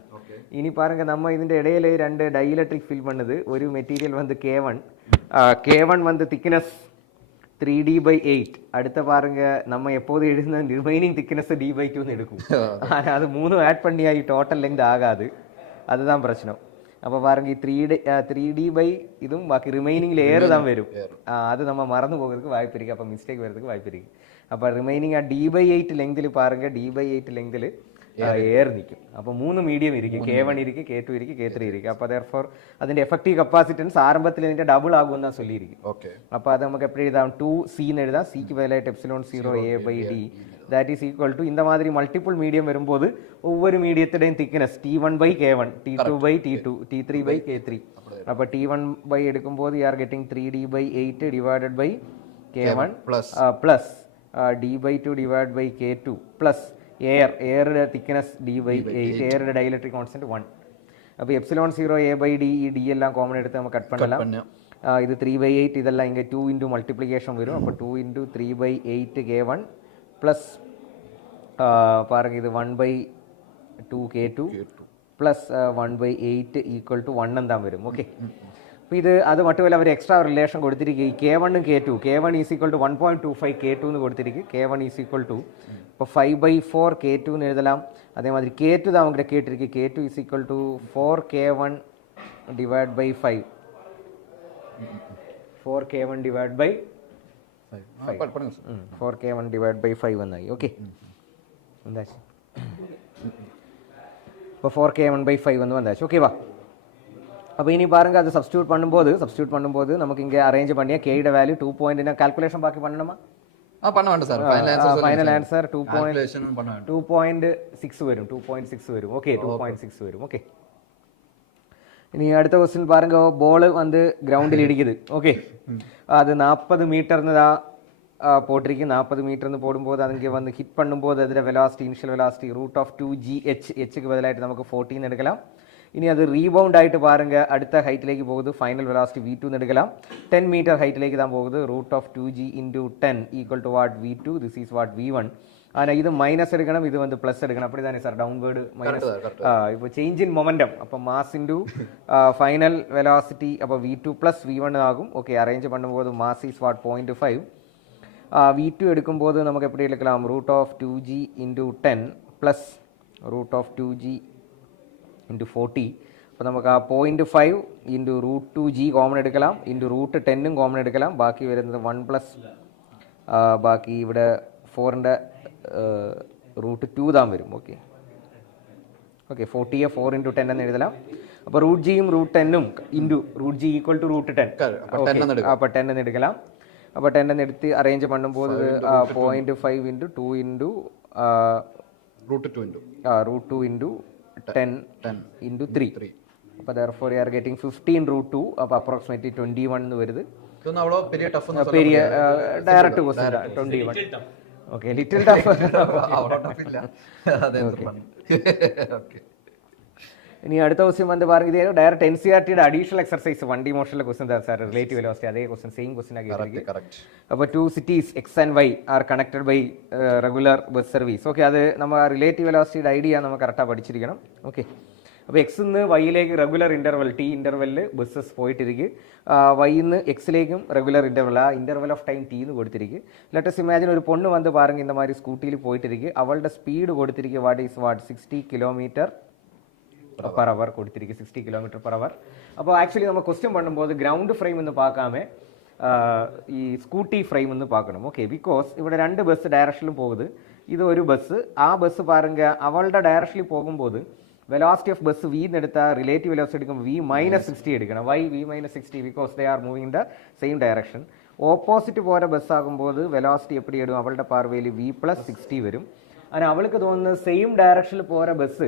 இனி பாருங்க நம்ம ഇതിന്റെ இடையில രണ്ട് ഡൈഇലക്ട്രിക് ഫിൽ பண்ணுது. ഒരു മെറ്റീരിയൽ வந்து K1. K1 வந்து thickness 3D/8. அடுத்த பாருங்க நம்ம எப்போது எழுதுன ரிமைனிங் திக்னஸ் D/2 ன்னு எடுக்கும். அது மூணு ஆட் பண்ணியாயி டோட்டல் லெங்த் ஆகாது. அதுதான் பிரச்சனை. அப்போ பாருங்க 3D by இதுவும் பாக்கி ரிமைனிங் லேயர் தான் வரும். அது நம்ம மறந்து போகிறதுக்கு வாய்ப்பு இருக்கு. அப்போ மிஸ்டேக் வரதுக்கு வாய்ப்பு இருக்கு. அப்போ ரிமைனிங் D/8 லெங்த்தில் பாருங்க D/8 லெங்த்தில் ஏர் நிற்கும். அப்போ மூணு மீடியம் இருக்கு. K1 இருக்கு, K2 இருக்கு, K3 இருக்கு. அப்போ therefore അതിന്റെ എഫക്റ്റീവ് കപ്പാസിറ്റൻസ് ആരംഭത്തിൽ ഇതിന്റെ ഡബിൾ ആകുമെന്ന് தான் சொல்லியிருக்கு. അപ്പോൾ അത് നമുക്ക് எப்படி எழுதாம் 2C ன்னு எழுதாம். C க்கு பதிலாയിട്ട് epsilon 0 A by D that is equal to இந்த மாதிரி மல்டிபிள் மீடியம் வரும்போது ஒவ்வொரு மீடியத்திடையும் thickness T1 by K1, T2 by T2, T3 by K3. அப்போ T1 by எடுக்கும்போது you are getting 3D/8 divided by K1 plus D/2 divided by K2 plus air thickness D/8, air dielectric constant 1. அப்போ epsilon 0 A by D ഈ D எல்லாம் common எடுத்து நம்ம cut பண்ணலாம். இது 3/8 இதெல்லாம் இங்கே 2 into மல்டிப்ளிகேஷன் வரும். அப்போ 2 into 3/8 K1 ப்ளஸ் பாருங்க இது 1/2 K2 ப்ளஸ் 1/8 ஈக்குவல் டு 1 தான் வரும். ஓகே. അപ്പോൾ ഇത് അത് മറ്റുമല്ല അവർ എക്സ്ട്രാ റിലേഷൻ കൊടുത്തിരിക്കുക. ഈ K1 K2 K1 is equal to 1.25 K2 എന്ന് കൊടുത്തിരിക്കുക. K1 ഈസ് ഈക്വൽ ടു ഇപ്പോൾ 5/4 K2 എന്ന് എഴുതലാം. അതേമാതിരി K2 தான் அவங்க கேட்டிருக்கு. K2 is equal to 4K1 divide by 5. 4K1 divide by 4K1 divide by 5 എന്നായി. ഓക്കെ. എന്താ ഇപ്പോൾ 4K1/5 എന്ന് വന്നാச்சு. ஓகேவா? அப்போ இனி பாருங்க அது சப்ஸ்டியூட் பண்ணும்போது நமக்கு இங்கே அரேஞ்ச் பண்ணியா K-യുടെ വാല്യൂ 2 പോയിന്റ് കാൽക്കുലേഷൻ ബാക്കി பண்ணணுமா? பண்ண வேண்டாம் சார். ഫൈനൽ ആൻസർ 2.6 വരും. 2.6 വരും. ஓகே 2.6 வரும். ஓகே. இனி அடுத்த क्वेश्चन பாருங்க பால் வந்து கிரவுண்டில் இடிக்குது. ஓகே. அது 40 மீட்டர்னு தான் போட்டிருக்கு. 40 மீட்டர்னு போடும்போது அதுங்க வந்து ஹிட் பண்ணும்போது அதில் வெலாசிட்டி இனிஷியல் வெலாசிட்டி √2gh க்கு பதிலாയിട്ട് നമുക്ക് 14 എടുக்கலாம். ഇനി അത് റീബൗണ്ട് ആയിട്ട് പാരുങ്ക അടുത്ത ഹൈറ്റിലേക്ക് പോകുന്നത് ഫൈനൽ വെലോസിറ്റി V2 എന്ന് എടുക്കാം. 10 മീറ്റർ ഹൈറ്റിലേക്ക് தான் പോകുന്നത് √2g × 10 equal to what V2. This is what V1. ஆனால் இது மைனஸ் எடுக்கணும், இது வந்து ப்ளஸ் எடுக்கணும். அப்படி தானே சார்? Downward minus. இப்போ சேஞ்ச் இன் மொமெண்டம். அப்போ மாஸ் இன்டு ஃபைனல் வெலாசிட்டி அப்போ V2 ப்ளஸ் V1 ஆகும். ஓகே. அரேஞ்ச் பண்ணும்போது மாஸ் இஸ் வாட் 0.5. V2 எடுக்கும்போது நமக்கு எப்படி எடுக்கலாம்? √2g × 10 plus √2g × 40. അപ്പോൾ നമുക്ക് ആ 0.5 × √2g കോമൺ എടുக்கலாம், √10 കോമൺ എടുக்கலாம். ബാക്കി വരുന്നത് 1 പ്ലസ് ബാക്കി ഇവിടെ 4ന്റെ √2 தான் വരും. ഓക്കെ. ഓക്കെ. 40യെ 4 × 10 എന്ന് എഴുതலாம். അപ്പോൾ √gയും √10ഉം ഇൻറ്റു √g ഈക്വൽ ടു √10. അപ്പോൾ 10 എന്ന് എടുக்கலாம். അപ്പോൾ 10 എന്ന് എടുത്ത് അറേഞ്ച് பண்ணும்போது 0.5 × 2 × √2 × 10 × 3. അപ്പോൾ therefore you are getting 15 √2. അപ്പോൾ approximately 21 എന്ന് വരുന്നത്. പെരിയ direct question 21. Okay. Little tough. ഇനി അടുത്ത ക്വസ്റ്റ്യൻ வந்து பாருங்க இது டைரக்ட் NCERTയുടെ അഡീഷണൽ എക്സർസൈസ് 1D മോഷനിലെ ക്വസ്റ്റ്യൻ தான் சார். റിലേറ്റീവ് വെലോസിറ്റി അതേ ക്വസ്റ്റ്യൻ സെയിം ക്വസ്റ്റ്യൻ ആക്കി കറക്റ്റ്. അപ്പോൾ 2 cities X and Y are connected by regular bus service. Okay. അത് നമ്മൾ റിലേറ്റീവ് വെലോസിറ്റിയുടെ ഐഡിയ നമ്മൾ കറക്റ്റാக പഠിച്ചിരിക്കണം. ഓക്കെ. അപ്പോൾ എക്സിന്ന് വൈയിലേക്ക് റെഗുലർ ഇൻ്റർവൽ T ഇൻ്റർവെല്ലിൽ ബസ്സസ് പോയിട്ടിരിക്കും. വൈന്ന് എക്സിലേക്കും റെഗുലർ ഇൻ്റർവൽ ആ ഇൻ്റർവൽ ഓഫ് ടൈം T എന്ന് കൊടുത്തിരിക്കും. ലെറ്റസ് ഇമാജിൻ ഒരു പൊണ്ണ് വന്ന് പാരുங்க இந்த மாதிரி സ്കൂട്ടിയിൽ പോയിട്ടിരിക്കും. അവളുടെ സ്പീഡ് കൊടുത്തിരിക്കും വാട്ട് 60 km/h കൊടുത്തിരിക്കും. 60 km/h. അപ്പോൾ ആക്ച്വലി നമ്മൾ ക്വസ്റ്റ്യൻ பண்ணும்போது கிரவுண்ட் ஃப்ரேம் എന്ന് பார்க்காம ഈ സ്കൂട്ടി ഫ്രെയിം എന്ന് பார்க்கணும் ഓക്കെ ബിക്കോസ് ഇവിടെ രണ്ട് ബസ് ഡയറക്ഷനിലും പോകുന്നത് ഇത് ഒരു ബസ് ആ ബസ് പാരുങ്ക അവളുടെ ഡയറക്ഷനിൽ പോകുമ്പോൾ velocity of bus v എടുത്താൽ relative velocity എടുക്കുമ്പോൾ v minus 60 എടുക്കണം why v minus 60 because they are moving in the same direction opposite പോര ബസ് ആകുമ്പോൾ വെലോസിറ്റി എപ്പടി ഇടും അവളുടെ പാർവയിൽ v plus 60 വരും അങ്ങനെ അവൾക്ക് തോന്നുന്നത് സെയിം ഡയറക്ഷനിൽ പോര ബസ്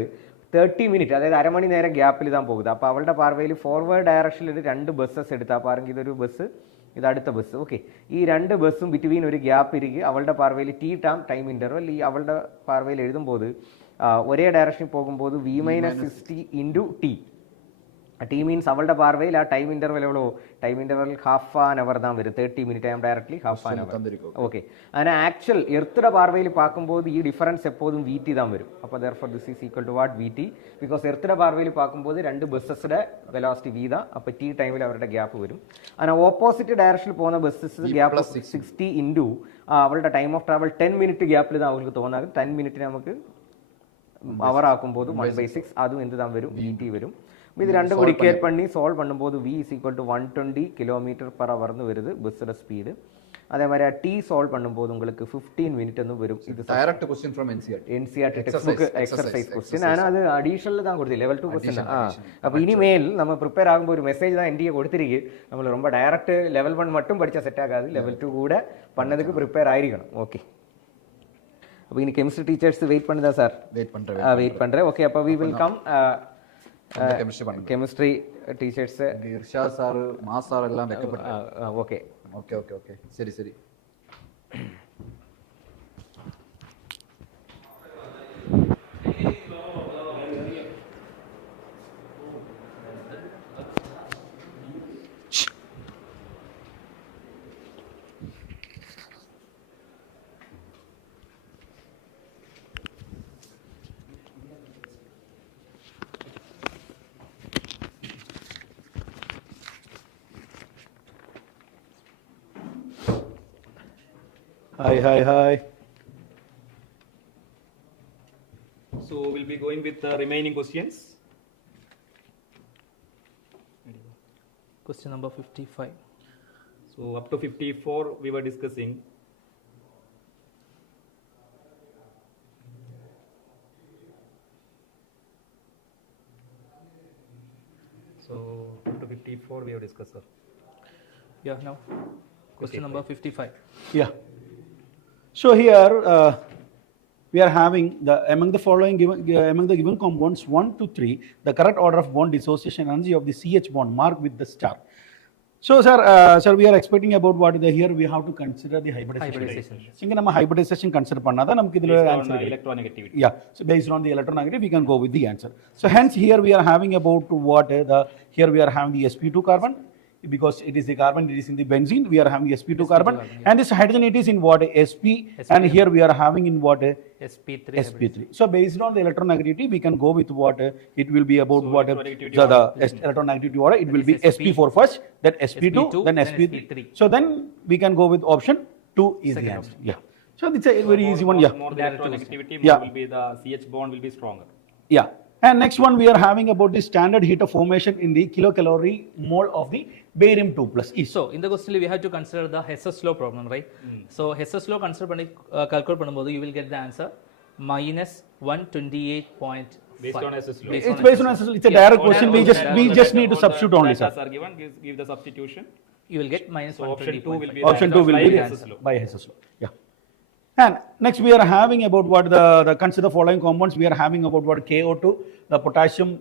30 മിനിറ്റ് അതായത് അരമണി നേരം ഗ്യാപ്പിൽ താൻ പോകുന്നത് അപ്പോൾ അവളുടെ പാർവയിൽ ഫോർവേഡ് ഡയറക്ഷനിൽ രണ്ട് ബസ്സസ് എടുത്താൽ പാരെങ്കിൽ ഇതൊരു ബസ് ഇത് അടുത്ത ബസ് ഓക്കെ ഈ രണ്ട് ബസ്സും ബിറ്റ്വീൻ ഒരു ഗ്യാപ്പ് ഇരിക്കും അവളുടെ പാർവയിൽ ടി ടൈം ഇൻ്റർവൽ ഈ അവളുടെ പാർവയിൽ എഴുതുമ്പോൾ ഒരേ ഡയറക്ഷനിൽ പോകുമ്പോൾ v minus 60 into t T means അവളുടെ പാർവയിൽ ആ ടൈം ഇൻ്റർവൽ എവ്വളോ time interval half an hour താൻ വരും 30 മിനിറ്റ് ആകും directly half an hour okay അങ്ങനെ ആക്ച്വൽ എർത്തുടെ പാർവയിൽ பார்க்குമ്പോൾ ഈ ഡിഫറൻസ് എപ്പോഴും വി ടി താൻ വരും അപ്പോൾ therefore this is equal to what V T because എർത്തുടെ പാർവയിൽ பார்க்குമ്പോൾ രണ്ട് ബസ്സസിന്റെ വെലോസിറ്റി വി താ അപ്പോൾ ടി ടൈമിൽ അവരുടെ ഗ്യാപ്പ് വരും അങ്ങനെ ഓപ്പോസിറ്റ് ഡയറക്ഷനിൽ പോകുന്ന ബസ്സസ് ഗ്യാപ്പ് 60 ഇൻറ്റു അവളുടെ ടൈം ഓഫ് ട്രാവൽ 10 മിനിറ്റ് ഗ്യാപ്പിൽ താൻ അവർക്ക് തോന്നാകും 10 മിനിറ്റിന് നമുക്ക് അവർ ആക്കുമ്പോൾ 1/6 അതും എന്ത് താൻ വരും വി ടി വരും இது ரெண்டும் டிகேட் பண்ணி சால்வ் பண்ணும்போது v is equal to 120 km/h ன்னு வருது பஸ்ஸோட ஸ்பீடு அதே மாதிரி t சால்வ் பண்ணும்போது உங்களுக்கு 15 மினிட் ன்னு வரும் இது direct question from NCERT text book exercise question ആണ് അത് അഡീഷണൽ தான் கொடுத்து level 2 क्वेश्चन அப்ப இனிமேல் நம்ம ப்ரிப்பேர் ஆகும்போது ஒரு மெசேஜ் தான் NDA கொடுத்திருக்கு நம்ம ரொம்ப டைரக்ட் level 1 மட்டும் படிச்சா செட் ஆகாது level 2 கூட பண்ணதுக்கு ப்ரிப்பேர் ஆயிருக்கணும் ஓகே அப்ப இனி கெமிஸ்ட்ரி டீச்சர்ஸ் வெயிட் பண்ணுதா சார் வெயிட் பண்றேன் ஓகே அப்ப we will come chemistry teachers Irshad sir mass sir എല്ലാം വെക്കപ്പെട്ടു ഓക്കെ ഓക്കെ ഓക്കെ ഓക്കെ ശരി ശരി Hi. So we'll be going with the remaining questions. Question number 55. So up to 54 we were discussing. So up to 54 we have discussed, sir. Yeah, now question number 55. Yeah. So here we are having among the following given compounds 1 to 3 the correct order of bond dissociation energy of the CH bond marked with the star. So sir we are expecting about what here we have to consider the hybridization. Singa nama hybridization consider pannada namukku idhula answer Electronegativity. Yeah, so based on the electronegativity we can go with the answer. So hence here we are having about what here we are having the sp2 carbon because it is the carbon, it is in the benzene, we are having sp2 carbon and this hydrogen it is in what sp and here we are having in what sp3. So based on the electronegativity we can go with what it will be about what the electronegativity order it will be sp4 first, then sp2 then sp3. So then we can go with option 2 is the answer. Yeah, so it's a very easy one. More the electronegativity, more will be the CH bond will be stronger. Yeah. And next one we are having about the standard heat of formation in the kilocalorie mole of the barium 2 plus E. So in the question we have to consider the Hess's law problem, right? So Hess's law consider calculate பண்ணும்போது you will get the answer minus 128.5. Based on Hess's law. It's based on Hess's law. It's a direct question. We just need to substitute only, sir. Are given, give the substitution. You will get minus So option 2 will be option 2 will be Hess's law. by Hess's law. Yeah. And next we are having about what the consider following compounds we are having about what KO2, the potassium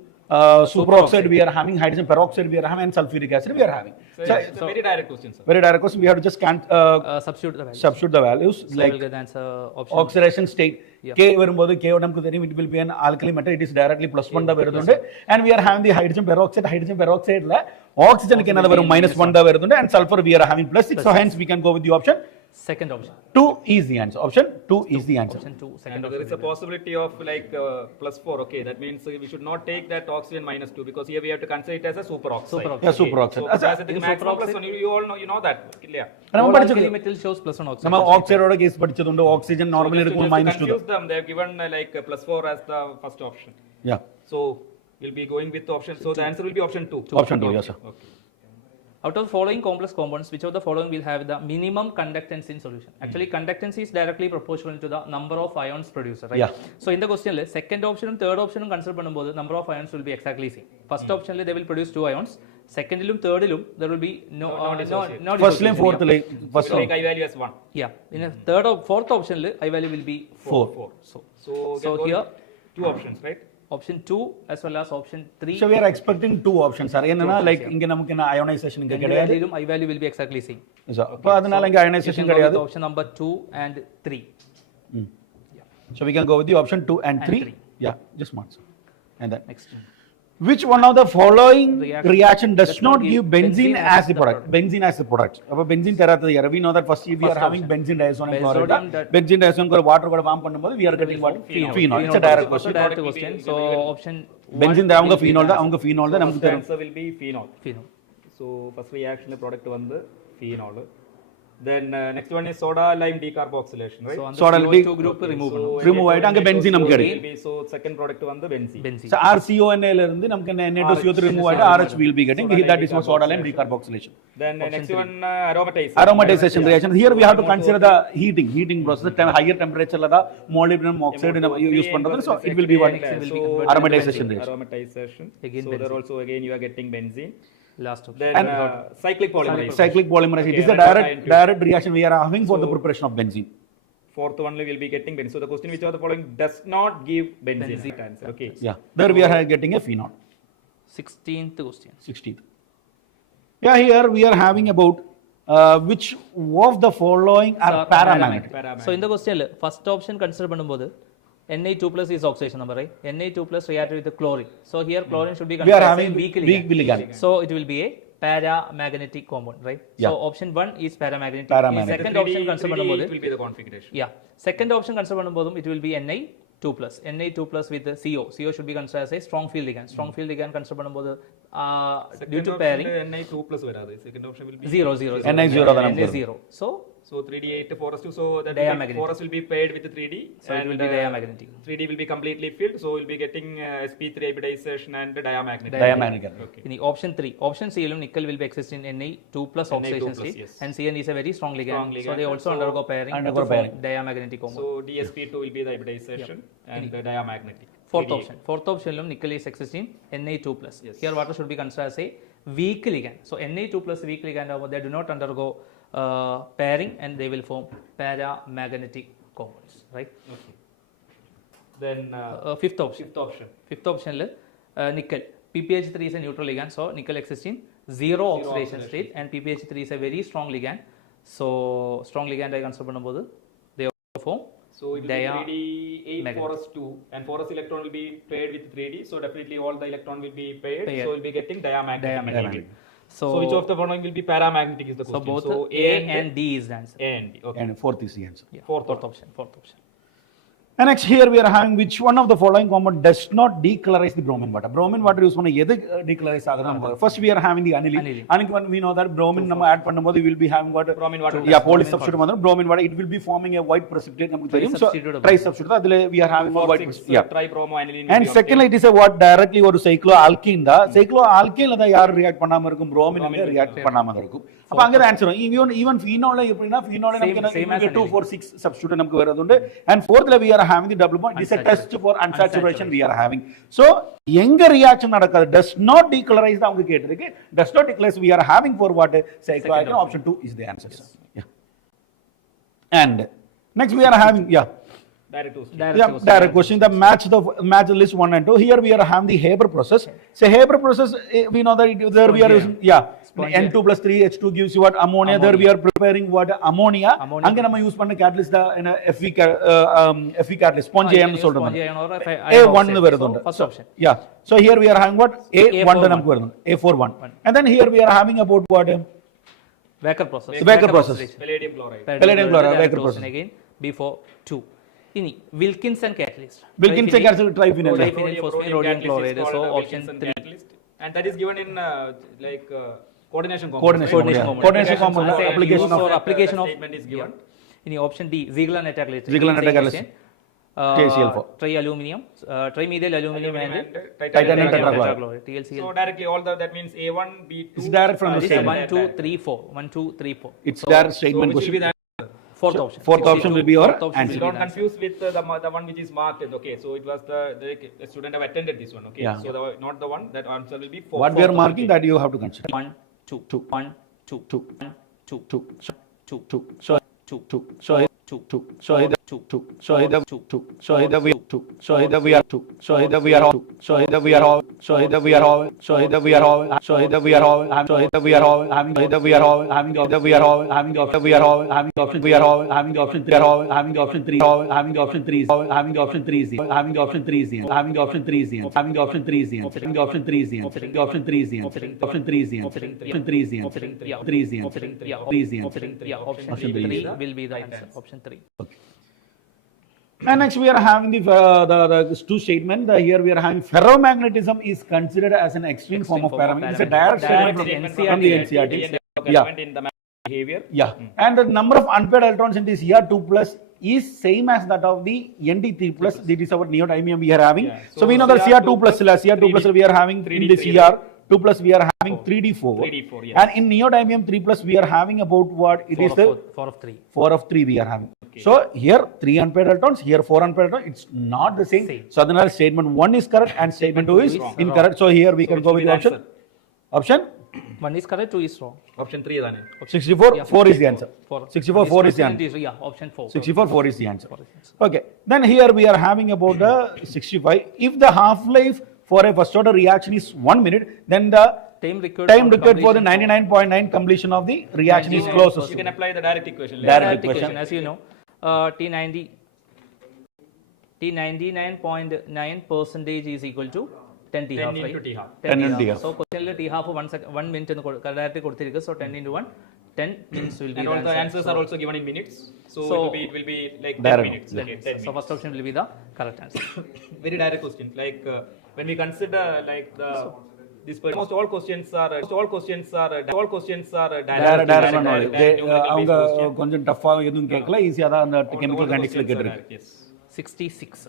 superoxide we are having, hydrogen peroxide we are having and sulfuric acid we are having. So it's a very direct question, sir. Very direct question. We have to just substitute the values So like you will get the answer option oxidation state. Yeah. K வரும்போது K நமக்கு தெரியும் it will be an alkali metal, it is directly +1 தான் வருதுண்டு and we are having the hydrogen peroxide ல oxygen க்கு என்னது வரும் -1 தான் வருதுண்டு and sulfur we are having +6, so hence we can go with the option second option. 2 is the answer. Option 2 is the answer. Option 2 second And option. there is a possibility of like +4. Okay, that means we should not take that oxygen -2 because here we have to consider it as a superoxide. Yeah, superoxide. So potassium maximum +1. You all know, you know that. Clear. നമ്മൾ All പഠിച്ചത് alkali metal shows +1 oxide. നമ്മൾ ഓക്സൈഡോടെ case പഠിച്ചതുകൊണ്ട് oxygen normally എടുക്കുമ്പോൾ Just to -2. confuse them, they have given like +4 as the first option. Yeah. So we'll be going with option. So the answer will be option 2. Option 2, yes sir. Okay. Out of the following complex compounds, which of the following will have the minimum conductance in solution? Actually, conductance is directly proportional to the number of ions produced, right? Yeah. So in the question, second option and third option consider பண்ணும்போது number of ions will be exactly same. First option they will produce 2 ions. Secondilum, thirdilum there will be no First line, fourth line, first So line. take I value as 1. Yeah. In the third or fourth option, I value will be 4. So here two options, right? option 2 as well as option 3. So we are expecting 2 options, sir. என்னன்னா like இங்க நமக்கு என்ன ionization இங்க கிடையாது. I value will be exactly same. So அப்ப அதனால இங்க ionization கிடையாது. Option number 2 and 3. So we can go with the option 2 and 3. Yeah, just mark. And then Next. which one of the following reaction does does not not give give benzene benzene as as the the product? product. Benzene as the product. அப்ப benzene தராதது யாரு? We know that first we are First having option. benzene diazonium Benzodium chloride. that- Benzene diazonium chloride water கூட form பண்ணும்போது we are getting what? Phenol. It's a direct question. Direct question. So option Benzene தான் அவங்க phenol தான் அவங்க phenol தான் நமக்கு First தெரியும். answer will be phenol. phenol. So first reaction product வந்து phenol. Then next one is soda lime decarboxylation, right? So on the Soda CO2 group remove பண்ணும். remove ஆயிட்டு அங்க benzene நமக்கு will கிடைக்கும். be, so second product வந்து benzene. Benzene. So RCONA ல இருந்து நமக்கு Na2CO3 remove ஆயிட்டு RH will be getting. That is what soda lime decarboxylation. Then next one aromatization. Aromatization reaction. Here we have to consider the heating process. Higher temperature la da molybdenum oxide use பண்றது. So it will be what? Aromatization reaction. Aromatization. Again So there benzene. also again you are getting benzene. Last option. Then cyclic polymerization. Cyclic polymerization. It is a direct reaction we are having for the preparation of benzene. Fourth one we will be getting benzene. So the question which of the following does not give benzene? Right answer. Okay. Yeah. There we are getting a phenol. 16th question. 16th. Yeah, here we are having about which of the following are paramagnetic. So in the question, first option consider பண்ணும்போது Na2 plus is oxidation number, right? Na2 plus reacted with the chlorine. So here chlorine should be We are considered as having a weak weak ligand. ligand. So it will be a paramagnetic compound, right? Yeah. So option 1 is paramagnetic. Paramagnetic. Second option consider 3D பண்ணும்போது it will be the configuration. yeah. Second option consider பண்ணும்போதும் it will be Na2 plus. Na2 plus with the CO. CO should be considered as a strong field ligand. Strong field ligand consider பண்ணும்போது due to pairing Na2 plus வராது. Second option will be 0 0 0. Na0 தான் நமக்கு Na0. So 3D8 4s2, so that Diamagnetic. 4s will be paired with 3D. So it will be diamagnetic. 3D will be completely filled, so we'll be getting sp3 hybridization and diamagnetic. Diamagnetic. Okay. In option 3, option C alone nickel will be existing in Na2 plus Na2 oxidation plus, state, yes. and Cn is a very strong ligand. Strong ligand. So they also So undergo pairing. undergo to form pairing. diamagnetic compound. So dsp2 will be the hybridization and the diamagnetic. Fourth 3D8. option. Fourth option alone nickel is existing Na2 plus. Yes. Here water should be considered as a weak ligand. So Na2 plus weak ligand, they do not undergo pairing and they will form paramagnetic compounds, right? Okay. Then Fifth option. fifth option. Fifth option nickel. PPH3 is a neutral ligand, so nickel exists in zero oxidation state, and PPH3 is a very strong ligand. So strong ligand I consider பண்ணும்போது they form So it will be 3D8 4s2 and 4s electron will be paired with 3D. So definitely all the electron will be paired. Paired. So we'll be getting diamagnetic. So, So which of the following will be paramagnetic is the so question. both So A and D is the answer. A and D. Okay. And fourth is the answer. Yeah. Fourth option. Fourth option. And next here we are having which one of the following compound does not decolorize the bromine water. Bromine water use பண்ண எது decolorize ஆகுது? First we are having the aniline. Aniline we know that bromine நம்ம add பண்ணும்போது we will be having what? Bromine water. Yeah, poly substitute வந்து bromine water. It will be forming a white precipitate நமக்கு தெரியும். So tri substitute அதுல we are having a white precipitate. Yeah. Tribromo aniline. And second it is a what directly ஒரு cycloalkene தான். Cycloalkene தான் யார் react பண்ணாம இருக்கும்? Bromine வந்து react பண்ணாம இருக்கும். அப்ப அங்க தான் ஆன்சர் even phenol எப்படினா phenol நமக்கு 2 4 6 substitute நமக்கு வருதுண்டு. And fourthல we are having the double bond. This is a test for unsaturation we are having. So எங்க reaction நடக்காது does not decolorize தான் அவங்க கேட்டிருக்கு. Does not decolorize we are having for what? Cycloalkene. Option 2 is the answer. Yes. Yeah. And next we are having direct question. The match list 1 and 2. Here we are having the Haber process. So Haber process we know that there we are using N2 plus 3 H2 gives you what? Ammonia. There we are preparing what? Ammonia. அங்க நம்ம use பண்ண catalyst the Fe catalyst sponge ion சொல்றோம். A1 னு வருதுண்டு. First option. Yeah. So here we are having what? A1 னு நமக்கு வருது. A41. And then here we are having about what? Wacker process. Wacker process. Palladium chloride. Palladium chloride, Wacker process. Again before 2. ഇനി Wilkinson catalyst. Wilkinson catalyst triphenyl. Triphenyl phosphine rhodium chloride. So option 3. And that is given in coordination compound. Coordination compound application of application of statement is given. ഇനി option D Ziegler-Natta catalyst. Ziegler-Natta catalyst. TCl4. trialuminum, trimethyl aluminum and Titanium tetrachloride. tetrachloride. TLCl. So directly all that means A1, B2. It's direct from the This is statement. 1, 2, 3, 4. 1, 2, 3, 4. It's direct So statement which will be question. the Fourth option. Fourth option will be your Fourth option answer. will be don't the answer. confuse with the one which is marked. Okay, so it was the student have attended this one. Okay, Yeah. so not the one. That answer will be 4. What we are marking that you have to consider. 1, 2, 1, 2, 2, 1, 2, 2, 2, 2. So 2, 2. So 2, 2. So either 2, 2. So either 2, 2. So either we 2. So either we are 2. So either we are all. So either we are all. So either we are all. So either we are all. So either we are all. So either we are all having. Either we are all having. Either we are all having. Either we are all having option. We are all having option 3. All having option 3. All having option 3. Having option 3 is having option 3 is having option 3 is having option 3 is having option 3 is having option 3 is option 3 is option 3 is 3 is option 3 will be the answer. Option 3. And next we are having the two statement. Here we are having ferromagnetism is considered as an extreme form of paramagnetism. It's a direct statement from the NCERT. Yeah. In the behavior. Yeah. And the number of unpaired electrons in this CR2 plus is same as that of the ND3 plus. This is our neodymium we are having. Yeah. So we know that CR2 plus we are having in this CR2 plus we are having 3D4. 3D4, yes. And in neodymium 3 plus we are having about what it is the 4 of 3. 4 of 3 we are having. So here 3 unpaired electrons, here 4 unpaired electrons. It's not the same. So then statement 1 is correct and statement 2 is incorrect. So here we can go with the option. 1 is correct, 2 is wrong. Option 3 is 64, 4 is the answer. 64, 4 is the answer. Yeah, option 4. 64, 4 is the answer. Okay. Then here we are having about the 65. If the half-life for a first order reaction is 1 minute, then the time required for the 99.9 completion of the reaction is closest. You can apply the direct equation. Direct equation. As you know, T99.9% is equal to 10 T half, 10 into right? T half. 10 into T half. So question T half 1 minute in the directly കൊടുത്തിരിക്കുക. So 10 into 1, 10 minutes will be And the all the answer. answers are also given in minutes. So it will be like 10 direct. minutes. Okay, 10 So minutes. first option will be the correct answer. Very direct question. Like when we consider like this almost all questions are direct. Direct knowledge. அவங்க கொஞ்சம் டஃபா எதுவும் கேட்கல, ஈஸியா தான் அந்த chemical கண்டிஷன்ல கேட்டிருக்கு. Yes. 66.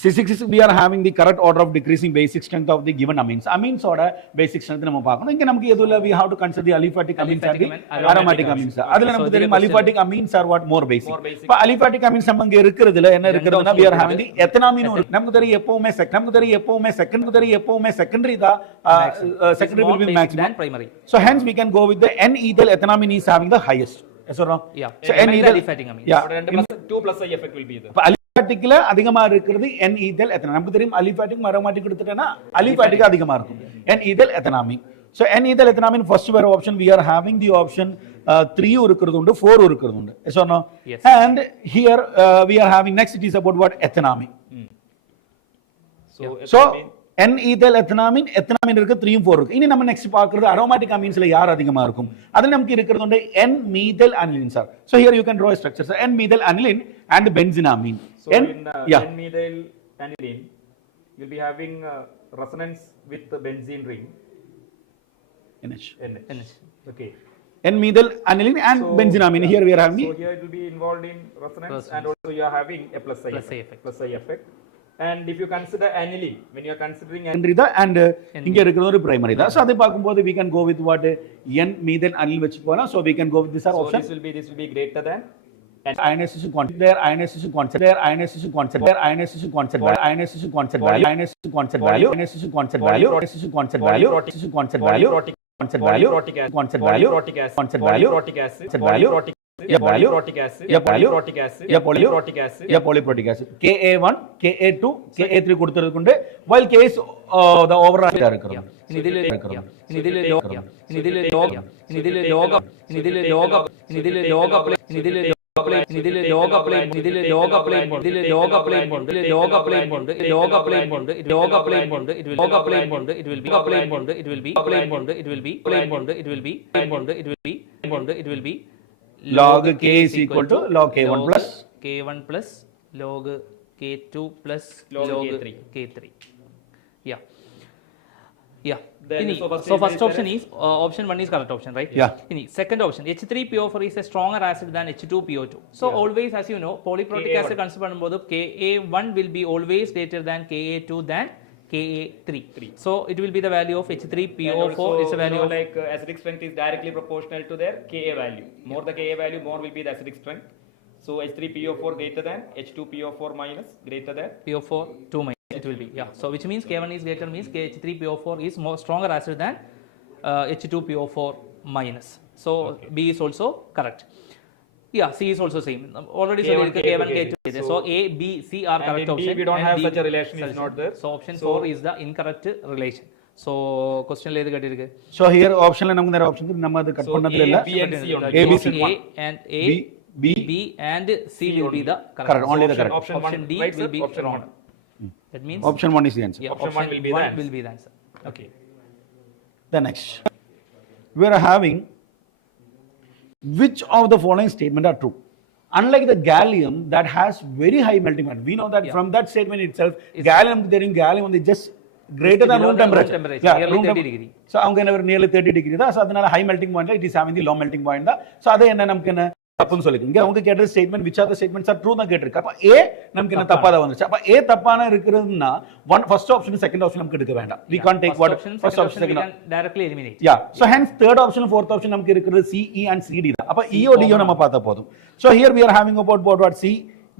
66 we are having the correct order of decreasing basic strength of the given amines. Amines ஓட basic strength நம்ம பார்க்கணும். இங்க நமக்கு எதுல we have to consider the aliphatic amines and the aromatic amines. அதுல நமக்கு தெரியும் aliphatic amines are what more basic. இப்ப aliphatic amines நம்ம இங்க இருக்குறதுல என்ன இருக்குதுன்னா we are having the ethanamine. நமக்கு தெரியும் எப்பவுமே secondary தான் secondary will be maximum than primary. So hence we can go with the N-ethyl ethanamine is having the highest. Yes or no? Yeah. So N-ethyl aliphatic amines. yeah. 2 plus I effect will be the. அலிஃபாட்டிக்ல அதிகமா இருக்கிறது N-ethyl ethanamine. நமக்கு தெரியும் aliphatic aromatic எடுத்துட்டேன்னா aliphatic அதிகமா இருக்கும். N-ethyl ethanamine. So N-ethyl ethanamine first where option we are having the option 3 இருக்கிறது உண்டு, 4 இருக்கிறது உண்டு. Yes or no? Yes. And here we are having next it is about what ethanamine. So N-ethyl ethanamine இருக்கு 3 4 இருக்கு. இனி நம்ம next பார்க்கிறது aromatic amines ல யார் அதிகமா இருக்கும்? அதுல நமக்கு இருக்கிறது உண்டு N-methyl aniline sir. So here you can draw a structure. So N-methyl aniline and benzenamine. So in N-methyl aniline, you'll be having resonance with the benzene ring. NH. Okay. N-methyl aniline and benzenamine. Here we are having. So here it will be involved in resonance and also you are having a plus I effect. And if you consider aniline, when you are considering and இங்க இருக்கிறது ஒரு primary தான். So அதை பார்க்கும்போது we can go with what N-methyl aniline வெச்சு போலாம். So we can go with this option. So this will be greater than ionization concept value polyprotic acid. Ka1, Ka2, Ka3 கொடுத்திருக்குண்டு while K is the overall இருக்கிறது. ഇതിലെ log plane bond, it will be log K is equal to log K1 plus K1 plus log K2 plus log K3. Yeah. Yeah. Then, Ini, so first so is first very option is option 1 is correct option, right? Yeah. Ini, second option H3PO4 is a stronger acid than H2PO2. So always, as you know, polyprotic Ka1. acid consider பண்ணும்போது Ka1 will be always greater than Ka2 than Ka3. So it will be the value of H3PO4. It's a value of like acidic strength is directly proportional to their Ka value. More the Ka value, more will be the acidic strength. So H3PO4 greater than H2PO4 minus greater than PO4 2 minus it will be, yeah. So which means K1 is greater means H3PO4 is more stronger acid than H2PO4 minus. So B is also correct. Yeah, C is also same. Already K1, K1, K2, K2. So A, B, C are correct in D option. we don't and have D such a relation, is not there. So option 4 is the incorrect relation. So question le edu kettirukku. So here option la namakku nera option நம்ம அது cut பண்ணதுல இல்ல A, B and C only. A, B, Option C. A and A, B, B and C will be the correct. correct, only the correct. Option Option 1, D right, will sir? be Option wrong. 1. That means Option 1 is the answer. yeah, Option one will be the one answer. will be the answer. Okay. The next, we are having which of the following statement are true? Unlike the gallium that has very high melting point, we know that from that statement itself, gallium is just greater than below room the temperature. room temperature, nearly 30 degree. So அவங்க என்ன nearly 30 degree தான். So அதனால high melting point it is having the low melting point தான். So அதை என்ன நமக்கு என்ன தப்புன்னு சொல்லிருக்கு. இங்க அவங்க கேட்ட statement which are the statements are true தான் கேட்டிருக்கு. அப்ப A நமக்கு என்ன தப்பா தான் வந்துச்சு. அப்ப A தப்பான இருக்குதுன்னா first option second option நமக்கு எடுக்க வேண்டாம். We can't take what first option second we can directly eliminate. Yeah. So hence third option fourth option நமக்கு இருக்கிறது C, E and C, D தான். அப்ப E or D நம்ம பார்த்தா போதும். So here we are having about what C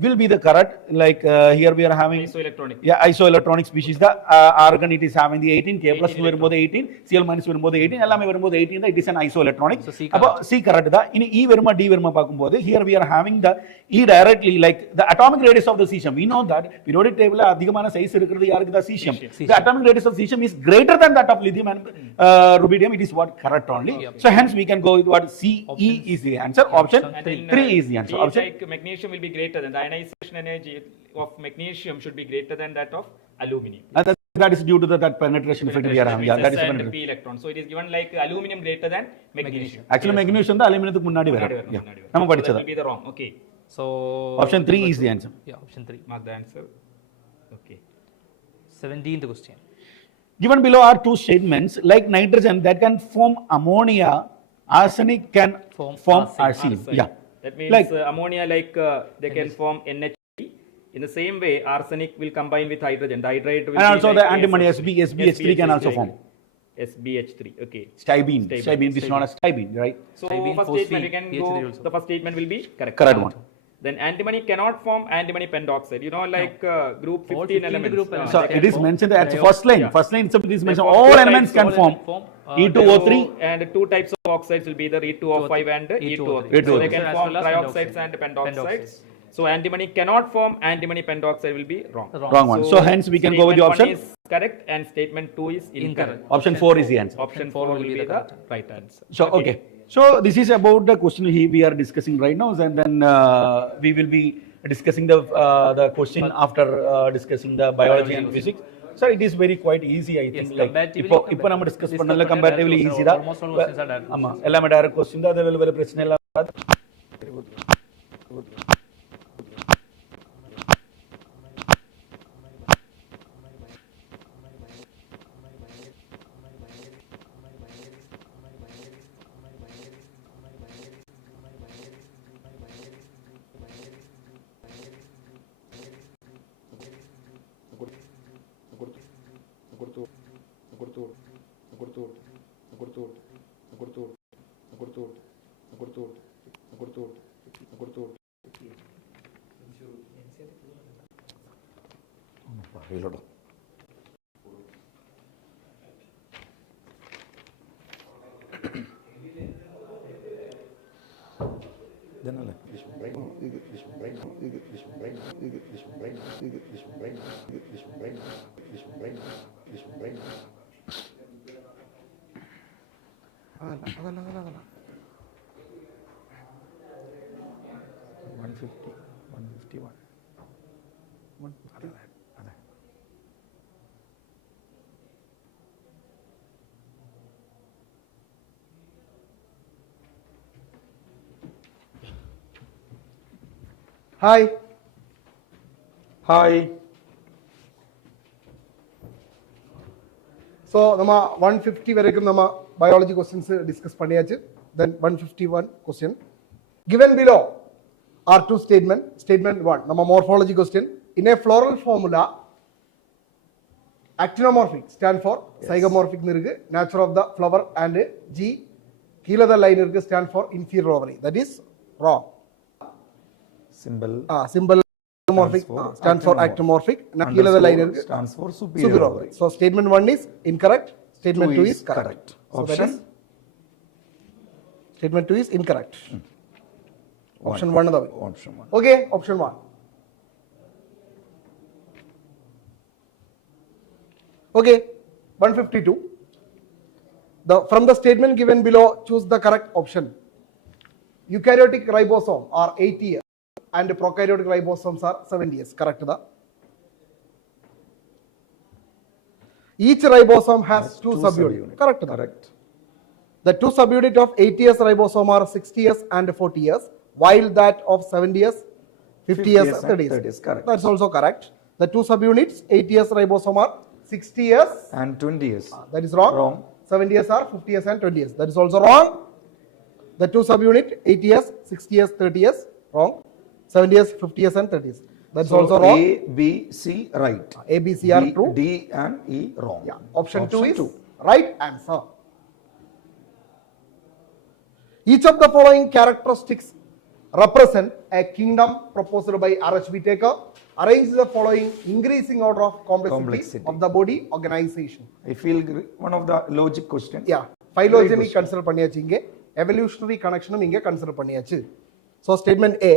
will be the correct, like here we are having Isoelectronic. Yeah, isoelectronic species the argon it is having the 18, K plus வரும்போது 18, Cl minus வரும்போது 18, எல்லாமே வரும்போது 18 தான், it is an isoelectronic. So C அப்ப C correct தான். இனி E வருமா D வருமா பாக்கும்போது here we are having the E directly, like the atomic radius of the cesium. We know that periodic table அதிகமான சைஸ் இருக்கிறது யாருக்கு தான் cesium. The atomic radius of cesium is greater than that of lithium and rubidium. It is what correct only. So hence we can go with what C, E is the answer. Option 3 is the answer. D Option like magnesium will be greater than the ionization energy of magnesium should be greater than that of aluminum. that is due to that penetration filter we are having. Yeah, that is and penetration. P electron. So it is given like aluminum greater than magnesium. Actually magnesium தான் அலுமினியத்துக்கு முன்னாடி வரும். Yeah, நம்ம That படிச்சது. will be the wrong. Okay. So Option 3 is the answer. yeah, option 3. Mark the answer. Okay. 17th question. Given below are two statements, like nitrogen that can form ammonia, arsenic can form arsenic. Yeah. That means Like ammonia like they can form NH3. In the same way, arsenic will combine with hydrogen. The hydrate will and be also like the antimony SH3. SBH3 can also form. SBH3. Okay. Stibine. This is known as stibine, right? So Stibine, first phosphine, statement we can PH3 go. also. The first statement will be correct. Correct one. Then antimony cannot form antimony pentoxide. You know, like group 15 All 15 elements. group elements. So they it can is form mentioned at diol- first line. Yeah. First line itself it is mentioned Therefore, all two elements types can form. E2O3. And two types of oxides will be the E2O5 and E2O3. E2O3. So they can As form well as trioxides and pentoxides. So antimony cannot form antimony pentoxide will be wrong. Wrong one. So hence we can go with the statement option. 1 is correct and statement 2 is incorrect. Option 4 is the answer. Option 4 will be the right answer. So okay. So this is about the question we are discussing right now, and then we will be discussing the question after discussing the biology and physics. So it is very quite easy, I think. Like இப்போ நம்ம discuss பண்ணல comparatively easy தான். Almost all questions are done. ஆமா எல்லாமே direct question தான். அது வேற பிரச்சனை இல்ல. Hi. Hi. So நம்ம 150 வரைக்கும் நம்ம biology questions discuss பண்ணியாச்சு. Then 151 question. Given below are two statement. Statement 1 நம்ம morphology question. In a floral formula, actinomorphic stand for zygomorphic இருக்கு, nature of the flower, and G கீழ the line இருக்கு stand for inferior ovary. That is wrong. Symbol Morphic stands for actinomorphic. கீழ the line இருக்கு stands for superior ovary. So statement 1 is incorrect. Statement 2 is correct. So that is statement 2 is incorrect. Option 1 the Option 1. Okay, option 1. Okay, 152. From the statement given below, choose the correct option. Eukaryotic ribosome are 80 years and prokaryotic ribosomes are 70 years. Correct da? Each ribosome has two subunits. Correct da? Correct. The two subunits of 80 years ribosome are 60 years and 40 years, while that of 70 years, 50 years and 30 years. Correct. That's also correct. The two subunits 80 years ribosome are 60 years And 20 years. that is wrong. Wrong. 70 years are 50 years and 20 years. That is also wrong. The two subunit 80 years, 60 years, 30 years, wrong. 70 years, 50 years and 30 years. That's So also wrong. A, B, C right. A, B, C are D, true. D and E wrong. Yeah. Option 2 is right answer. Each of the following characteristics represent a kingdom proposed by R.H. Whittaker. Arrange the following increasing order of complexity of the body organization. I feel one of the logic question. Yeah, phylogeny consider பண்ணியாச்சு இங்க, evolutionary connection இங்க consider பண்ணியாச்சு. So statement A,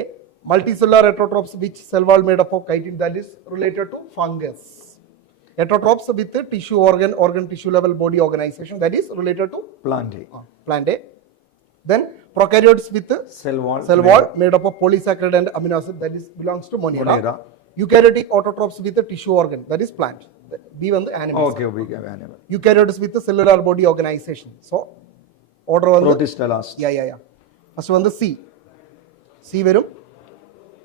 multicellular heterotrophs which cell wall made up of chitin, that is related to fungus. Heterotrophs with tissue organ tissue level body organization, that is related to Plant A. plant A. Then prokaryotes with Cell wall made up of polysaccharide and amino acid, that is belongs to Monera. Monera. Eukaryotic autotrophs with the tissue organ, that is plant. B on the animal. Okay, we have animal. Eukaryotes with the cellular body organization. So order on Protista last. yeah. First one the C. C verum.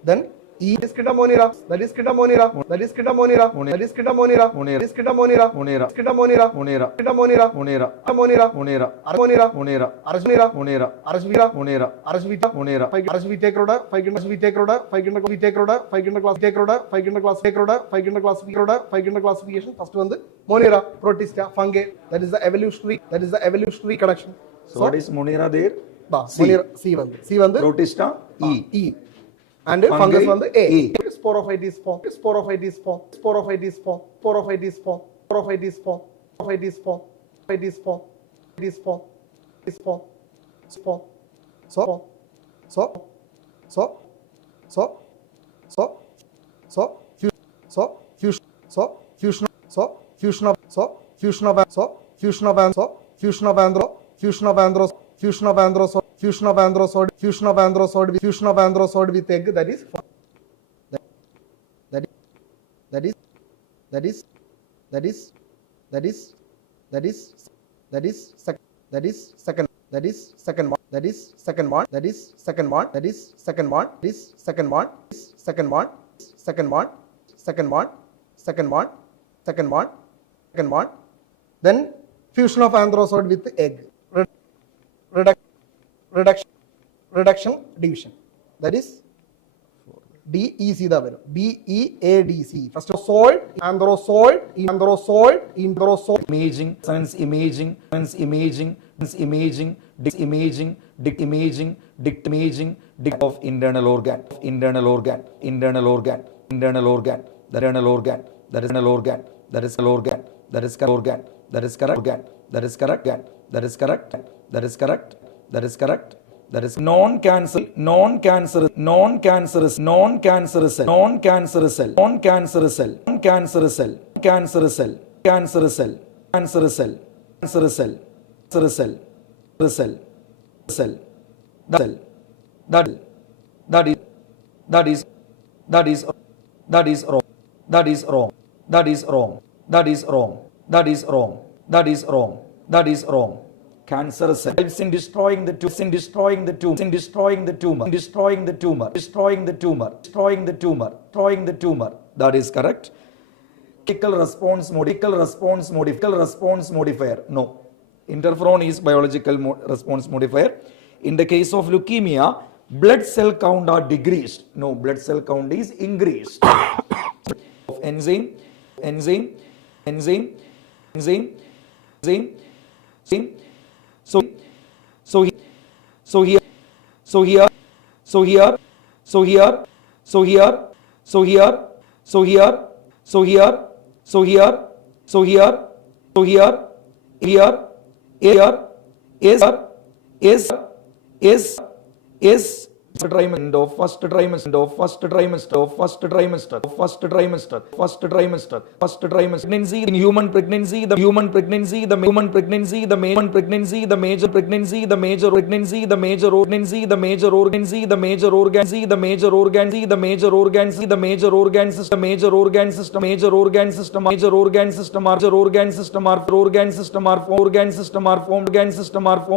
Then E is Monera. That is Monera. That is Monera. That is Monera. That is Monera. Monera. Monera. Monera. Monera. Monera. Monera. Monera. Monera. Monera. Arjmira. Monera. Arjmira. Monera. Arjvita. Monera. Arjvita Croda. 5 classification. First one the Monera. Protista. Fungi. That is the evolutionary connection. So what is Monera there? C. Monera. C one the Protista E. E. And Fungi, fungus one the A. A. Sporophytes form. Sporophytes form. Sporophytes form. Sporophytes form. Sporophytes form. Sporophytes form. Sporophytes form. This form. This form. Form. So fusion of androsode with egg, that is second one. Then fusion of androsode with egg. Reduction, division. That is DEC the value. BEADC. First of all, androsoid, imaging, of internal organ, that is non-cancerous cell. That is wrong. Cancerous cell helps in destroying the tumor. That is correct. response modifier. No. Interferon is biological response modifier. In the case of leukemia, blood cell count are decreased. No, blood cell count is increased. enzyme. So here, is first trimester pregnancy, in human pregnancy, the major pregnancy, the major organcy, the major organcy, the major organcy, the major organcy, the major organ system, major organ system are formed at the system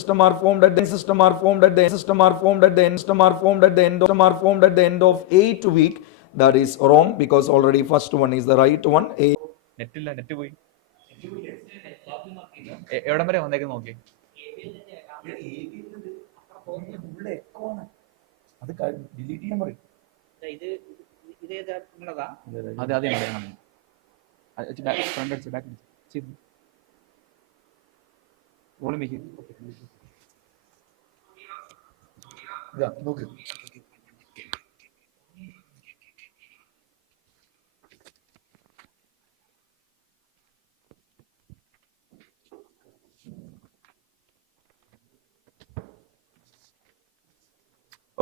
are formed at the system are formed at the system are formed at the system are formed at the end are formed at the end of 8th week. That is wrong because already first one is the right one. Net പോയി എവിടം വരെ വന്നേക്ക് നോക്കി അതെ അതെ നോക്ക്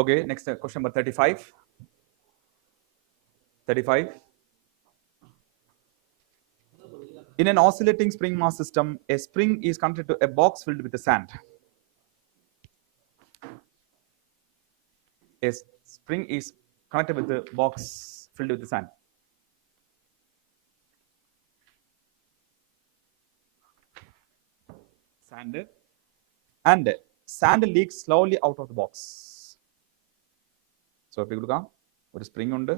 Okay, next question number 35. 35. In an oscillating spring mass system, a spring is connected to a box filled with sand. A spring is connected with a box filled with sand. And sand leaks slowly out of the box. So if you look at ഒരു spring ഉണ്ട്,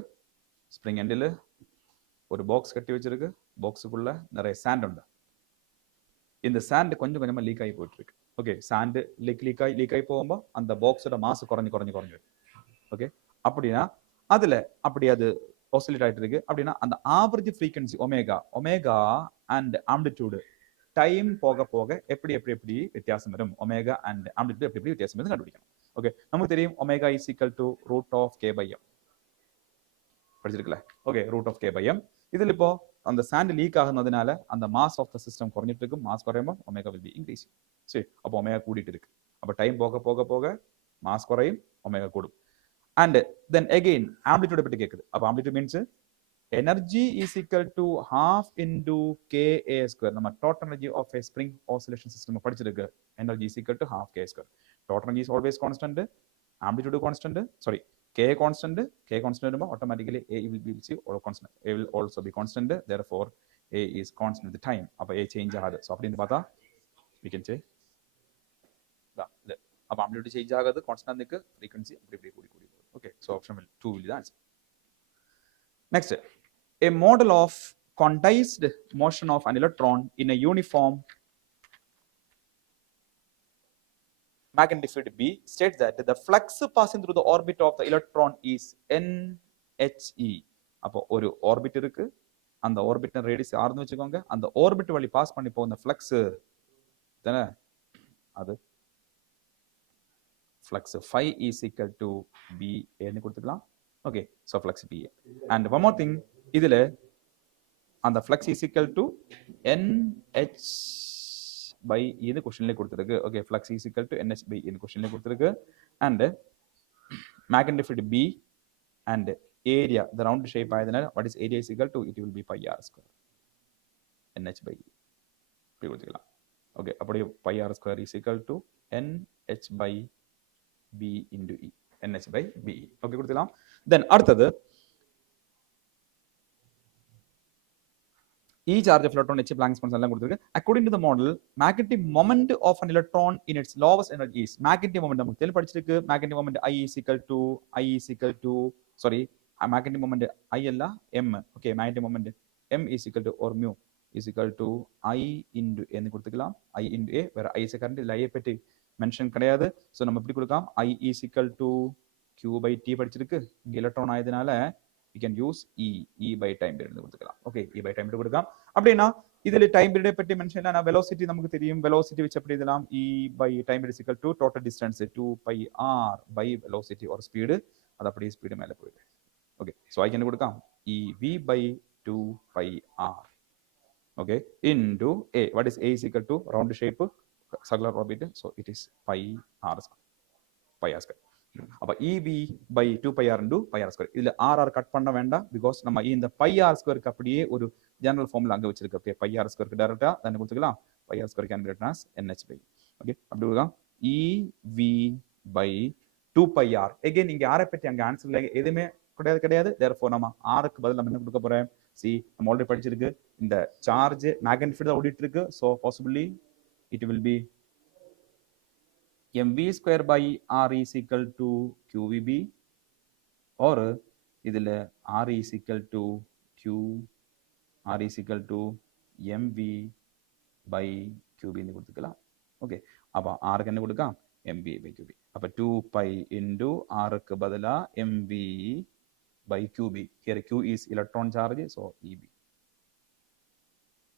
spring എൻഡിൽ ഒരു box കെട്ടി വെച്ചിருக்கு, ബോക്ஸுக்குள்ள நிறைய sand ഉണ്ട്. இந்த sand கொஞ்சம் கொஞ்சமா லீக் ஆகி போயிட்டு இருக்கு. ஓகே, சாண்ட் லீக் ஆகி போகும்போது அந்த பாக்ஸோட மாஸ் குறைஞ்சு வரும். ஓகே, அப்படின்னா அதுல அப்படி அது ஆசிலேட் ஆயிட்டு இருக்கு. அப்படின்னா அந்த average frequency omega and amplitude time போக எப்படி வித்தியாசம் வரும், ஒமேகா அண்ட் ஆம்ப்ளிடியூட் எப்படி வித்தியாசம் வரும் கண்டுபிடிக்கணும். ஓகே, நமக்கு தெரியும் omega is equal to root of K by M படிச்சிருக்கல. Okay, root of K by M. இதில் இப்போ அந்த சாண்ட் லீக் ஆகுனதுனால அந்த மாஸ் ஆஃப் த சிஸ்டம் குறைஞ்சிட்டு இருக்கும். மாஸ் குறையுമ്പോൾ ஒமேகா வில் பி இன்க்ரீஸ். சரி, அப்போ ஒமேகா கூடிட்டு இருக்கு. அப்போ டைம் போக மாஸ் குறையும், ஒமேகா கூடும். அண்ட் தென் அகெயின் ஆம்ப்ளிடியூட் பற்றி கேட்குது. அப்போ amplitude means energy is equal to half into KA square. நம்ம total energy of a spring oscillation system படிச்சிருக்கு. Energy is equal to half K square. Total energy is always constant, amplitude constant, sorry, K constant വരുമ്പോൾ automatically A will be constant. A will also be constant, therefore A is constant at the time. அப்போ A change ஆகாது. So அப்படின்னு பார்த்தா we can say அப்போ amplitude change ஆகாது, constant நிற்கு, frequency அப்படி கூடி. Okay, so option 2 will be the answer. Next, a model of quantized motion of an electron in a uniform magnetic field B states that the flux passing through the orbit of the electron is NHE. அப்போ ஒரு orbit இருக்கு, அந்த orbit radius ஆர்னு வெச்சுக்கோங்க. அந்த orbit வழி pass பண்ணி போற flux தானே அது flux phi is equal to B ன்னு கொடுத்துக்கலாம். Okay, so flux B. And one more thing, இதுல அந்த flux is equal to NH by இந்த क्वेश्चनல கொடுத்திருக்கு. Okay, flux is equal to NH by இந்த क्वेश्चनல கொடுத்திருக்கு. And magnetic field B and area, the round shape ஆயதனால what is area is equal to, it will be pi r square NH by இப்படி கொடுத்துக்கலாம். Okay, அப்படியே pi r square is equal to NH by B into E, NH by BE. Okay, கொடுத்துக்கலாம். Then அடுத்தது E charge of electron H Planck's constant எல்லாம் கொடுத்திருக்கு. According to the model, magnetic moment of an electron in its lowest energy is magnetic moment. நமக்கு தெளிவா படிச்சிருக்கு. Magnetic moment I is equal to sorry, magnetic moment I அல்ல M. Okay, magnetic moment m is equal to or mu is equal to I into a എന്ന് കൊടുത്തുக்கலாம் I into a where I is a current ഇതിൽ I பற்றி mention கிடையாது so நம்ம எப்படி கொடுக்கலாம் I is equal to Q by T படிச்சிருக்கு இங்க electron ஆயதுனால we can use E by time period கொடுத்துக்கலாம் okay E by time period கொடுக்கலாம் அப்படினா ഇതിൽ time period பற்றி mention இல்ல velocity நமக்கு தெரியும் velocity வெச்சு எப்படி எழுதலாம் E by time period is equal to total distance 2 pi r by velocity or speed அது அப்படியே ஸ்பீடு மேல போயிடு okay so I can கொடுக்கலாம் EV by 2 pi r okay into a what is a is equal to round shape circular orbit so it is pi r square அப்ப EV by 2 pi r into pi r square இதுல r cut பண்ண வேண்டாம் because நம்ம இந்த pi r square க்கு அப்படியே ஒரு general formula அங்க வச்சிருக்கு okay pi r square க்கு டைரக்ட்டா then கொடுத்துக்கலாம் pi r square can be written as nh by okay அப்படி கொடுக்கலாம் EV by 2 pi r again இங்க r பத்தி அங்க ஆன்சர்ல எதுமே கிடையாது therefore நம்ம r க்கு பதிலா நம்ம என்ன கொடுக்க போறோம் see நம்ம ஆல்ரெடி படிச்சிருக்கு இந்த சார்ஜ் மேக்னிஃபைட் ஓடிட்டு இருக்கு so possibly it will be mv square by r is equal to qvb or இதுல r is equal to q r is equal to mv by qb ன்னு கொடுத்துக்கலாம் okay அப்ப r க்கு என்ன கொடுக்கலாம் mv by qb அப்ப 2 pi into r க்கு பதிலா mv by qb here q is electron charge so eb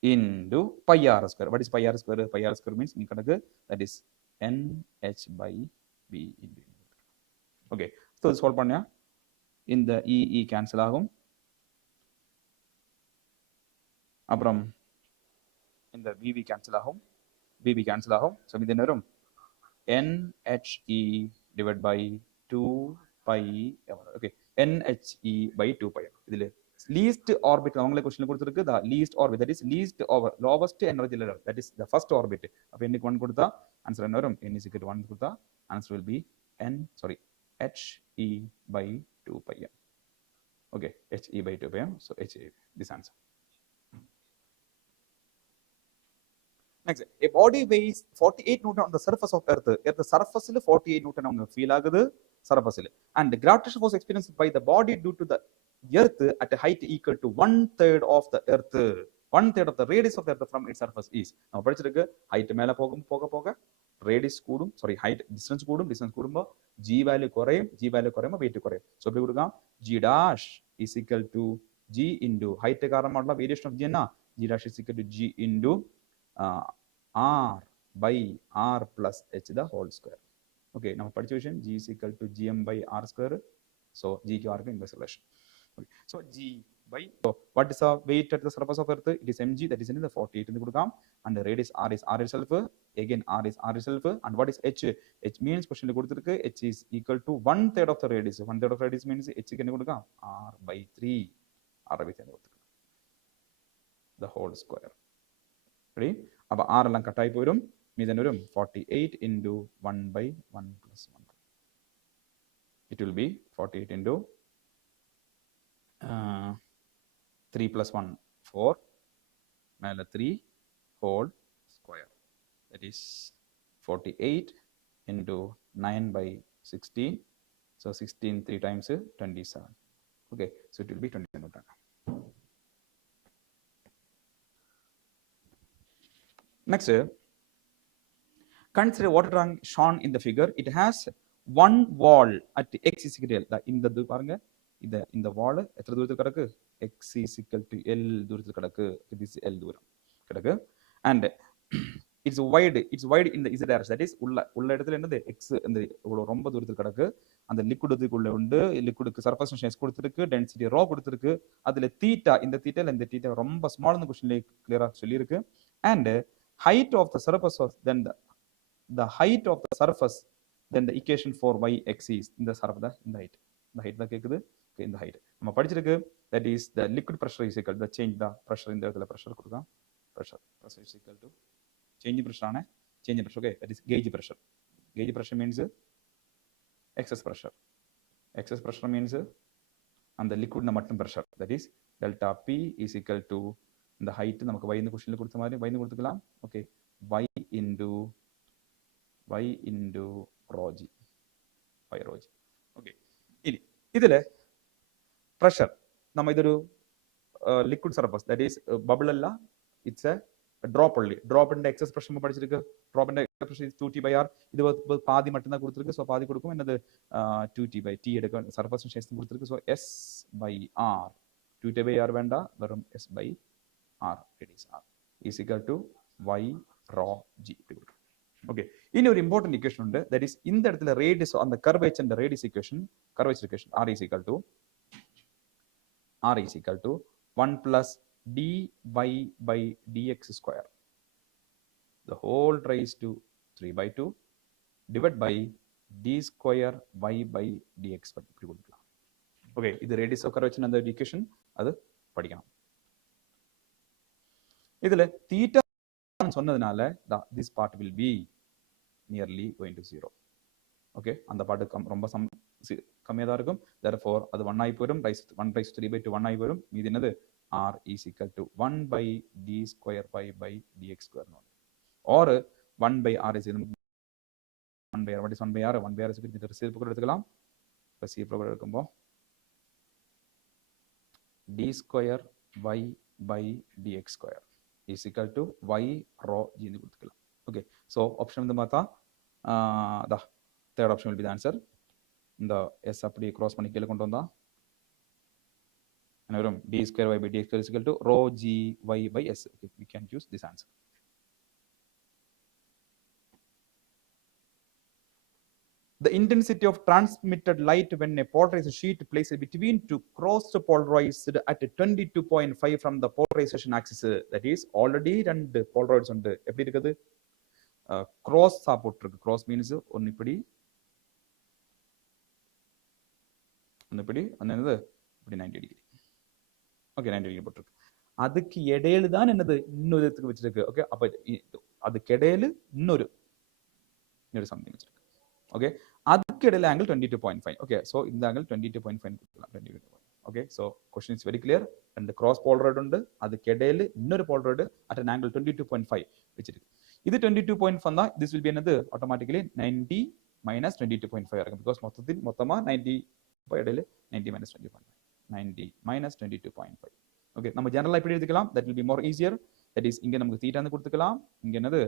into pi r square what is pi r square pi r square means nikadakku that is nh by b into okay so this solve பண்ணா இந்த e cancel ஆகும் அப்புறம் இந்த vv cancel ஆகும் vv cancel ஆகும் so இது என்ன வரும் nhe divided by 2 pi okay nhe by 2 pi இதுல least orbit அவங்களே क्वेश्चन கொடுத்திருக்கு the least orbit that is least over lowest energy level that is the first orbit அப்ப என்னக்கு 1 கொடுத்தா ஆன்சர் என்ன வரும் n is equal to 1 கொடுத்தா answer will be he by 2 pi m okay he by 2 pi m so he this answer next a body weighs 48 newton on the surface of earth the surface ல 48 newton அவங்க feel ஆகுது surface ல and the gravitation force experienced by the body due to the earth at a height equal to 1/3 of the earth 1/3 of the radius of the earth from its surface is நம்ம படிச்சிருக்கு height மேல போக radius கூடும் sorry height distance கூடும்போ g value குறையும் weight குறையும் so எப்படி கொடுக்கலாம் g dash is equal to g into height காரணமா variation of g என்ன g dash is equal to g into r by r plus h the whole square okay நம்ம படிச்ச விஷயம் g is equal to gm by r square so g க்கு r க்கு inverse relation okay so g by so what is the weight at the surface of earth it is mg that is in the 48 ன்னு கொடுക്കാം and the radius r is r itself again r is r itself and what is h h means question ல கொடுத்திருக்கு h is equal to 1/3 of the radius 1/3 of the radius means h க்கு என்ன கொடுക്കാം r by 3 r by 3 கொடுத்திருக்கு the whole square ready அப்ப r எல்லாம் cut ஆகி போயிடும் மீதி என்ன வரும் 48 into 1 by 1 plus 1 it will be 48 into 3 plus 1 4 மேல 3 whole square that is 48 into 9 by 16 so 16 3 times 27 okay so it will be 27 newton next consider water tank shown in the figure it has one wall at x is equal to இந்த இது பாருங்க இந்த வால் எத்தனை தூரத்துக்கு கிடக்கு x is equal to l தூரத்துக்கு கிடக்கு இது is l தூரம் கிடக்கு and it's wide in the z direction that is உள்ள இடத்துல என்னது x இந்த இவ்வளவு ரொம்ப தூரத்துக்கு கிடக்கு அந்த லிக்விடுக்குள்ள உண்டு லிக்விடுக்கு சர்ஃபேஸ் டென்சிட்டி கொடுத்திருக்கு டென்சிட்டி ரோ கொடுத்திருக்கு அதுல தீட்டா இந்த தீட்டா ரொம்ப ஸ்மால்னு क्वेश्चनல கிளியரா சொல்லி இருக்கு and height of the surface of then the height of the surface then the equation for y x is இந்த surface இந்த height தான் கேக்குது இந்த height நம்ம படிச்சிருக்கு that is the liquid pressure is equal to the change the pressure இந்த இடத்துல pressure கொடுக்கலாம் pressure is equal to change pressure ஆன change pressure okay that is gauge pressure means excess pressure means அந்த liquid மட்டும் pressure that is delta p is equal to இந்த height நமக்கு y இந்த क्वेश्चनல கொடுத்த மாதிரி y ன்னு கொடுத்துக்கலாம் okay y into rho g okay இதுல pressure நம்ம இதொரு liquid surface, that is bubble alla, it's a drop only. Drop in the expression படிச்சிருக்கு. Drop in the expression is 2t by r. இது பாதி மட்டும் தான் கொடுத்திருக்கு. So பாதி கொடுக்கும். என்னது 2t by t எடுக்க surface shape கொடுத்திருக்கு. So s by r, 2t by r வேண்டா, வெறும் s by r, radius r is equal to y rho g. Okay, இனி ஒரு important equation உண்டு. That is இந்த இடத்துல radius அந்த curvature and radius equation, curvature equation r is equal to 1 plus dy by dx square, the whole raised to 3 by 2 divided by d square y by dx. Okay, இது radius of curvature and the equation அது படிக்கணும். இதுல theta சொன்னதுனால this part will be nearly going to 0. Okay, அந்த part ரொம்ப கம்மியா தான் இருக்கும். Therefore அது 1 ஆகி போயிடும். 1 raised to 3 by 2 1 ஆகி போயிடும். இது என்னது r is equal to 1 by d square y by dx square, or 1 by r is 1 by r. What is 1 by r? 1 by r is reciprocal எடுத்துக்கலாம். reciprocal எடுக்கும்போது d square y by dx square is equal to y rho g ன்னு கொடுத்துக்கலாம். Okay, so option வந்து பார்த்தா the third option will be the answer. இந்த s அப்படியே cross பண்ணி கீழே கொண்டு வந்தா என்ன வரும்? d square y by dx square is equal to rho g y by s. Okay, we can use this answer. The intensity of transmitted light when a polarized sheet placed between two crossed polarized at 22.5 from the polarization axis, that is already ரெண்டு polaroids உண்டு. எப்படி இருக்குது? cross போட்டிருக்கு. cross means ஒன்னு இப்படி என்னது இப்படி 90 degree. Okay, 90 degree போட்டிருக்கு. அதுக்கு இடையில தான் என்னது இன்னொரு இடத்துக்கு வச்சிருக்கு. ஓகே, அப்ப அதுக்கு இடையில இன்னொரு சம்திங் வச்சிருக்கு. ஓகே, அதுக்கு இடையில ஆங்கிள் 22.5. ஓகே, சோ இந்த ஆங்கிள் 22.5 கொடுக்கலாம். Okay, so question is very clear. ரெண்டு கிராஸ் போலராய்டு உண்டு, அதுக்கு இடையில இன்னொரு போலராய்டு அட் an angle 22.5 வச்சிருக்கு. இது 22.5 வந்தா this will be என்னது automatically 90 minus 22.5 இருக்கும். because மொத்தமா 90 இடையில 90 minus 22.5, 90 minus 22.5. ஓகே, நம்ம ஜெனரலா இப்படி எடுத்துக்கலாம். that will be more easier. that is இங்க நமக்கு θ ன்னு கொடுத்துக்கலாம், இங்க என்னது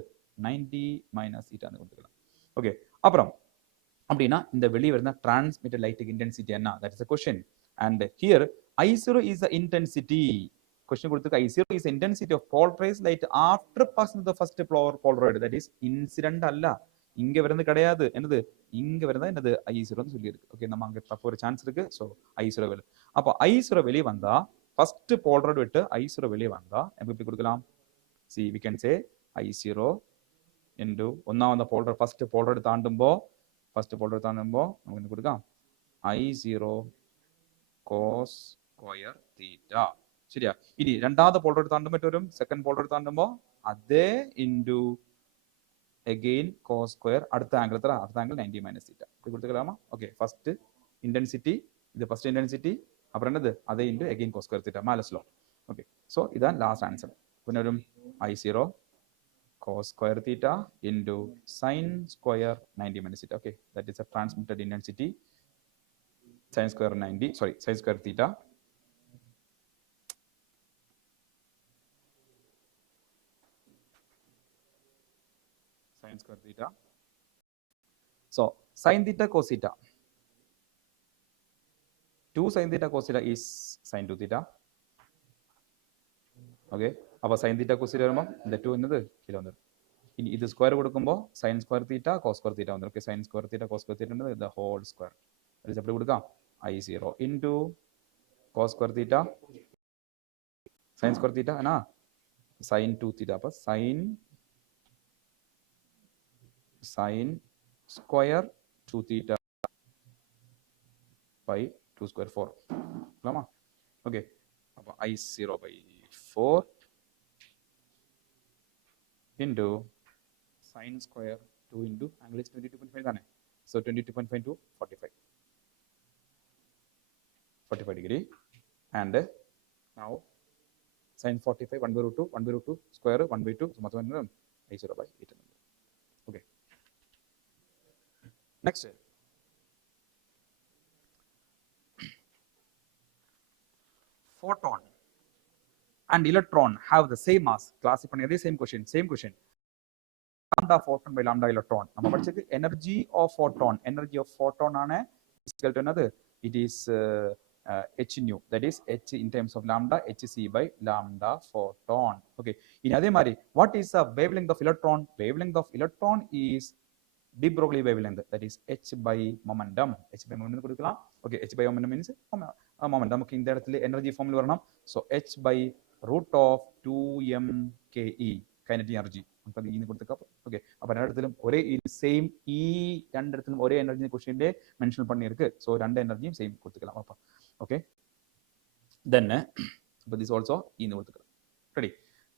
90 minus θ ன்னு கொடுத்துக்கலாம். ஓகே, அப்புறம் அப்படினா இந்த வெளிய வருന്ന transmitted light intensity என்ன? that is a question. and here I0 is the intensity. question கொடுத்துருக்கு I0 is the intensity of polarized light after passing the first polaroid, that is incident அல்ல, இங்க வருது கிடையாது. என்னது இங்க வருதா என்னது I0 ன்னு சொல்லி இருக்கு. ஓகே, நம்ம அங்க தப்பு ஒரு சான்ஸ் இருக்கு. சோ I0 வெளிய, அப்ப I0 வெளிய வந்தா first polaroid விட்டு I0 வெளிய வந்தா எப்படி கொடுக்கலாம்? see, we can say I0 into ஒன்னாவது polaroid first polaroid தாண்டும்போ നമുക്ക് என்ன കൊടുക്കാം? I0 cos square theta. ശരിയാ? ഇനി രണ്ടാമത്തെ പോളറോയിഡ് താണ്ടുമ്പോൾ വരും, സെക്കൻഡ് പോളറോയിഡ് താണ്ടുമ്പോൾ അതേ ഇൻറ്റു again cos square, അടുത്ത ആംഗിൾ എത്ര? അടുത്ത ആംഗിൾ 90 minus theta. ഇത് കൊടുത്തുകളാമോ? ഓക്കെ, ഫസ്റ്റ് ഇന്റൻസിറ്റി, ഇത് ഫസ്റ്റ് ഇന്റൻസിറ്റി, അப்புறம் என்னது അതേ into again cos square theta, Malus law. Okay, so ഇതാണ് ലാസ്റ്റ് ആൻസർ. പിന്നെ വരും I0 cos square theta into sin square 90 minus theta. Okay, that is a transmitted intensity. Sin square 90, sorry, sin square theta. Sin square theta. So sin theta cos theta. 2 sin theta cos theta is sin 2 theta. Okay, அப்ப sin theta cos theta വരുമ്പോൾ இந்த 2 என்னது கீழ வந்துரும். இனி இது square கொடுக்கும்போது sin square theta cos square theta வந்துரும். Okay, sin square theta cos square theta என்னது the whole square. அது எப்படி கொடுക്കാം? I0 into cos square theta sin square theta என்ன? sin 2 theta. அப்ப sin square 2 theta by 2 square 4. Lama? Okay, அப்ப I0 by 4 into sin square 2 into angle is 22.5 தானே? So 22.5 to 45 degree, and now sin 45 1 by root 2 square 1 by 2, so மொத்தம் என்ன? I0 by 8. Okay, next photon. and electron have the same mass. Class பண்ணதே same question. Lambda photon by lambda electron. நம்ம படிச்சது energy of photon ஆன is equal to another. It is h nu, that is h in terms of lambda, hc by lambda photon. Okay. In அதே மாதிரி, what is the wavelength of electron? Wavelength of electron is de Broglie wavelength, that is h by momentum. H by momentum கொடுக்கலாம். Okay, h by momentum means momentum. Okay, இந்த இடத்துல energy formula வரணும். So h by root of 2mke kinetic energy. அப்ப இது கொடுத்துக்க. Okay, அப்ப ரெண்டு இடத்திலும் ஒரே சேம் E, ரெண்டு இடத்திலும் ஒரே எனர்ஜி क्वेश्चनலே மென்ஷன் பண்ணிருக்கு. So ரெண்டு எனர்ஜியும் சேம் கொடுத்துக்கலாம் அப்ப. Okay, then but this also இன்னு கொடுத்துக்கலாம். Ready?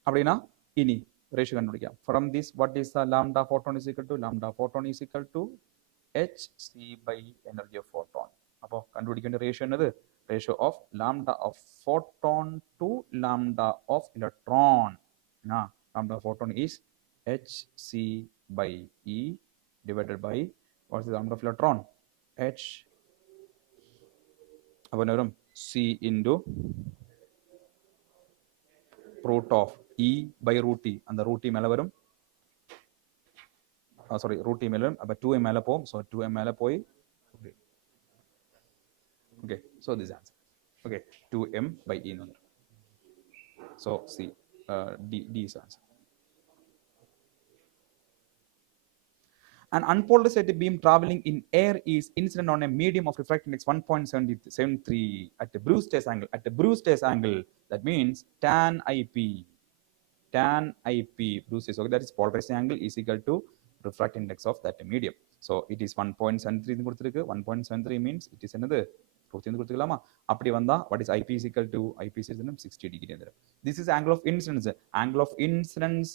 அப்படினா இனி ரேஷியோ கண்டுபிடிக்கலாம். From this, what is the lambda photon is equal to? Lambda photon is equal to hc by energy of photon. அப்போ கண்டுபிடிக்க வேண்டிய ரேஷியோ என்னது? Ratio of lambda of photon to lambda of electron. Na lambda photon is hc by E divided by what is the lambda of electron? H upon C into root of E by root T, and the root T மேல வரும். Sorry, root T மேல வரும். அப்ப 2m மேல போகும். So 2m மேல போய். Okay, so this answer. Okay, 2m by E. So C, D is answer. An unpolarized beam traveling in air is incident on a medium of refractive index 1.73 at the Brewster's angle. At the Brewster's angle, that means tan IP, Brewster's, okay, that is polarized angle is equal to refractive index of that medium. So it is 1.73 கொடுத்திருக்கு. 1.73 means it is another 40 கொடுத்துக்கலாமா? அப்படி வந்தா what is IP is equal to? IP is 60 degree. This is angle of incidence. Angle of incidence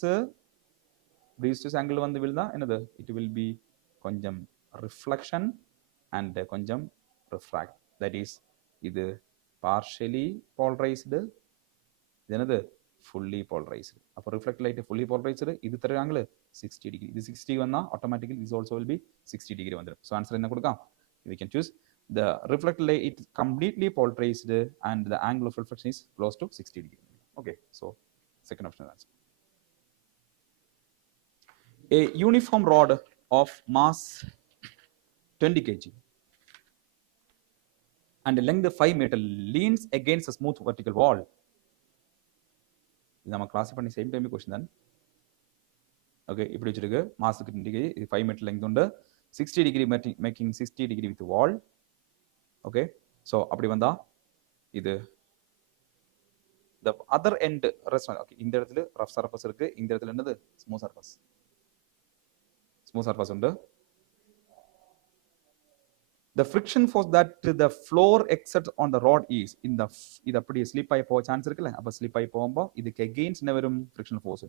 Brewster's angle வந்து விழுந்தா என்னது? It will be கொஞ்சம் reflection and கொஞ்சம் refract. That is இது partially polarized, இது என்னது? Fully polarized. அப்போ reflect light fully polarized, இது தர angle 60 degree. இது 60 வந்தா automatically this also will be 60 degree வந்துரும். So answer என்ன கொடுക്കാം? We can choose the reflected light, it is completely polarized and the angle of reflection is close to 60 degree. Okay, so second option answer. A uniform rod of mass 20 kg and length 5 meter leans against a smooth vertical wall. இது நம்ம class பண்ணி same time question தான். Okay, இப்படி வச்சிருக்கு. Mask 20 kg, இது 5 metre length உண்டு. 60 degree making 60 degree with wall. Okay, so அப்படி வந்தா இது the other end rest. Okay, இந்த இடத்துல rough surface இருக்கு, இந்த இடத்துல என்னது? smooth surface. Smooth surface உண்டு. The friction force that the floor exerts on the rod is in the இது அப்படி ஸ்லிப் ஆகி போக சான்ஸ் இருக்குல்ல. அப்ப ஸ்லிப் ஆகி போகும்போது இதுக்கு அகைன்ஸ்ட் என்ன வரும்? friction force.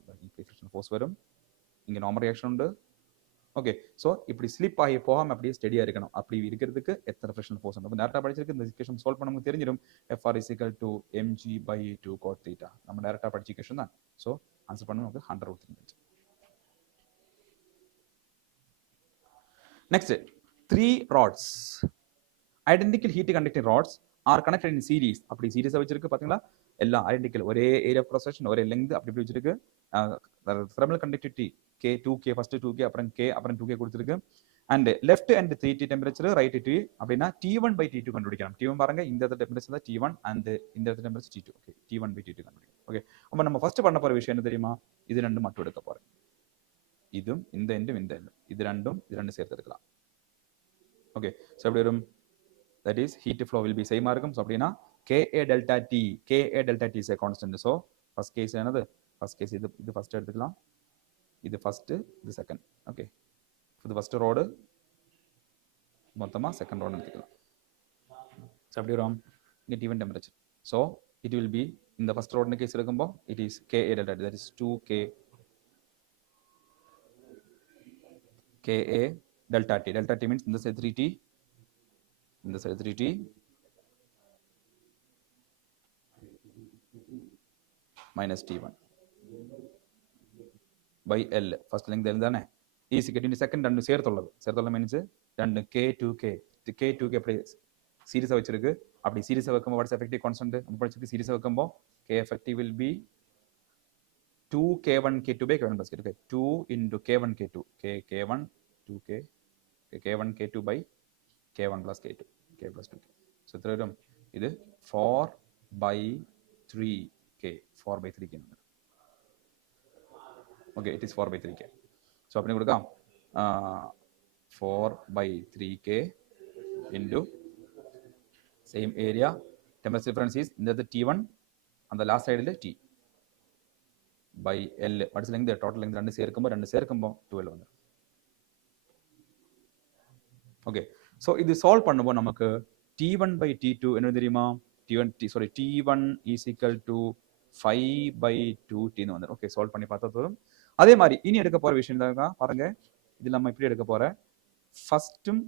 friction force வரும். இங்க நார்மல் ரியாக்ஷன் உண்டு. ஓகே, சோ இப்படி ஸ்லிப் ஆகி போகாம அப்படியே ஸ்டெடியா இருக்கணும். அப்படி இருக்கிறதுக்கு எத்தனை friction force உண்டு? அப்ப டைரக்டா படிச்சிருக்கு. இந்த ஈக்குவேஷன் சால்வ் பண்ண நமக்கு தெரிஞ்சிரும். Fr is equal to mg by 2 cot theta. நம்ம டைரக்டா படிச்ச ஈக்குவேஷன் தான். சோ ஆன்சர் பண்ண நமக்கு 100 Next, 3 rods, identical heat conducting rods are connected in series. அப்படி சீரிஸா வச்சிருக்கு பாத்தீங்களா? எல்லாம் ஐடென்டிக்கல், ஒரே ஏரியா ஆஃப் cross section, ஒரே லெங்த், அப்படி வச்சிருக்கு. thermal conductivity K 2K, first 2K, அப்புறம் K, அப்புறம் 2K கொடுத்திருக்கு. And left and 3T temperature, right T அப்படினா T1 by T2 கண்டுபிடிக்கலாம். T1 பாருங்க, இந்த இடத்துல டெம்பரேச்சர் தான் T1 and இந்த இடத்துல temperature T2. Okay, T1 by T2 கண்டுபிடிக்கலாம். ஓகே, அப்ப நம்ம ஃபர்ஸ்ட் பண்ண போற விஷயம் என்ன தெரியுமா? இது ரெண்டு மட்டும் எடுக்க போறேன். இதும் இந்த எண்டும் இந்த எண்டும், இது ரெண்டு சேர்த்து எடுக்கலாம். ஓகே, சோ எப்படி வரும்? that is heat flow will be same இருக்கும். சோ அப்படினா Ka delta T is a constant. so first case என்னது? first case இது ஃபர்ஸ்ட் எடுத்துக்கலாம். இது ஃபர்ஸ்ட், இது செகண்ட். ஓகே, இது ஃபர்ஸ்ட் ரோடு, மொத்தமா செகண்ட் ரோடு எடுத்துக்கலாம். சோ எப்படி வரும்? இங்க T1 temperature. so it will be இந்த ஃபர்ஸ்ட் ரோடு கேஸ் இருக்கும்போது it is Ka delta T, that is 2K delta T. Delta T means in the side 3T, in the side 3T minus T1 by L. First length L தானே? is equal to second ரெண்டு சேர்த்துள்ளது. சேர்த்துள்ள means ரெண்டு K 2K. K 2K அப்படியே சீரிஸை வச்சிருக்கு. அப்படி சீரிஸை வைக்கும்போது watts effective constant நம்ம படிச்சிருக்கு. சீரிஸை வைக்கும்போது K effective will be 2 K1 K2 by K1 plus K2. Okay, 2 into K1 K2 K1 2K K1 K2 by K1 plus K2 K plus 2K. So third இது 4 by 3K 4 by 3K. Okay, it is 4 by 3K. So அப்படி கொடுക്കാം 4 by 3K into same area. Temperature difference is in the T1 on the last side is T by L. What is length? The total length 2 சேர்க்கும்போது 12 வந்து. Okay, so இது solve பண்ணும்போது நமக்கு T1 by T2 என்ன தெரியுமா? T1 is equal to 5 by 2T ன்னு வந்து. Okay, solve பண்ணி பார்த்தா போதும். அதே மாதிரி இனி எடுக்க போற விஷயம் தான் பாருங்க. இது நம்ம இப்படி எடுக்க போற ஃபர்ஸ்டும்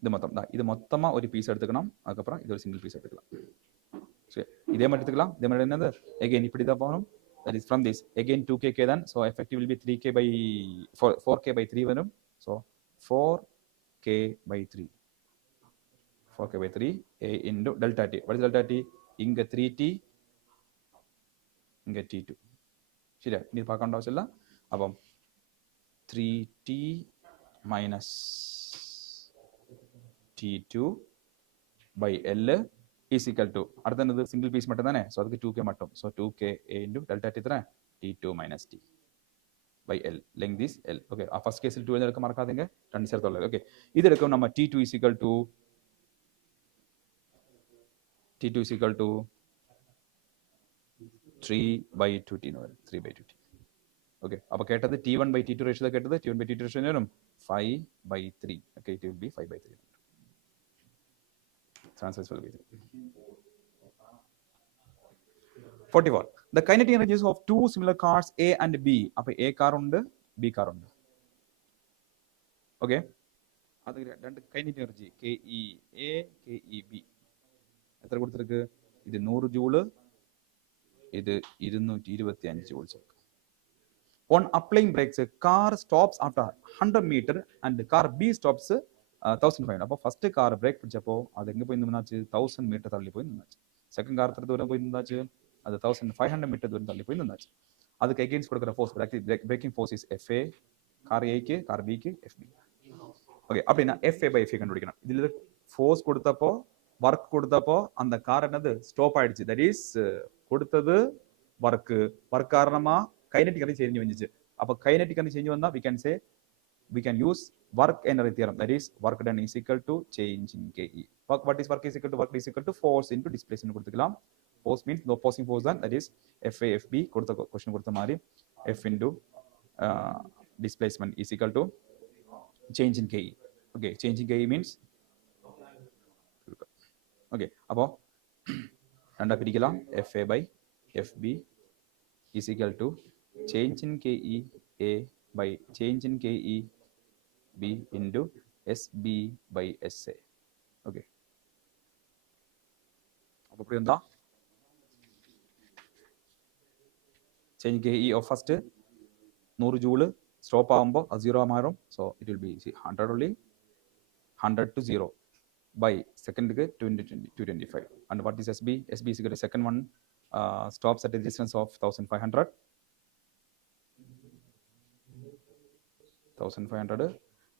இது மொத்தம் தான். இது மொத்தமா ஒரு பீஸ் எடுத்துக்கணும். அதுக்கப்புறம் இது ஒரு சிங்கிள் பீஸ் எடுத்துக்கலாம். சரி, இதே மாதிரி எடுத்துக்கலாம். இதே மாதிரி என்னது again இப்படி தான் போகணும். That is from this again 2K then, so effective will be 3K by 4K by 3 வரும். So 4K by 3 4K by 3 A into delta T. What is delta T? இங்க 3T இங்க T2. சரியா? இது பார்க்க வேண்டிய அவசியம் இல்லை. அப்போ 3T minus T2 by L is equal to அடுத்த என்னது சிங்கிள் பீஸ் மட்டும் தானே, ஸோ அதுக்கு 2K மட்டும். So 2K A into delta T தரேன் T2 minus T by L. Length is L. Okay, first கேஸில் 2 எடுக்க மறக்காதீங்க, 2 சேர்த்து. ஓகே, இது இருக்கும் நம்ம T2 is equal to 3 by 2T 3 by 2T. Okay, அப்போ கேட்டது T1 by T2 ரேஷியோ கேட்டது. T1 by T2 ரேஷியோ வரும் 5 by 3. Okay, it will be 5 by 3. Transfers will be 3. 44. The kinetic energies of two similar cars A and B. அப்போ A car உண்டு, B car உண்டு. Okay, அதுக்கு ரெண்டு kinetic energy KEA KEB எத்தனை கொடுத்துருக்கு? இது 100 joule, இது 225 joules. On applying brakes, car stops after 100 meter and car B stops 1500. அப்போ ஃபர்ஸ்ட் கார் பிரேக் பிடிச்சப்போ அது எங்கே போய் நின்னாச்சு? 1000 மீட்டர் தள்ளி போய் நின்னாச்சு. செகண்ட் கார் தூரம் போய் நின்னாச்சு, அது 1500 மீட்டர் தூரம் தள்ளி போய் நின்னாச்சு. அதுக்கு எகெயின்ஸ்ட் கொடுக்குற force braking force is FA. Car ஏக்கு கார் பிக்கு FB. ஓகே, அப்படின்னா FA by FA கண்டுபிடிக்கணும். இதில் ஃபோர்ஸ் கொடுத்தப்போ ஒர்க் கொடுத்தப்போ அந்த கார் என்னது ஸ்டாப் ஆயிடுச்சு. தட் இஸ் கொடுத்தது ஒர்க் காரணமா கைனெட்டிக் எனர்ஜி சேஞ்ச் வந்துச்சு. அப்போ கைனெட்டிக் எனர்ஜி சேஞ்ச் வந்தா we can use work energy theorem. That is work done is equal to change in KE. What is work is equal to? Work is equal to force into displacement கொடுத்துக்கலாம். Force means the opposing force தான். That is FA FB கொடுத்த question கொடுத்த மாதிரி F into displacement is equal to change in KE. Okay, change in KE means okay, அப்போ ரெண்டா பிரிக்கலாம். FA by FB is equal to change in KE A by change in KE B into SB by SA. Okay, அப்போ எப்படி வந்தா change KE of first 100 joule stop ஆகும்போது அது 0 மாறும். So it will be 100 only, 100 to 0 by second 225. And what is SB? SB is equal to second one stops at a distance of 1500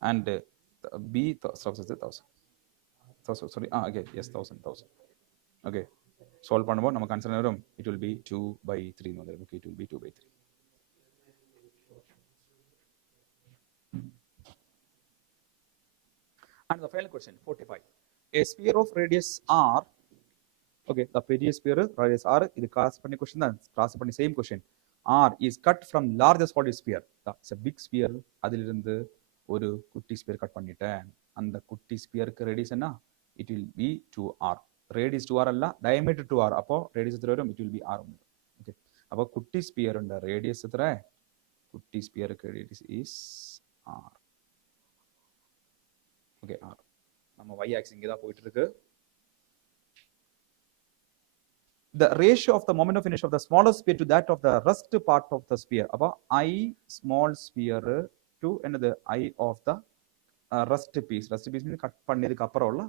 and B stops at 1000. Sorry, okay, yes, 1000. Okay, solve பண்ணும்போது நமக்கு answer வரும். It will be 2 by 3. Okay, it will be 2 by 3. And the final question 45. A sphere of radius R. Okay, the பெரிய sphere radius R. இது cross பண்ணி question தான், cross பண்ணி same question. R is cut from largest solid sphere. That's a big sphere. அதிலிருந்து ஒரு குட்டி sphere cut பண்ணிட்டேன். அந்த குட்டி ஸ்பியருக்கு ரேடியஸ் என்ன? It will be 2R. Radius 2R அல்ல, diameter 2R. அப்போ ரேடியஸ் எത്ര வரும்? It will be R. Okay, அப்போ குட்டி ஸ்பியர் உள்ள ரேடியஸ் எത്ര? குட்டி ஸ்பியருக்கு radius is R. Okay, R. நம்ம y axis இங்க தான் போயிட்டு இருக்கு. The ratio of the moment of inertia of the smaller sphere to that of the rest part of the sphere. அப்போ I small sphere to another I of the rest piece cut பண்ணதுக்கு அப்புறம் உள்ள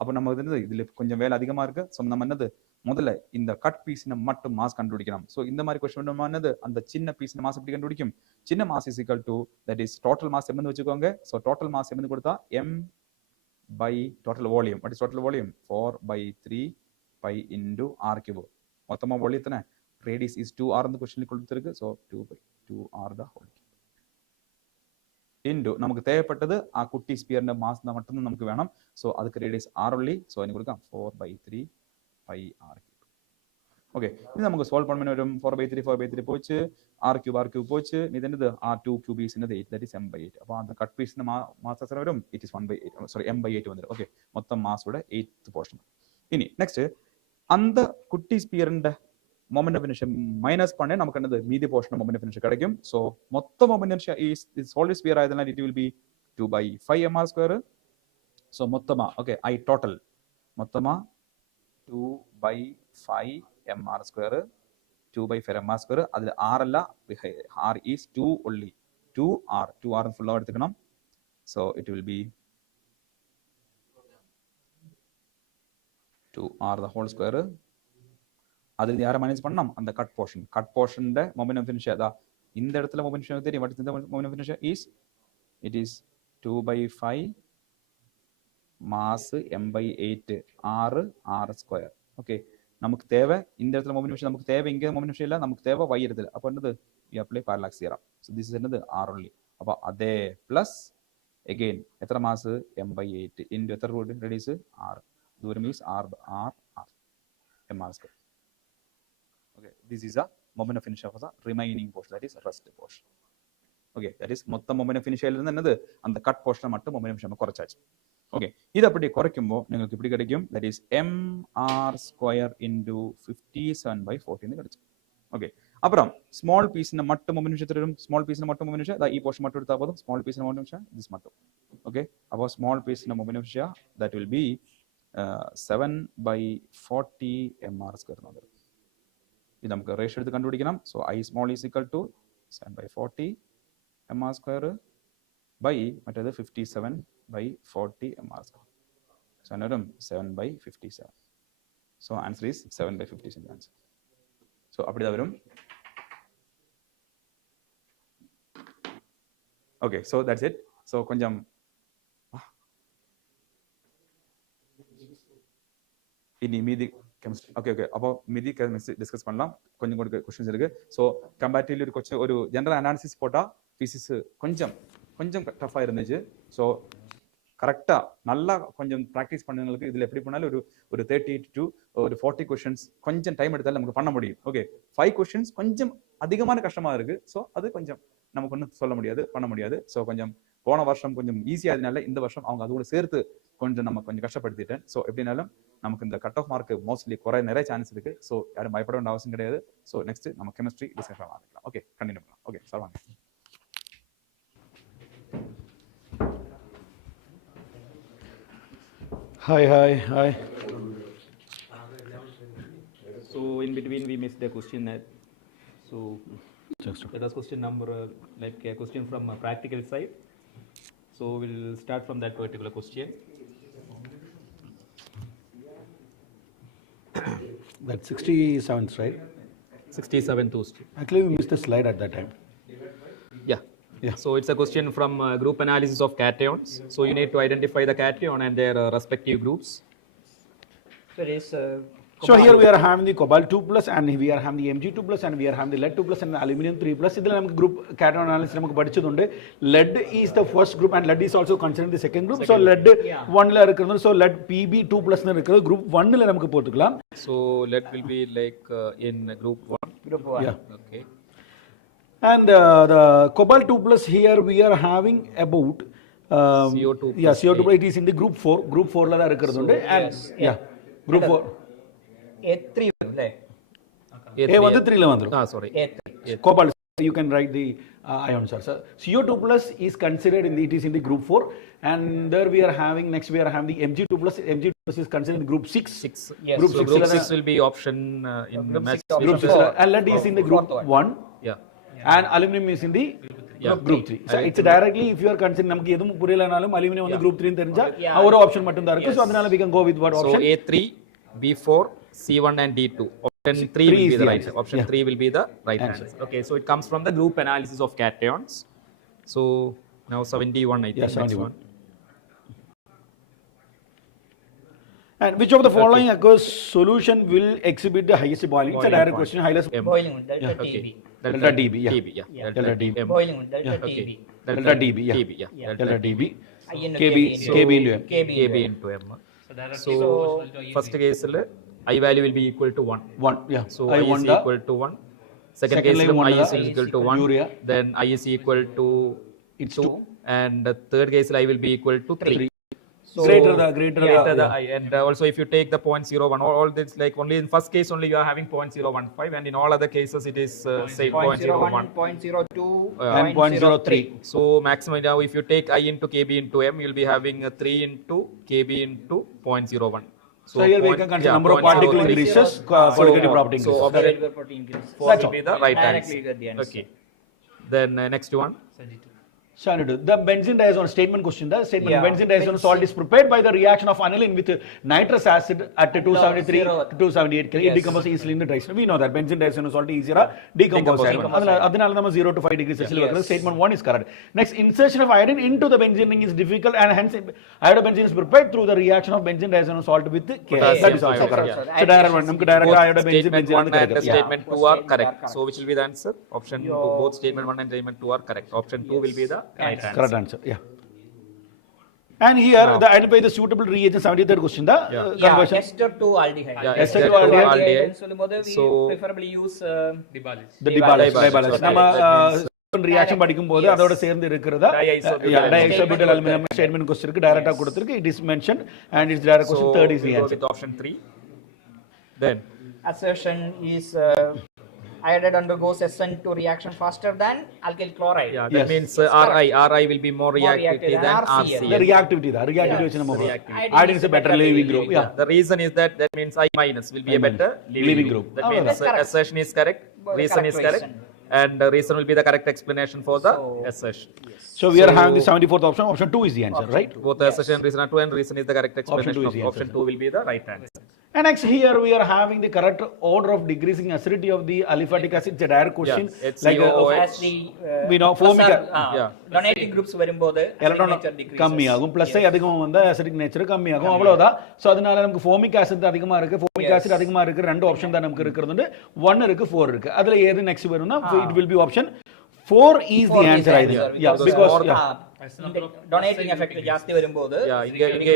அப்போ நம்ம இதுல கொஞ்சம் வேலை அதிகமா இருக்கு. ஸோ நம்ம என்னது முதல்ல இந்த கட் பீஸ்ன மட்டும் மாஸ் கண்டுபிடிக்கலாம். ஸோ இந்த மாதிரி கொஸ்டின் நம்ம என்னது அந்த சின்ன பீஸ்ன மாஸ் எப்படி கண்டுபிடிக்கும்? சின்ன mass is equal to that is total mass எம்னு வச்சுக்கோங்க. ஸோ டோட்டல் மாஸ் எம்னு கொடுத்தா m by total volume. What is total volume? 4/3 pi into r cube. மொத்தமா வால்யூம் radius is 2r இந்த கொஸ்டின்ல கொடுத்திருக்கு. So 2/2r the whole cube. into நமக்கு தேவைப்பட்டது ஆ குட்டி ஸ்பியர்ன மாஸ் தான் மட்டும் நமக்கு வேணும். ஸோ அதுக்கு ரேடியஸ் r only. ஸோ என்ன கொடுക്കാം 4/3 pi r cube. ஓகே, இது நமக்கு சால்வ் பண்ண வரும். 4/3 போச்சு, r cube போச்சு. இது என்னது r2 cube is என்னது 8, that is m/8. அப்போ அந்த கட் பீஸ் மாஸ் எத்தனை வரும்? it is 1/8, sorry m/8 வந்துரும். ஓகே, மொத்தம் மாஸோட 8th போர்ஷன். இனி நெக்ஸ்ட் அந்த குட்டி ஸ்பியர்ன்ற மொமெண்ட் ஆஃப் இனர்ஷியா மைனஸ் பண்ண நமக்கு என்னது மீதி போர்ஷன் மொமெண்ட் ஆஃப் இனர்ஷியா கிடைக்கும். ஸோ மொத்த moment inertia is solid sphere ஆயதனால it will be 2/5 mr². So மொத்தமா ஓகே ஐ டோட்டல் மொத்தமா 2/5 mr², 2/5 mr². அதுல r அல்ல, r is 2 only, 2r ஃபுல்லா எடுத்துக்கணும். So it will be 2r the whole square. அதில் யாரை மைனஸ் பண்ணலாம்? அந்த cut portion moment of inertia தான் இந்த இடத்துல மொமெண்ட் ஆஃப் இனர்ஷியா தெரியும். What is the moment of inertia is it is 2/5 mass m/8 r². Okay, நமக்கு தேவை இந்த இடத்துல மொமெண்ட் ஆஃப் இனர்ஷியா, நமக்கு தேவை இங்க மொமெண்ட் ஆஃப் இனர்ஷியா இல்ல, நமக்கு தேவை y இடத்துல. அப்ப என்னது we apply parallax theorem. so this is என்னது r only. அப்ப அதே பிளஸ் again எத்தனை மாஸ் m/8 into எத்தனை ரேடியஸ் r, தூரம் is r mr². Okay, this is a moment of inertia for the remaining portion, that is rest portion. Okay, that is மொத்த moment of inertia இருந்து என்னது அந்த cut portion மட்டும் moment of inertia குறைச்சாச்சு. Okay, இது அப்படி குறைக்கும்போது உங்களுக்கு இப்படி கிடைக்கும், that is mr² into 57/14 கிடைச்சு. ஓகே, அப்புறம் ஸ்மால் பீஸ்ன மட்டும் moment of inertia தரும். ஸ்மால் பீஸ்ன மட்டும் moment of inertia இந்த போர்ஷன் மட்டும் எடுத்தா போதும். ஸ்மால் பீஸ்ன moment of inertia this மட்டும். ஓகே, அப்போ ஸ்மால் பீஸ்ன moment of inertia that will be 7/40 mr² வந்துரும். இது நமக்கு ரேஷியோ எடுத்து கண்டுபிடிக்கணும். So I small is equal to 7/40 mr² by மற்றது 57/40 mr². ஸோ என்ன வரும் 7/57. So answer is 7/57 answer. So அப்படிதான் வரும். Okay, so that's it. So கொஞ்சம் இனி மீதி கெமிஸ்ட்ரி அப்போ மீதி கெமிஸ்ட்ரி டிஸ்கஸ் பண்ணலாம். கொஞ்சம் கூட கொஸ்டின்ஸ் இருக்கு. ஸோ கம்பேரிட்டிவ்லி ஒரு ஜெனரல் அனாலிசிஸ் போட்டா பிசிக்ஸ் கொஞ்சம் டஃபா இருந்துச்சு. ஸோ கரெக்டா நல்லா கொஞ்சம் ப்ராக்டிஸ் பண்ணவங்களுக்கு இதுல எப்படி பண்ணாலும் ஒரு 30 to 40 கொஸ்டின்ஸ் கொஞ்சம் டைம் எடுத்தாலும் நமக்கு பண்ண முடியும். ஓகே, 5 கொஸ்டின்ஸ் கொஞ்சம் அதிகமான கஷ்டமா இருக்கு. ஸோ அது கொஞ்சம் நமக்கு ஒன்றும் பண்ண முடியாது. ஸோ கொஞ்சம் போன வருஷம் கொஞ்சம் ஈஸியா இருந்தனால இந்த வருஷம் அவங்க அதோட சேர்த்து நம்ம கொஞ்சம் கஷ்டப்படுத்திட்டேன். ஸோ எப்படினாலும் நமக்கு இந்த கட் ஆஃப் மார்க் மோஸ்ட்லி நிறைய சான்ஸ் இருக்கு. ஸோ யாரும் பயப்பட வேண்டிய அவசியம் கிடையாது. ஸோ நெக்ஸ்ட் நம்ம கெமிஸ்ட்ரி டிஸ்கஸ் ஆரம்பிக்கலாம். ஓகே, கண்டினியூ பண்ணலாம். ஓகே சார் வாங்க. Hi. So in between we missed a question that, so that was question number like a question from a practical side. So we'll start from that particular question. That's 67th, right? 67th. Actually, we missed a slide at that time. Yeah. So it's a question from group analysis of cations. So you need to identify the cation and their respective groups. So it is So here we are having the cobalt 2+ and we are having the Mg2+ and we are having the lead 2+ and the aluminum 3+. ഇതിൽ നമുക്ക് group cation analysis നമുക്ക് പഠിച്ചതുണ്ട്. Lead is the first group and lead is also considered the second group. So lead 1 ல இருக்கிறது, so lead Pb2+ ல இருக்கிறது group 1 ல நமக்கு போட்டுக்கலாம். So lead will be like in group 1. Group 1. Yeah. Okay. And the cobalt 2+ here we are having about CO2+. Yeah, CO2+, it is in the group 4. Group 4 ல தான் இருக்கிறது உண்டு. And yeah, group 4. A3 അല്ലേ? A வந்து 3 ல வந்துரும். Sorry. A3. Cobalt, you can write the ions also. CO2+ is considered it is in the group 4, and there we are having next we are having the Mg2+. Mg2+ is considered in the group 6. Yes. Group So 6 group 6 will be option in Group match. 6 Group 6 and lead is in the group 1. Yeah. And aluminum is in the group 3. So it's directly if you are considering நமக்கு எதுவும் புரியலனாலும் aluminium வந்து group 3 ன்னு தெரிஞ்சா ஒரு option மட்டும் தான் இருக்கு. So அதனால we can go with what option? So A3, B4, C1 and D2. Option 3 will be the right answer. Option 3 will be the right answer. Okay, so it comes from the group analysis of cations. So now 71 I think. Yeah, 71. And which of the following aqueous solution will exhibit the highest boiling? It's a direct question. Highest boiling delta TB. Delta dB, yeah. TB, yeah. Delta DB. Boiling delta Okay. TB. Delta DB, yeah. TB, yeah. Delta DB. I into KB into M. KB into M. So first case I value will be equal to 1. 1, yeah. So I I is wonder. equal to 1. Second Second case line I one is equal to 1. urea. Then I is equal to It's 2. And the third case I will be equal to 3. So greater the greater the I. And also if you take the 0.01, all this like only in first case only you are having 0.015 and in all other cases it is say 0.01. 0.02 and 0.03. So maximum now if you take I into KB into M, you will be having 3 into KB into 0.01. So here we can consider number of particle increases, qualitative property So increases. vapor protein increase. 4 will be the right Directly answer. get the answer. Okay. Then next one. Standard. The benzene diazone statement question. The statement benzene diazone salt is prepared by the reaction of aniline with nitrous acid at 273 to 278 K. It decomposes easily in the dry. We know that benzene diazone salt is easier decompose. அதனால நம்ம 0 to 5 degrees Celsius வைக்கிறது. Statement 1 is correct. Next, insertion of iodine into the benzene ring is difficult and hence iodobenzene is prepared through the reaction of benzene diazone salt with K. That is also correct. So direct one. நமக்கு direct iodobenzene Statement 1 and correct. statement 2 are correct. So which will be the answer? Option 2. Both statement 1 and statement 2 are correct. Option 2 will be the right answer. Correct answer. Yeah. And here the identify the suitable reagent 73rd question. The conversion. Ester to aldehyde. Yeah, ester to aldehyde. சொல்லும்போது we So preferably use The dibalance. நம்ம reaction படிக்கும்போது அதோட சேர்ந்து இருக்கிறதா diisobutyl aluminum statement question இருக்கு டைரக்டா கொடுத்திருக்கு. It is mentioned and its direct question third is the answer. with option 3. Then assertion is iodide undergoes ascent to reaction faster than alkyl chloride. yeah, that means RI will be more reactive than RCl. The reactivity வச்சு நம்ம iodine is a better leaving group. Yeah. The reason is that means I minus will be a better leaving group. That means assertion is correct, reason is correct, and reason will be the correct explanation for the assertion. So we are having the 74th option. Option 2 is the answer, right? Both the assertion and reason are 2 and reason is the correct explanation. Option 2 will be the right answer. And next here we are having the correct order of decreasing acidity of the aliphatic acid. It's a direct question. Like as the we know formic donating groups வரும்போது electron கம்மியாகும் plus அதிகமா வந்தா acidic nature கம்மியாகும் அவ்வளவுதான். So அதனால நமக்கு formic acid அதிகமா இருக்கு, formic acid அதிகமா இருக்கு, ரெண்டு ஆப்ஷன் தான் நமக்கு இருக்குறது. 1 இருக்கு 4 இருக்கு. அதுல எது நெக்ஸ்ட் வரும்னா it will be option 4 is the answer I think. Yeah, because donating effect ஜாஸ்தி வரும்போது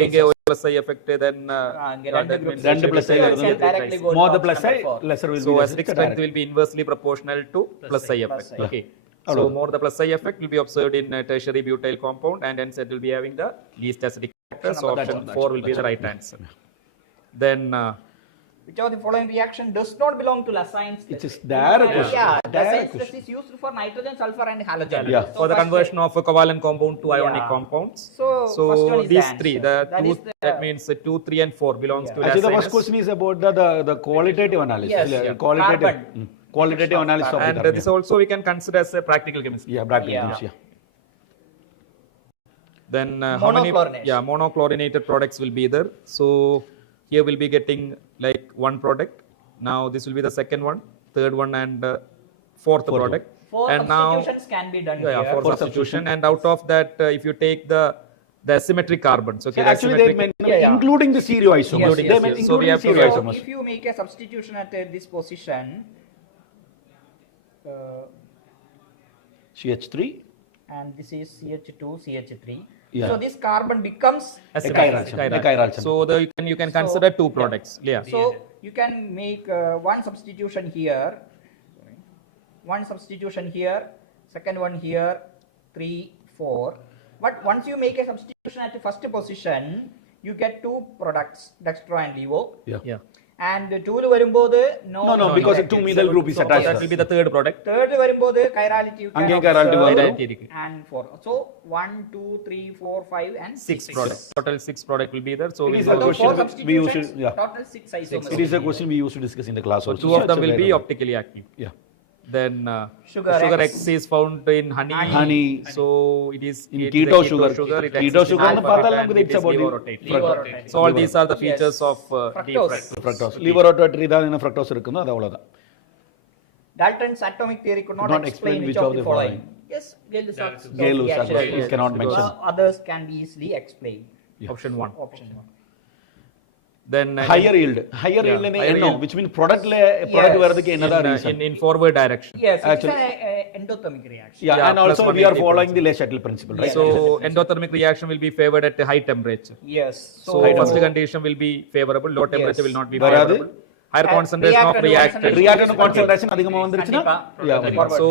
இங்க plus I effect then ரெண்டு plus I வருது. More the plus I lesser will be. So acidic strength will be inversely proportional to plus I effect. Okay. So more the plus I effect will be observed in tertiary butyl compound and hence it will be having the least acidic factor. So option 4 will be the right answer. Then which of the following reaction does not belong to Lassagne stress? It is direct question. Yeah, Lassagne stress is used for nitrogen, sulfur and halogen. Yeah. So for the conversion of a covalent compound to ionic compounds. So first one is these the three, that means 2, 3 and 4 belongs to Actually, the Lassagne. first question is about the qualitative analysis. Yes, Qualitative analysis of And it. this also we can consider as a practical chemistry. Yeah, practical chemistry. Then how many Monochlorinated. monochlorinated products will be there? So here we'll be getting like one product. Now this will be the second one, third one and fourth product. 4 and now substitutions can be done here. for substitution, and out of that if you take the asymmetric carbons, okay, So the actually they asymmetric- meant including the stereoisomers. Yes, They yes, meant yes. So we including have to- stereoisomers. So if you make a substitution at this position, CH3. and this is CH2, CH3. Yeah. So this carbon becomes asymmetric. Chiral. So you can consider two products. Yeah. So you can make one substitution here, one substitution here, second one here, 3, 4. But once you make a substitution at the first position, you get two products, dextro and levo. Yeah. And 2 ல வரும்போது No, because two methyl group is So attached. that will be the third product. third ல வரும்போது chirality you can அங்கே observe chirality வரும். Chirality இருக்கு. and 4. So 1, 2, 3, 4, 5 and 6 products. Total 6 product will be there. So It we'll is go a So question 4 we substitutions, usually- yeah. total 6 isomers. It is a question we used to discuss in the class also. two of So them it's will a be very- optically active. Yeah. Then Sugar X is found in honey. So it is In it is keto a sugar. It Keto exists in sugar alpha பார்த்தா and நமக்கு it it's is about levorotate. So all these are the features of fructose. Levorotate இதான் என்ன fructose இருக்குதோ அது அவ்வளவுதான். Dalton's atomic theory could not explain which of the following. Yes, Gay-Lussac cannot mention. Others can be easily explained. option 1. Option 1. Then Higher yield ன்னு என்ன which means product வரதுக்கு என்னதா reason? in forward direction. Yes, it's Actually- an endothermic reaction. Yeah, and plus also we are 180 following the Le Chatelain principle, right? So endothermic reaction will be favored at high temperature. Yes. So first condition will be favorable, low temperature will not be வராது. favorable. Higher concentration of reactant. Reactant concentration அதிகமா வந்துருச்சுனா கண்டிப்பா. So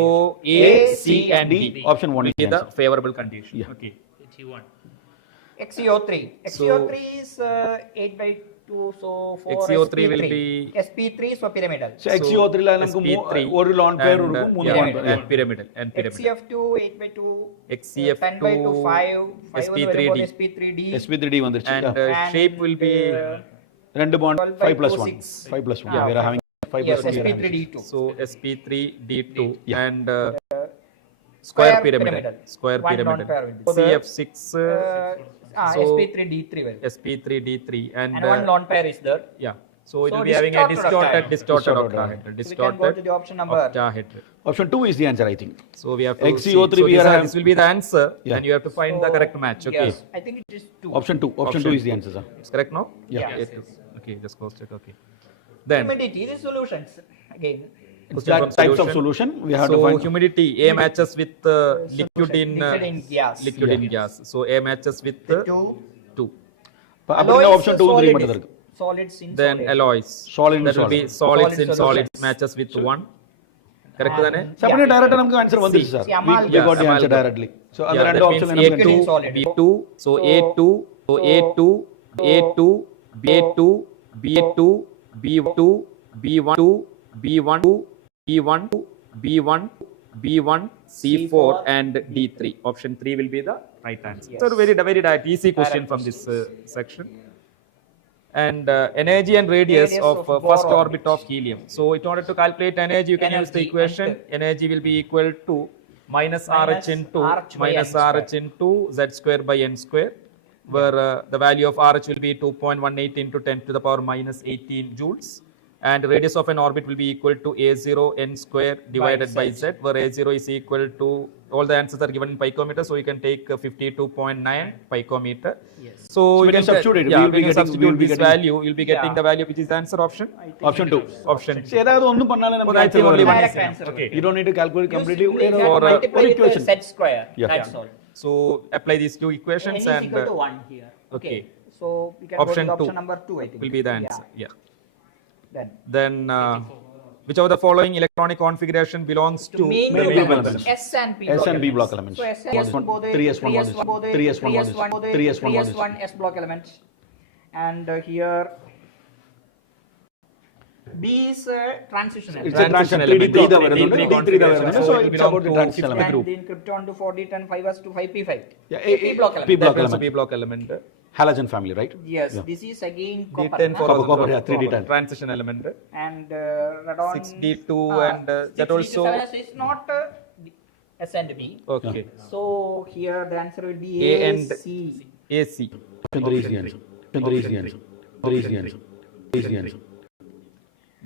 A, C and D. option 1 will is be the the favorable condition. Okay. XeO3. XeO3 is 8 by 2, so 4 XeO3 will be sp3, so pyramidal. So XeO3 ல நமக்கு sp3 ஒரு lone pair and, இருக்கும் மூணு yeah, lone pair. and pyramidal and pyramidal. XeF2 8 by 2, XeF2 10 by 2 5, 5 sp3d sp3d, sp3d வந்துருச்சு. and shape will be ரெண்டு bond 12 by 5 plus 2, 1. 6. 5 plus 1. Yeah, we are having 5 yes, plus 1. sp3d2. so sp3d2 Yeah. and Square square pyramidal. pyramidal. Square One lone pyramidal. pair will be. CF6 so sp3d3 will be. sp3d3 and And one lone pair is there. yeah. So it So will be having a distorted distorted octahedral. octahedral. So we can go to the option number. Octahedral. Option 2 is the answer, I think. So we have to XeO3 see. So we are having- this will be the answer, Yeah. and you have to find the correct match. Okay, Yes, I think it is 2. Option 2. Option 2 is the answer, sir. it's correct now. Yeah. Yes, Two. Okay, just close it. Okay. Then Humidity, the solutions again. question That from types of solution we have to So find. humidity A matches with liquid in Liquid in gas. liquid in gas. So A matches with 2. 2. அப்படினா option 2 3 மட்டும் தான் இருக்கு. Solids in Then solid. alloys. Solid in That will be solid. solids Solid in solids solutions. matches with 1. Correct And- தானே? So அப்படினா டைரக்டா நமக்கு answer வந்துருச்சு sir. See, We amalgam. got the answer amalgam. directly. So அந்த Yeah, ரெண்டு that ஆப்ஷன்ல means நமக்கு A2 A2, solid. B2, so A2, so A2, A2, B2, B2, B2, B1, B1, B1, B1, B1, C4 and D3. Option 3 will be the right answer. Yes. So very direct, easy question from this section. And energy and radius of first boron. orbit of helium. So in order to calculate energy, you can use the Energy equation. and- Energy will be equal to minus RH into RH by minus n square. RH into Z square by n square, where the value of RH will be 2.18 into 10 to the power minus 18 joules. And radius of an orbit will be equal to A0 n square divided by Z, where A0 is equal to, all the answers are given in picometer, so you can take 52.9 picometer. Yes. So we you can substitute it. Yeah, We will be when you getting- substitute we will be this getting- value, you'll be getting Yeah. the value which is the answer option. option 2. Option. So ஏதாவது ஒன்னு பண்ணாலே Well, நமக்கு I think answer only one வரும். is Direct enough. answer. Okay. You don't need to calculate completely. You simply for, multiply for with the equation. Z square. Yeah. That's all. So apply these two N equations is and equal to 1 here. okay. So we can Option go to the 2 option number 2, I think. will be the answer. Yeah. Then Then which of the following electronic configuration belongs to main main group group elements. elements. S and P S and B elements. block elements. So S1 both 3S1 3S1 both 3S1 3S1 S block elements. And here B is transition It's element. a transition element. element. 3D தான் வருது. D3 D3 தான் வருது. configuration. So So it it's belongs about the to transition fifth element. And then krypton to 4D10 5s to 5p5. Yeah, P block element. P block That is element. P block element. Halogen family, right? Yes, Yeah. this is again copper. D10 for Copper, copper, yeah, 3D10. transition element. And radon 6D2 and that 6D2 also. is not S and B. Okay. So here the answer will be A A and C. AC. Option 3 is the answer. Option 3 is the answer. 3 is the answer. 3 is the answer.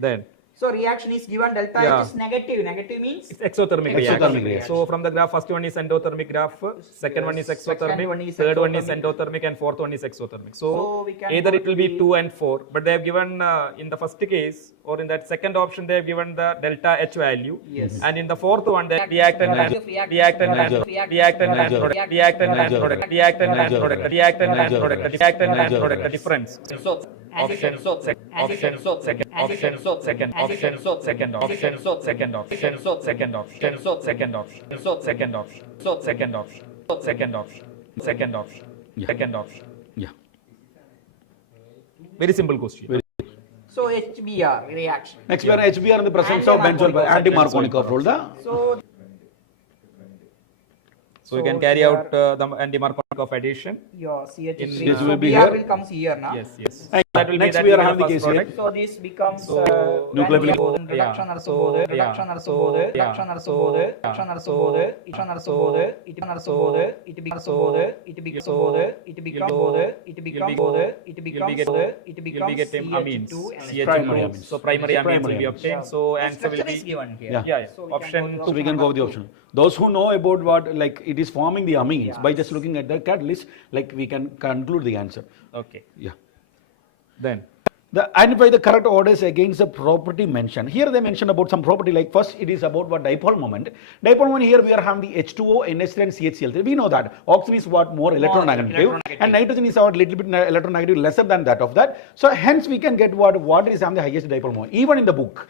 Then So reaction is given delta Yeah. H is negative. Negative means it's exothermic Exothermic reaction. reaction. So from the graph, first one is endothermic graph, second one is exothermic, Second one is third one is exothermic. endothermic, and fourth one is exothermic. So, So we can either go it will to be the- 2 and 4, but they have given in the first case or in that second option they have given the delta H value. Yes. And in the fourth one, the reactant and Reactant reactant and reactant reactant and reactant reactant and reactant product, reactant and product, reactant and product, reactant and product, reactant and product, the difference. so Option, so option, second option, second option, second option, second option, second option, second option, second option, second option, second option, second option, Yeah. second option. Yeah. Very simple question. so HBr reaction. Next we are HBr in the presence of benzoyl anti-Markovnikov rule. So So you can carry out the anti-Markovnikov addition. your CH3 In- so will be Br here. will comes here now. Yes, yes. And That will Next be we are the having the first case here. product. So this becomes nuclear when philip- reduction നടത്തുമ്പോൾ reduction നടത്തുമ്പോൾ reduction നടത്തുമ്പോൾ reduction നടത്തുമ്പോൾ reduction നടത്തുമ്പോൾ it becomes it becomes it becomes it becomes it becomes it becomes it becomes getting amines, CH2 Primary amines. So primary amines will Primary be amines. obtained. So answer will structure be is given here. Yeah. So Option So we can go with the option. Those who know about what, like, it is forming the amines, by just looking at the catalyst, like, we can conclude the answer. okay. Yeah. Then Identify the correct orders against the property mentioned. Here they mention about some property, like first it is about what dipole moment. Dipole moment, here we are having the H2O, NH3 and CHCl3. We know that. Oxygen is what more electronegative, and nitrogen is our little bit electronegative, lesser than that of that. So hence we can get what is having the highest dipole moment. Even in the book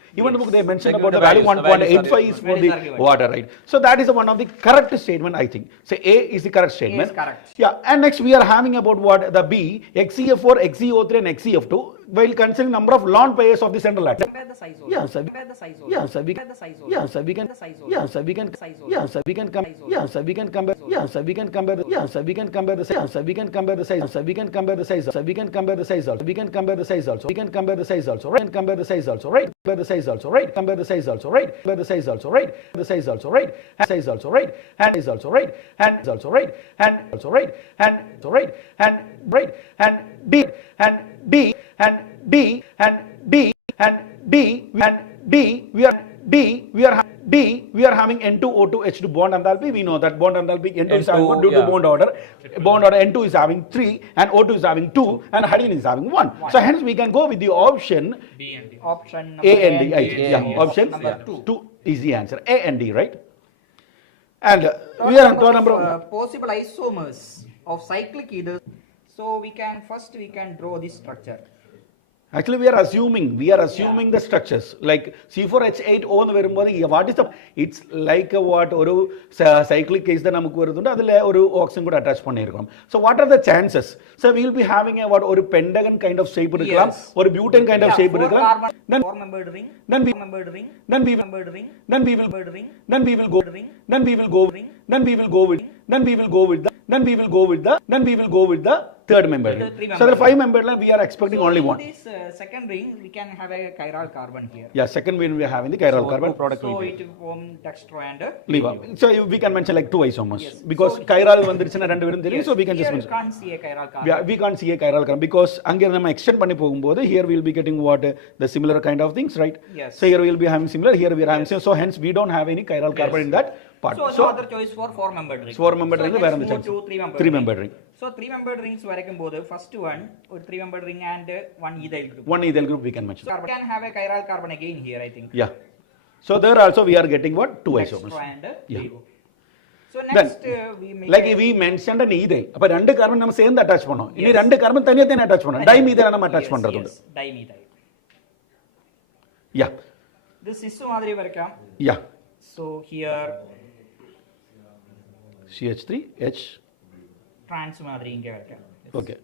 they mention Like about the the value values, the values 1.85 is for values are the given. water, right? So that is one of the correct statement, I think. So A is the correct statement. correct. Yeah, and next we are having about what the B, XeF4, XeO3 and XeF2, while considering number of lone pairs of the central atom. Compare the size also. Yeah, sir. Compare the size also. Yeah, sir. Compare the size also. Yeah, sir. We can. Compare the size also. Yeah, sir. We can. Size also. Yeah, sir. We can come. Yeah, sir. We can compare. Yeah, sir. We can compare. Yeah, sir. We can compare the size. Yeah, sir. We can compare the size. Sir. We can compare the size. Sir. We can compare the size also. We can compare the size also. We can compare the size also. Right. Compare the size also. Right. Compare the size also. Right. Compare the size also. Right. Compare the size also. Right. The size also. Right. And size also. Right. And is also right. And is also right. And also right. And so right. And right. And D and D and D and D and D and D. We are D. We are D. We are having N2O2 H2 bond enthalpy. We know that bond enthalpy N2 is having 1 due to yeah. bond order. Bond order N2 is having 3 and O2 is having 2 and hydrogen is having 1. So hence we can go with the option Option number A and D. Yeah, yes. option Number 2 is the answer. A and D, right? And we are on number of possible isomers of cyclic ethers. So we can draw this structure. Actually, we are assuming the structures like C4H8O എന്ന് വരുമ്പോൾ what is the, it's like a what ഒരു cyclic case தான் நமக்கு வருதுണ്ട് அதில் ஒரு oxygen கூட attach பண்ணியிருக்கோம். So what are the chances? So we will be having a what ஒரு pentagon kind of shape இருக்கலாம், ஒரு butane kind of shape இருக்கலாம். Then we will go with the third member ring. So the 5 member line we are expecting only one. This second ring we can have a chiral carbon here. Yeah, second ring we are having the chiral carbon product. So it will form dextro and leave up. So we can mention like 2 isomers because chiral vandiruchana rendu verum theriyum, so we can just mention. We can't see a chiral carbon. Yeah, we can't see a chiral carbon because ange nama extend panni pogumbodhu here we will be getting what the similar kind of things, right? Yes. So here we will be having similar, here we are having similar, so hence we don't have any chiral carbon in that part. So no other choice for 4 membered ring. 4 membered ring let's where the move chance? to 3 membered ring. So 3 membered rings varakumbodhu first one or 3 membered ring and one ethyl group. One ethyl group we can mention. So we can have a chiral carbon again here, I think. Yeah. So there also we are getting what? 2 isomers. Dextro and Yeah. levo. So next we make like we mentioned an ethyl. அப்ப ரெண்டு carbon நம்ம சேர்ந்து attach பண்ணோம். இனி ரெண்டு carbon தனியா தனியா attach பண்ணோம். டைமீதைல் நம்ம அட்டாச் பண்றது உண்டு. dimethyl. Yeah. This is மாதிரி வரைக்கும். Yeah. So here CH3H. trans மாதிரி இங்க வரைக்கும். Okay.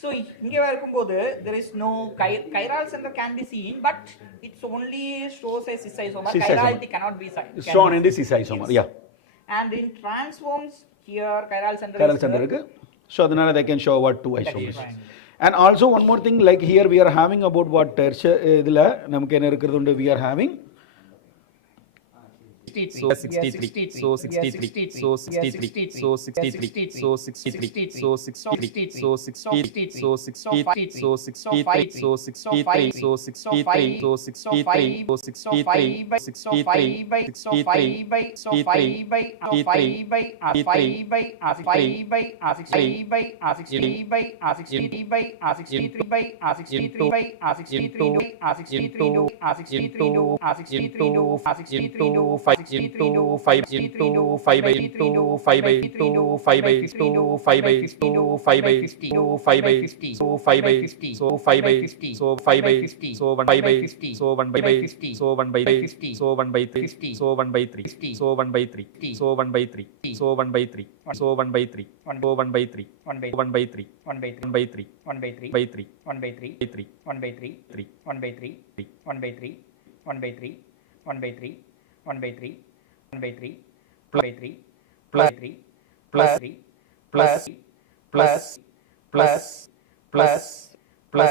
So இங்க வரும்போது there is no chiral center can be seen, but it's only shows a cis isomer. Chirality cannot be seen. Shown in the cis isomer. Yeah. And in transforms here chiral center இருக்கு. So அதனால they can show what 2 isomers. And also one more thing, like here we are having about what tertiary இதுல நமக்கு என்ன இருக்குது உண்டு, we are having So 63, so 63, so 63, so 63, so 63, so 63, so 63, so 63, so 63, so 63, so 63, so 63, so 63, 5 by 2 5 by 2 5 by 2 5 by 2 5 by 2 5 by 2 5 by 50 so 5 by 50 so 5 by 50 so 5 by 50 so 1 by 50 so 1 by 50 so 1 by 50 so 1 by 50 so 1 by 3 so 1 by 3 so 1 by 3 so 1 by 3 so 1 by 3 so 1 by 3 1 by 1 by 3 1 by 3 1 by 3 1 by 3 by 3 1 by 3 by 3 1 by 3 3 1 by 3 1 by 3 1 by 3 1 by 3 1 by 3 1 by 3 by 3 plus 3 plus 3 plus plus plus plus No,